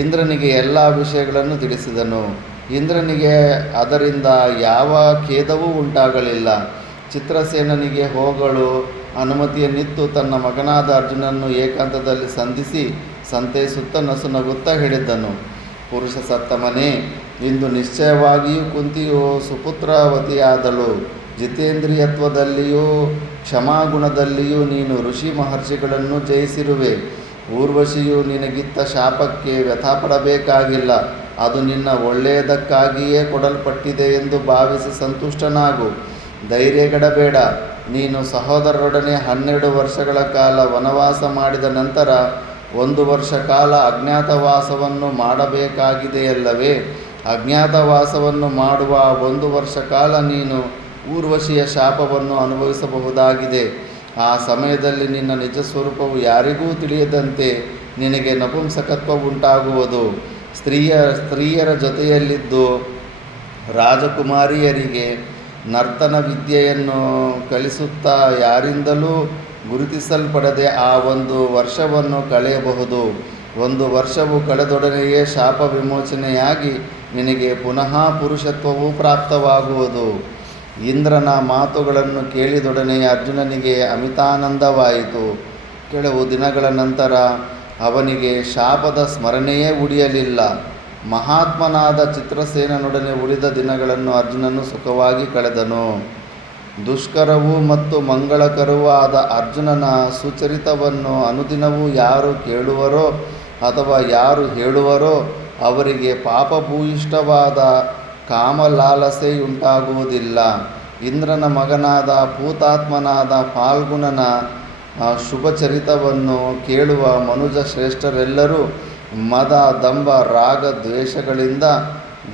ಇಂದ್ರನಿಗೆ ಎಲ್ಲ ವಿಷಯಗಳನ್ನು ತಿಳಿಸಿದನು. ಇಂದ್ರನಿಗೆ ಅದರಿಂದ ಯಾವ ಖೇದವೂ ಉಂಟಾಗಲಿಲ್ಲ. ಚಿತ್ರಸೇನನಿಗೆ ಹೋಗಲು ಅನುಮತಿಯನ್ನಿತ್ತು ತನ್ನ ಮಗನಾದ ಅರ್ಜುನನ್ನು ಏಕಾಂತದಲ್ಲಿ ಸಂಧಿಸಿ ಸಂತೈಸುತ್ತಾ ನಸುನಗುತ್ತಾ ಹೇಳಿದ್ದನು. ಪುರುಷ ಸತ್ತಮನೇ, ಇಂದು ನಿಶ್ಚಯವಾಗಿಯೂ ಕುಂತಿಯು ಸುಪುತ್ರವತಿಯಾದಳು. ಜಿತೇಂದ್ರಿಯತ್ವದಲ್ಲಿಯೂ ಕ್ಷಮಾಗುಣದಲ್ಲಿಯೂ ನೀನು ಋಷಿ ಮಹರ್ಷಿಗಳನ್ನು ಜಯಿಸಿರುವೆ. ಊರ್ವಶಿಯು ನಿನಗಿತ್ತ ಶಾಪಕ್ಕೆ ವ್ಯಥಾಪಡಬೇಕಾಗಿಲ್ಲ. ಅದು ನಿನ್ನ ಒಳ್ಳೆಯದಕ್ಕಾಗಿಯೇ ಕೊಡಲ್ಪಟ್ಟಿದೆ ಎಂದು ಭಾವಿಸಿ ಸಂತುಷ್ಟನಾಗು. ಧೈರ್ಯಗೆಡಬೇಡ. ನೀನು ಸಹೋದರರೊಡನೆ 12 ವರ್ಷಗಳ ಕಾಲ ವನವಾಸ ಮಾಡಿದ ನಂತರ 1 ವರ್ಷ ಕಾಲ ಅಜ್ಞಾತವಾಸವನ್ನು ಮಾಡಬೇಕಾಗಿದೆಯಲ್ಲವೇ? ಅಜ್ಞಾತವಾಸವನ್ನು ಮಾಡುವ 1 ವರ್ಷ ಕಾಲ ನೀನು ಊರ್ವಶಿಯ ಶಾಪವನ್ನು ಅನುಭವಿಸಬಹುದಾಗಿದೆ. ಆ ಸಮಯದಲ್ಲಿ ನಿನ್ನ ನಿಜ ಸ್ವರೂಪವು ಯಾರಿಗೂ ತಿಳಿಯದಂತೆ ನಿನಗೆ ನಪುಂಸಕತ್ವ ಉಂಟಾಗುವುದು. ಸ್ತ್ರೀಯರ ಜೊತೆಯಲ್ಲಿದ್ದು ರಾಜಕುಮಾರಿಯರಿಗೆ ನರ್ತನ ವಿದ್ಯೆಯನ್ನು ಕಲಿಸುತ್ತಾ ಯಾರಿಂದಲೂ ಗುರುತಿಸಲ್ಪಡದೆ ಆ 1 ವರ್ಷವನ್ನು ಕಳೆಯಬಹುದು. 1 ವರ್ಷವು ಕಳೆದೊಡನೆಯೇ ಶಾಪ ವಿಮೋಚನೆಯಾಗಿ ನಿನಗೆ ಪುನಃ ಪುರುಷತ್ವವು ಪ್ರಾಪ್ತವಾಗುವುದು. ಇಂದ್ರನ ಮಾತುಗಳನ್ನು ಕೇಳಿದೊಡನೆ ಅರ್ಜುನನಿಗೆ ಅಮಿತಾನಂದವಾಯಿತು. ಕೆಲವು ದಿನಗಳ ನಂತರ ಅವನಿಗೆ ಶಾಪದ ಸ್ಮರಣೆಯೇ ಉಳಿಯಲಿಲ್ಲ. ಮಹಾತ್ಮನಾದ ಚಿತ್ರಸೇನನೊಡನೆ ಉಳಿದ ದಿನಗಳನ್ನು ಅರ್ಜುನನು ಸುಖವಾಗಿ ಕಳೆದನು. ದುಷ್ಕರವೂ ಮತ್ತು ಮಂಗಳಕರವೂ ಆದ ಅರ್ಜುನನ ಸುಚರಿತವನ್ನು ಅನುದಿನವೂ ಯಾರು ಕೇಳುವರೋ ಅಥವಾ ಯಾರು ಹೇಳುವರೋ ಅವರಿಗೆ ಪಾಪಭೂಯಿಷ್ಠವಾದ ಕಾಮಲಾಲಸೆಯುಂಟಾಗುವುದಿಲ್ಲ. ಇಂದ್ರನ ಮಗನಾದ ಪೂತಾತ್ಮನಾದ ಫಾಲ್ಗುಣನ ಶುಭಚರಿತವನ್ನು ಕೇಳುವ ಮನುಜ ಶ್ರೇಷ್ಠರೆಲ್ಲರೂ ಮದ ದಂಭ ರಾಗ ದ್ವೇಷಗಳಿಂದ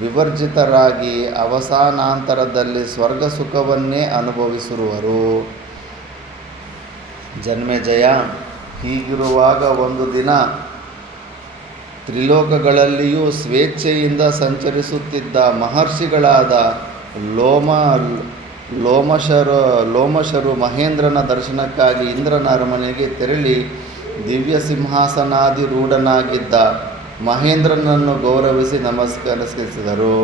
ವಿವರ್ಜಿತರಾಗಿ ಅವಸಾನಾಂತರದಲ್ಲಿ ಸ್ವರ್ಗ ಸುಖವನ್ನೇ ಅನುಭವಿಸಿರುವರು. ಜನ್ಮೇಜಯ, ಹೀಗಿರುವಾಗ ಒಂದು ದಿನ ತ್ರಿಲೋಕಗಳಲ್ಲಿಯೂ ಸ್ವೇಚ್ಛೆಯಿಂದ ಸಂಚರಿಸುತ್ತಿದ್ದ ಮಹರ್ಷಿಗಳಾದ ಲೋಮಶರು ಮಹೇಂದ್ರನ ದರ್ಶನಕ್ಕಾಗಿ ಇಂದ್ರನ ಅರಮನೆಗೆ ತೆರಳಿ ದಿವ್ಯ ಸಿಂಹಾಸನಾಧಿರೂಢನಾಗಿದ್ದ ಮಹೇಂದ್ರನನ್ನು ಗೌರವಿಸಿ ನಮಸ್ಕರಿಸಿದರು.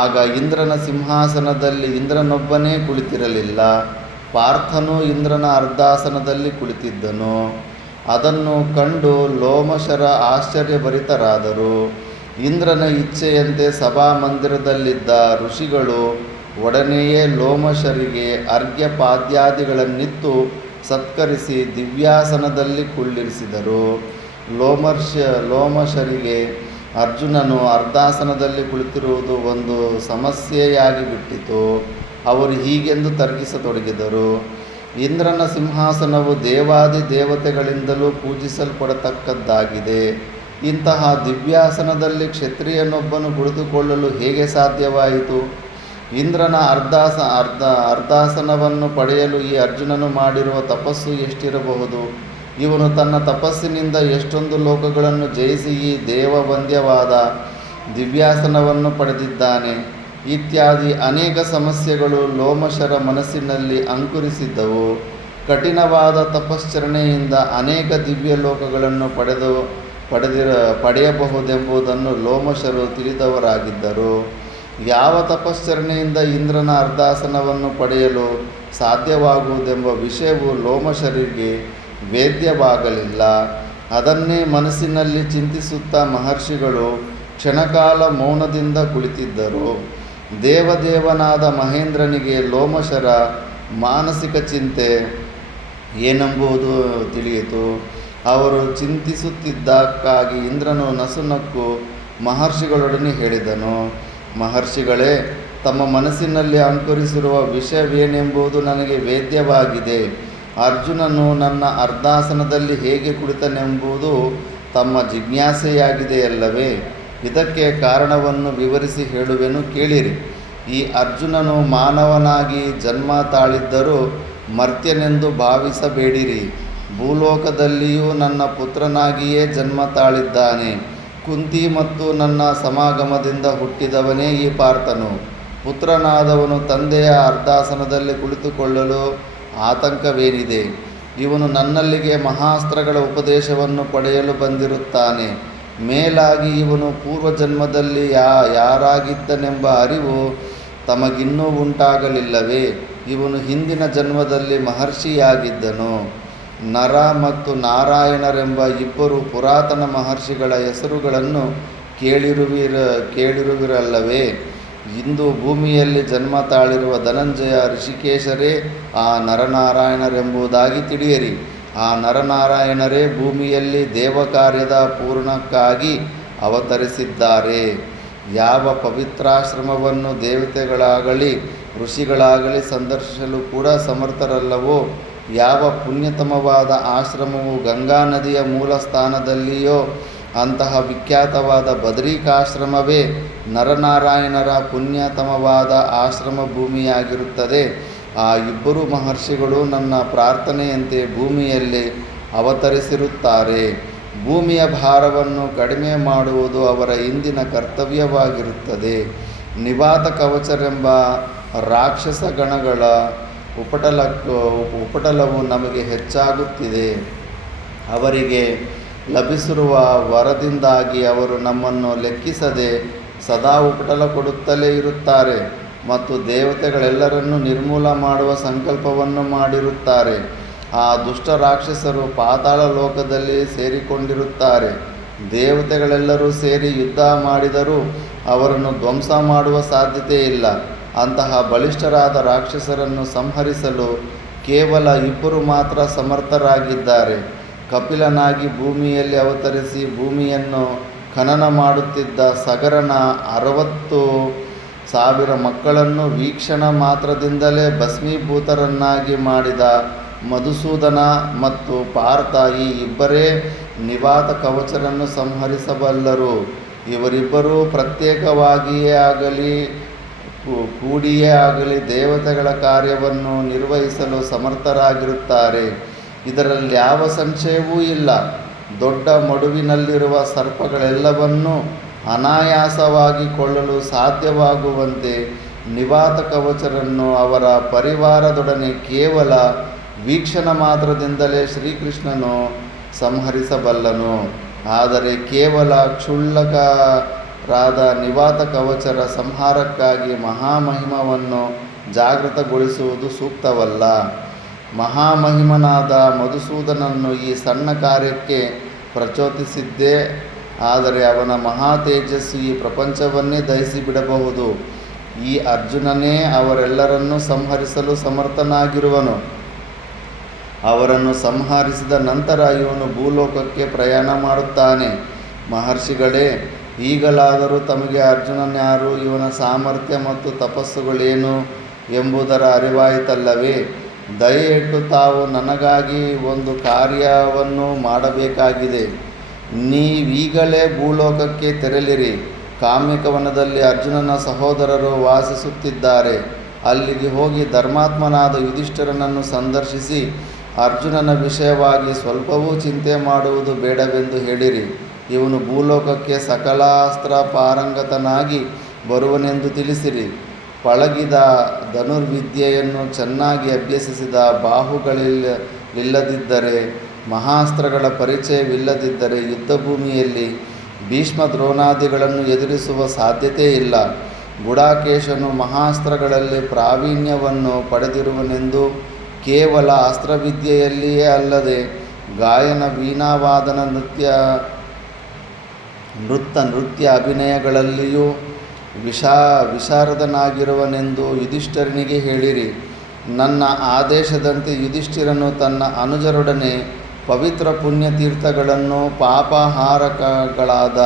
ಆಗ ಇಂದ್ರನ ಸಿಂಹಾಸನದಲ್ಲಿ ಇಂದ್ರನೊಬ್ಬನೇ ಕುಳಿತಿರಲಿಲ್ಲ. ಪಾರ್ಥನು ಇಂದ್ರನ ಅರ್ಧಾಸನದಲ್ಲಿ ಕುಳಿತಿದ್ದನು. ಅದನ್ನು ಕಂಡು ಲೋಮಶರ ಆಶ್ಚರ್ಯಭರಿತರಾದರು. ಇಂದ್ರನ ಇಚ್ಛೆಯಂತೆ ಸಭಾಮಂದಿರದಲ್ಲಿದ್ದ ಋಷಿಗಳು ಒಡನೆಯೇ ಲೋಮಶರಿಗೆ ಅರ್ಘ್ಯಪಾದ್ಯಾದಿಗಳನ್ನಿತ್ತು ಸತ್ಕರಿಸಿ ದಿವ್ಯಾಸನದಲ್ಲಿ ಕುಳ್ಳಿರಿಸಿದರು. ಲೋಮಶರಿಗೆ ಅರ್ಜುನನು ಅರ್ಧಾಸನದಲ್ಲಿ ಕುಳಿತಿರುವುದು ಒಂದು ಸಮಸ್ಯೆಯಾಗಿ ಬಿಟ್ಟಿತು. ಅವರು ಹೀಗೆಂದು ತರ್ಕಿಸತೊಡಗಿದರು. ಇಂದ್ರನ ಸಿಂಹಾಸನವು ದೇವಾದಿ ದೇವತೆಗಳಿಂದಲೂ ಪೂಜಿಸಲ್ಪಡತಕ್ಕದ್ದಾಗಿದೆ. ಇಂತಹ ದಿವ್ಯಾಸನದಲ್ಲಿ ಕ್ಷತ್ರಿಯನೊಬ್ಬನು ಕುಳಿತುಕೊಳ್ಳಲು ಹೇಗೆ ಸಾಧ್ಯವಾಯಿತು? ಇಂದ್ರನ ಅರ್ಧಾಸನವನ್ನು ಪಡೆಯಲು ಈ ಅರ್ಜುನನು ಮಾಡಿರುವ ತಪಸ್ಸು ಎಷ್ಟಿರಬಹುದು? ಇವನು ತನ್ನ ತಪಸ್ಸಿನಿಂದ ಎಷ್ಟೊಂದು ಲೋಕಗಳನ್ನು ಜಯಿಸಿ ಈ ದೇವವಂದ್ಯವಾದ ದಿವ್ಯಾಸನವನ್ನು ಪಡೆದಿದ್ದಾನೆ. ಇತ್ಯಾದಿ ಅನೇಕ ಸಮಸ್ಯೆಗಳು ಲೋಮಶರ ಮನಸ್ಸಿನಲ್ಲಿ ಅಂಕುರಿಸಿದ್ದವು. ಕಠಿಣವಾದ ತಪಶ್ಚರಣೆಯಿಂದ ಅನೇಕ ದಿವ್ಯ ಲೋಕಗಳನ್ನು ಪಡೆಯಬಹುದೆಂಬುದನ್ನು ಲೋಮಶರು ತಿಳಿದವರಾಗಿದ್ದರು. ಯಾವ ತಪಶ್ಚರಣೆಯಿಂದ ಇಂದ್ರನ ಅರ್ಧಾಸನವನ್ನು ಪಡೆಯಲು ಸಾಧ್ಯವಾಗುವುದೆಂಬ ವಿಷಯವು ಲೋಮಶರಿಗೆ ವೇದ್ಯವಾಗಲಿಲ್ಲ. ಅದನ್ನೇ ಮನಸ್ಸಿನಲ್ಲಿ ಚಿಂತಿಸುತ್ತಾ ಮಹರ್ಷಿಗಳು ಕ್ಷಣಕಾಲ ಮೌನದಿಂದ ಕುಳಿತಿದ್ದರು. ದೇವದೇವನಾದ ಮಹೇಂದ್ರನಿಗೆ ಲೋಮಶರ ಮಾನಸಿಕ ಚಿಂತೆ ಏನೆಂಬುದು ತಿಳಿಯಿತು. ಅವರು ಚಿಂತಿಸುತ್ತಿದ್ದಕ್ಕಾಗಿ ಇಂದ್ರನು ನಸುನಕ್ಕು ಮಹರ್ಷಿಗಳೊಡನೆ ಹೇಳಿದನು. ಮಹರ್ಷಿಗಳೇ, ತಮ್ಮ ಮನಸ್ಸಿನಲ್ಲಿ ಅಂಕುರಿಸಿರುವ ವಿಷಯವೇನೆಂಬುದು ನನಗೆ ವೇದ್ಯವಾಗಿದೆ. ಅರ್ಜುನನು ನನ್ನ ಅರ್ಧಾಸನದಲ್ಲಿ ಹೇಗೆ ಕುಳಿತನೆಂಬುದು ತಮ್ಮ ಜಿಜ್ಞಾಸೆಯಾಗಿದೆಯಲ್ಲವೇ? ಇದಕ್ಕೆ ಕಾರಣವನ್ನು ವಿವರಿಸಿ ಹೇಳುವೆನು, ಕೇಳಿರಿ. ಈ ಅರ್ಜುನನು ಮಾನವನಾಗಿ ಜನ್ಮ ತಾಳಿದ್ದರೂ ಮರ್ತ್ಯನೆಂದು ಭಾವಿಸಬೇಡಿರಿ. ಭೂಲೋಕದಲ್ಲಿಯೂ ನನ್ನ ಪುತ್ರನಾಗಿಯೇ ಜನ್ಮ ತಾಳಿದ್ದಾನೆ. ಕುಂತಿ ಮತ್ತು ನನ್ನ ಸಮಾಗಮದಿಂದ ಹುಟ್ಟಿದವನೇ ಈ ಪಾರ್ಥನು. ಪುತ್ರನಾದವನು ತಂದೆಯ ಅರ್ಧಾಸನದಲ್ಲಿ ಕುಳಿತುಕೊಳ್ಳಲು ಆತಂಕವೇನಿದೆ? ಇವನು ನನ್ನಲ್ಲಿಗೆ ಮಹಾಸ್ತ್ರಗಳ ಉಪದೇಶವನ್ನು ಪಡೆಯಲು ಬಂದಿರುತ್ತಾನೆ. ಮೇಲಾಗಿ ಇವನು ಪೂರ್ವಜನ್ಮದಲ್ಲಿ ಯಾರಾಗಿದ್ದನೆಂಬ ಅರಿವು ತಮಗಿನ್ನೂ ಉಂಟಾಗಲಿಲ್ಲವೇ? ಇವನು ಹಿಂದಿನ ಜನ್ಮದಲ್ಲಿ ಮಹರ್ಷಿಯಾಗಿದ್ದನು. ನರ ಮತ್ತು ನಾರಾಯಣರೆಂಬ ಇಬ್ಬರು ಪುರಾತನ ಮಹರ್ಷಿಗಳ ಹೆಸರುಗಳನ್ನು ಕೇಳಿರುವಿರಲ್ಲವೇ? ಇಂದು ಭೂಮಿಯಲ್ಲಿ ಜನ್ಮ ತಾಳಿರುವ ಧನಂಜಯ ಋಷಿಕೇಶರೇ ಆ ನರನಾರಾಯಣರೆಂಬುದಾಗಿ ತಿಳಿಯಿರಿ. ಆ ನರನಾರಾಯಣರೇ ಭೂಮಿಯಲ್ಲಿ ದೇವಕಾರ್ಯದ ಪೂರ್ಣಕ್ಕಾಗಿ ಅವತರಿಸಿದ್ದಾರೆ. ಯಾವ ಪವಿತ್ರಾಶ್ರಮವನ್ನು ದೇವತೆಗಳಾಗಲಿ ಋಷಿಗಳಾಗಲಿ ಸಂದರ್ಶಿಸಲು ಕೂಡ ಸಮರ್ಥರಲ್ಲವೋ, ಯಾವ ಪುಣ್ಯತಮವಾದ ಆಶ್ರಮವು ಗಂಗಾ ನದಿಯ ಮೂಲ ಸ್ಥಾನದಲ್ಲಿಯೋ ಅಂತಹ ವಿಖ್ಯಾತವಾದ ಬದರಿಕಾಶ್ರಮವೇ ನರನಾರಾಯಣರ ಪುಣ್ಯತಮವಾದ ಆಶ್ರಮ ಭೂಮಿಯಾಗಿರುತ್ತದೆ. ಆ ಇಬ್ಬರು ಮಹರ್ಷಿಗಳು ನನ್ನ ಪ್ರಾರ್ಥನೆಯಂತೆ ಭೂಮಿಯಲ್ಲಿ ಅವತರಿಸಿರುತ್ತಾರೆ. ಭೂಮಿಯ ಭಾರವನ್ನು ಕಡಿಮೆ ಮಾಡುವುದು ಅವರ ಇಂದಿನ ಕರ್ತವ್ಯವಾಗಿರುತ್ತದೆ. ನಿವಾತ ಕವಚರೆಂಬ ರಾಕ್ಷಸ ಗಣಗಳ ಉಪಟಳವು ನಮಗೆ ಹೆಚ್ಚಾಗುತ್ತಿದೆ. ಅವರಿಗೆ ಲಭಿಸಿರುವ ವರದಿಂದಾಗಿ ಅವರು ನಮ್ಮನ್ನು ಲೆಕ್ಕಿಸದೆ ಸದಾ ಉಪಟಳ ಕೊಡುತ್ತಲೇ ಇರುತ್ತಾರೆ ಮತ್ತು ದೇವತೆಗಳೆಲ್ಲರನ್ನೂ ನಿರ್ಮೂಲ ಮಾಡುವ ಸಂಕಲ್ಪವನ್ನು ಮಾಡಿರುತ್ತಾರೆ. ಆ ದುಷ್ಟ ರಾಕ್ಷಸರು ಪಾತಾಳ ಲೋಕದಲ್ಲಿ ಸೇರಿಕೊಂಡಿರುತ್ತಾರೆ. ದೇವತೆಗಳೆಲ್ಲರೂ ಸೇರಿ ಯುದ್ಧ ಮಾಡಿದರೂ ಅವರನ್ನು ಧ್ವಂಸ ಮಾಡುವ ಸಾಧ್ಯತೆ ಇಲ್ಲ. ಅಂತಹ ಬಲಿಷ್ಠರಾದ ರಾಕ್ಷಸರನ್ನು ಸಂಹರಿಸಲು ಕೇವಲ ಇಬ್ಬರು ಮಾತ್ರ ಸಮರ್ಥರಾಗಿದ್ದಾರೆ. ಕಪಿಲನಾಗಿ ಭೂಮಿಯಲ್ಲಿ ಅವತರಿಸಿ ಭೂಮಿಯನ್ನು ಖನನ ಮಾಡುತ್ತಿದ್ದ ಸಗರನ 60,000 ಮಕ್ಕಳನ್ನು ವೀಕ್ಷಣ ಮಾತ್ರದಿಂದಲೇ ಭಸ್ಮೀಭೂತರನ್ನಾಗಿ ಮಾಡಿದ ಮಧುಸೂದನ ಮತ್ತು ಪಾರ್ಥ ಈ ಇಬ್ಬರೇ ನಿವಾತ ಕವಚರನ್ನು ಸಂಹರಿಸಬಲ್ಲರು. ಇವರಿಬ್ಬರೂ ಪ್ರತ್ಯೇಕವಾಗಿಯೇ ಆಗಲಿ ಕೂಡಿಯೇ ಆಗಲಿ ದೇವತೆಗಳ ಕಾರ್ಯವನ್ನು ನಿರ್ವಹಿಸಲು ಸಮರ್ಥರಾಗಿರುತ್ತಾರೆ. ಇದರಲ್ಲಿ ಯಾವ ಸಂಶಯವೂ ಇಲ್ಲ. ದೊಡ್ಡ ಮಡುವಿನಲ್ಲಿರುವ ಸರ್ಪಗಳೆಲ್ಲವನ್ನೂ ಅನಾಯಾಸವಾಗಿ ಕೊಳ್ಳಲು ಸಾಧ್ಯವಾಗುವಂತೆ ನಿವಾತ ಕವಚರನ್ನು ಅವರ ಪರಿವಾರದೊಡನೆ ಕೇವಲ ವೀಕ್ಷಣ ಮಾತ್ರದಿಂದಲೇ ಶ್ರೀಕೃಷ್ಣನು ಸಂಹರಿಸಬಲ್ಲನು. ಆದರೆ ಕೇವಲ ಕ್ಷುಲ್ಲಕರಾದ ನಿವಾತ ಕವಚರ ಸಂಹಾರಕ್ಕಾಗಿ ಮಹಾಮಹಿಮವನ್ನು ಜಾಗೃತಗೊಳಿಸುವುದು ಸೂಕ್ತವಲ್ಲ. ಮಹಾಮಹಿಮನಾದ ಮಧುಸೂದನನ್ನು ಈ ಸಣ್ಣ ಕಾರ್ಯಕ್ಕೆ ಪ್ರಚೋದಿಸಿದ್ದೇ ಆದರೆ ಅವನ ಮಹಾ ತೇಜಸ್ಸು ಈ ಪ್ರಪಂಚವನ್ನೇ ದಹಿಸಿಬಿಡಬಹುದು. ಈ ಅರ್ಜುನನೇ ಅವರೆಲ್ಲರನ್ನೂ ಸಂಹರಿಸಲು ಸಮರ್ಥನಾಗಿರುವನು. ಅವರನ್ನು ಸಂಹರಿಸಿದ ನಂತರ ಇವನು ಭೂಲೋಕಕ್ಕೆ ಪ್ರಯಾಣ ಮಾಡುತ್ತಾನೆ. ಮಹರ್ಷಿಗಳೇ, ಈಗಲಾದರೂ ತಮಗೆ ಅರ್ಜುನನ್ಯಾರು, ಇವನ ಸಾಮರ್ಥ್ಯ ಮತ್ತು ತಪಸ್ಸುಗಳೇನು ಎಂಬುದರ ಅರಿವಾಯಿತಲ್ಲವೇ? ದಯೆಯಿಟ್ಟು ತಾವು ನನಗಾಗಿ ಒಂದು ಕಾರ್ಯವನ್ನು ಮಾಡಬೇಕಾಗಿದೆ. ನೀವೀಗಲೇ ಭೂಲೋಕಕ್ಕೆ ತೆರಳಿರಿ. ಕಾಮ್ಯಕವನದಲ್ಲಿ ಅರ್ಜುನನ ಸಹೋದರರು ವಾಸಿಸುತ್ತಿದ್ದಾರೆ. ಅಲ್ಲಿಗೆ ಹೋಗಿ ಧರ್ಮಾತ್ಮನಾದ ಯುಧಿಷ್ಠಿರನನ್ನು ಸಂದರ್ಶಿಸಿ ಅರ್ಜುನನ ವಿಷಯವಾಗಿ ಸ್ವಲ್ಪವೂ ಚಿಂತೆ ಮಾಡುವುದು ಬೇಡವೆಂದು ಹೇಳಿರಿ. ಇವನು ಭೂಲೋಕಕ್ಕೆ ಸಕಲಾಸ್ತ್ರ ಪಾರಂಗತನಾಗಿ ಬರುವನೆಂದು ತಿಳಿಸಿರಿ. ಪಳಗಿದ ಧನುರ್ವಿದ್ಯೆಯನ್ನು ಚೆನ್ನಾಗಿ ಅಭ್ಯಸಿಸಿದ ಬಾಹುಗಳಿಲ್ಲದಿದ್ದರೆ, ಮಹಾಸ್ತ್ರಗಳ ಪರಿಚಯವಿಲ್ಲದಿದ್ದರೆ ಯುದ್ಧಭೂಮಿಯಲ್ಲಿ ಭೀಷ್ಮ ದ್ರೋಣಾದಿಗಳನ್ನು ಎದುರಿಸುವ ಸಾಧ್ಯತೆ ಇಲ್ಲ. ಗುಡಾಕೇಶನು ಮಹಾಸ್ತ್ರಗಳಲ್ಲಿ ಪ್ರಾವೀಣ್ಯವನ್ನು ಪಡೆದಿರುವನೆಂದು ಕೇವಲ ಅಸ್ತ್ರವಿದ್ಯೆಯಲ್ಲಿಯೇ ಅಲ್ಲದೆ ಗಾಯನ, ವೀಣಾವಾದನ, ನೃತ್ಯ ಅಭಿನಯಗಳಲ್ಲಿಯೂ ವಿಶಾರದನಾಗಿರುವನೆಂದು ಯುಧಿಷ್ಠಿರನಿಗೆ ಹೇಳಿರಿ. ನನ್ನ ಆದೇಶದಂತೆ ಯುಧಿಷ್ಠಿರನು ತನ್ನ ಅನುಜರೊಡನೆ ಪವಿತ್ರ ಪುಣ್ಯತೀರ್ಥಗಳನ್ನು, ಪಾಪಹಾರಕಗಳಾದ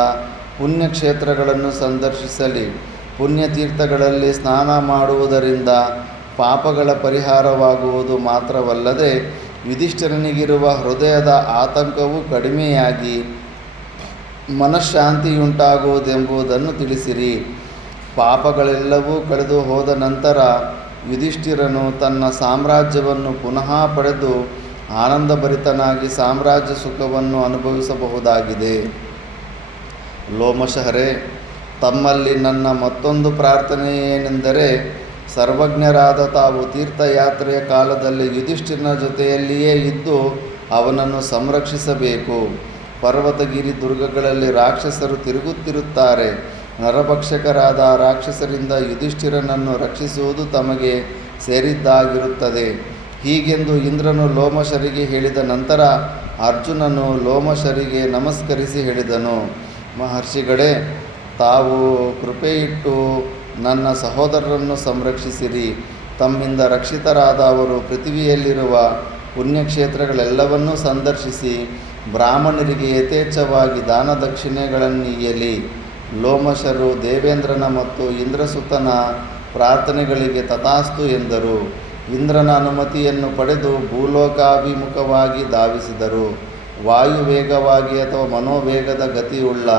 ಪುಣ್ಯಕ್ಷೇತ್ರಗಳನ್ನು ಸಂದರ್ಶಿಸಲಿ. ಪುಣ್ಯತೀರ್ಥಗಳಲ್ಲಿ ಸ್ನಾನ ಮಾಡುವುದರಿಂದ ಪಾಪಗಳ ಪರಿಹಾರವಾಗುವುದು ಮಾತ್ರವಲ್ಲದೆ ಯುಧಿಷ್ಠಿರನಿಗಿರುವ ಹೃದಯದ ಆತಂಕವು ಕಡಿಮೆಯಾಗಿ ಮನಃಶಾಂತಿಯುಂಟಾಗುವುದೆಂಬುದನ್ನು ತಿಳಿಸಿರಿ. ಪಾಪಗಳೆಲ್ಲವೂ ಕಳೆದು ಹೋದ ನಂತರ ಯುಧಿಷ್ಠಿರನು ತನ್ನ ಸಾಮ್ರಾಜ್ಯವನ್ನು ಪುನಃ ಪಡೆದು ಆನಂದಭರಿತನಾಗಿ ಸಾಮ್ರಾಜ್ಯ ಸುಖವನ್ನು ಅನುಭವಿಸಬಹುದಾಗಿದೆ. ಲೋಮಶಹರೇ, ತಮ್ಮಲ್ಲಿ ನನ್ನ ಮತ್ತೊಂದು ಪ್ರಾರ್ಥನೆ ಏನೆಂದರೆ, ಸರ್ವಜ್ಞರಾದ ತಾವು ತೀರ್ಥಯಾತ್ರೆಯ ಕಾಲದಲ್ಲಿ ಯುಧಿಷ್ಠಿರನ ಜೊತೆಯಲ್ಲಿಯೇ ಇದ್ದು ಅವನನ್ನು ಸಂರಕ್ಷಿಸಬೇಕು. ಪರ್ವತಗಿರಿ ದುರ್ಗಗಳಲ್ಲಿ ರಾಕ್ಷಸರು ತಿರುಗುತ್ತಿರುತ್ತಾರೆ. ನರಭಕ್ಷಕರಾದ ರಾಕ್ಷಸರಿಂದ ಯುಧಿಷ್ಠಿರನನ್ನು ರಕ್ಷಿಸುವುದು ತಮಗೆ ಸೇರಿದ್ದಾಗಿರುತ್ತದೆ. ಹೀಗೆಂದು ಇಂದ್ರನು ಲೋಮಶರಿಗೆ ಹೇಳಿದ ನಂತರ ಅರ್ಜುನನು ಲೋಮಶರಿಗೆ ನಮಸ್ಕರಿಸಿ ಹೇಳಿದನು, ಮಹರ್ಷಿಗಳೇ, ತಾವು ಕೃಪೆಯಿಟ್ಟು ನನ್ನ ಸಹೋದರರನ್ನು ಸಂರಕ್ಷಿಸಿರಿ. ತಮ್ಮಿಂದ ರಕ್ಷಿತರಾದ ಅವರು ಪೃಥ್ವಿಯಲ್ಲಿರುವ ಪುಣ್ಯಕ್ಷೇತ್ರಗಳೆಲ್ಲವನ್ನೂ ಸಂದರ್ಶಿಸಿ ಬ್ರಾಹ್ಮಣರಿಗೆ ಯಥೇಚ್ಛವಾಗಿ ದಾನ ದಕ್ಷಿಣೆಗಳನ್ನೀಯಲಿ. ಲೋಮಶರು ದೇವೇಂದ್ರನ ಮತ್ತು ಇಂದ್ರಸುತನ ಪ್ರಾರ್ಥನೆಗಳಿಗೆ ತಥಾಸ್ತು ಎಂದರು. ಇಂದ್ರನ ಅನುಮತಿಯನ್ನು ಪಡೆದು ಭೂಲೋಕಾಭಿಮುಖವಾಗಿ ಧಾವಿಸಿದರು. ವಾಯುವೇಗವಾಗಿ ಅಥವಾ ಮನೋವೇಗದ ಗತಿಯುಳ್ಳ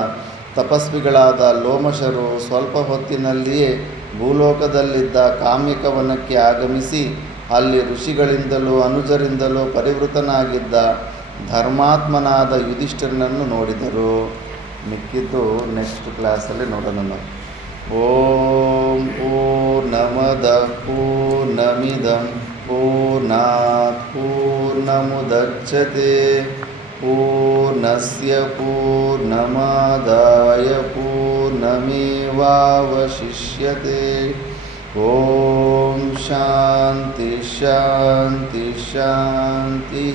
ತಪಸ್ವಿಗಳಾದ ಲೋಮಶರು ಸ್ವಲ್ಪ ಹೊತ್ತಿನಲ್ಲಿಯೇ ಭೂಲೋಕದಲ್ಲಿದ್ದ ಕಾಮ್ಯಕವನಕ್ಕೆ ಆಗಮಿಸಿ ಅಲ್ಲಿ ಋಷಿಗಳಿಂದಲೂ ಅನುಜರಿಂದಲೂ ಪರಿವೃತನಾಗಿದ್ದ ಧರ್ಮಾತ್ಮನಾದ ಯುಧಿಷ್ಠಿರನನ್ನು ನೋಡಿದರು. ಮಿಕ್ಕಿದ್ದು ನೆಕ್ಸ್ಟ್ ಕ್ಲಾಸಲ್ಲಿ ನೋಡೋಣ ನಾವು. ಓಂ ಪೂರ್ಣಮದ ಪೂರ್ಣಮಿದಂ ಪೂರ್ಣಾತ್ ಪೂರ್ಣಮುದಚ್ಯತೆ ಪೂರ್ಣಸ್ಯ ಪೂರ್ಣಮಾದಾಯ ಪೂರ್ಣಮೇವಾವಶಿಷ್ಯತೆ. ಓಂ ಶಾಂತಿ ಶಾಂತಿ ಶಾಂತಿ.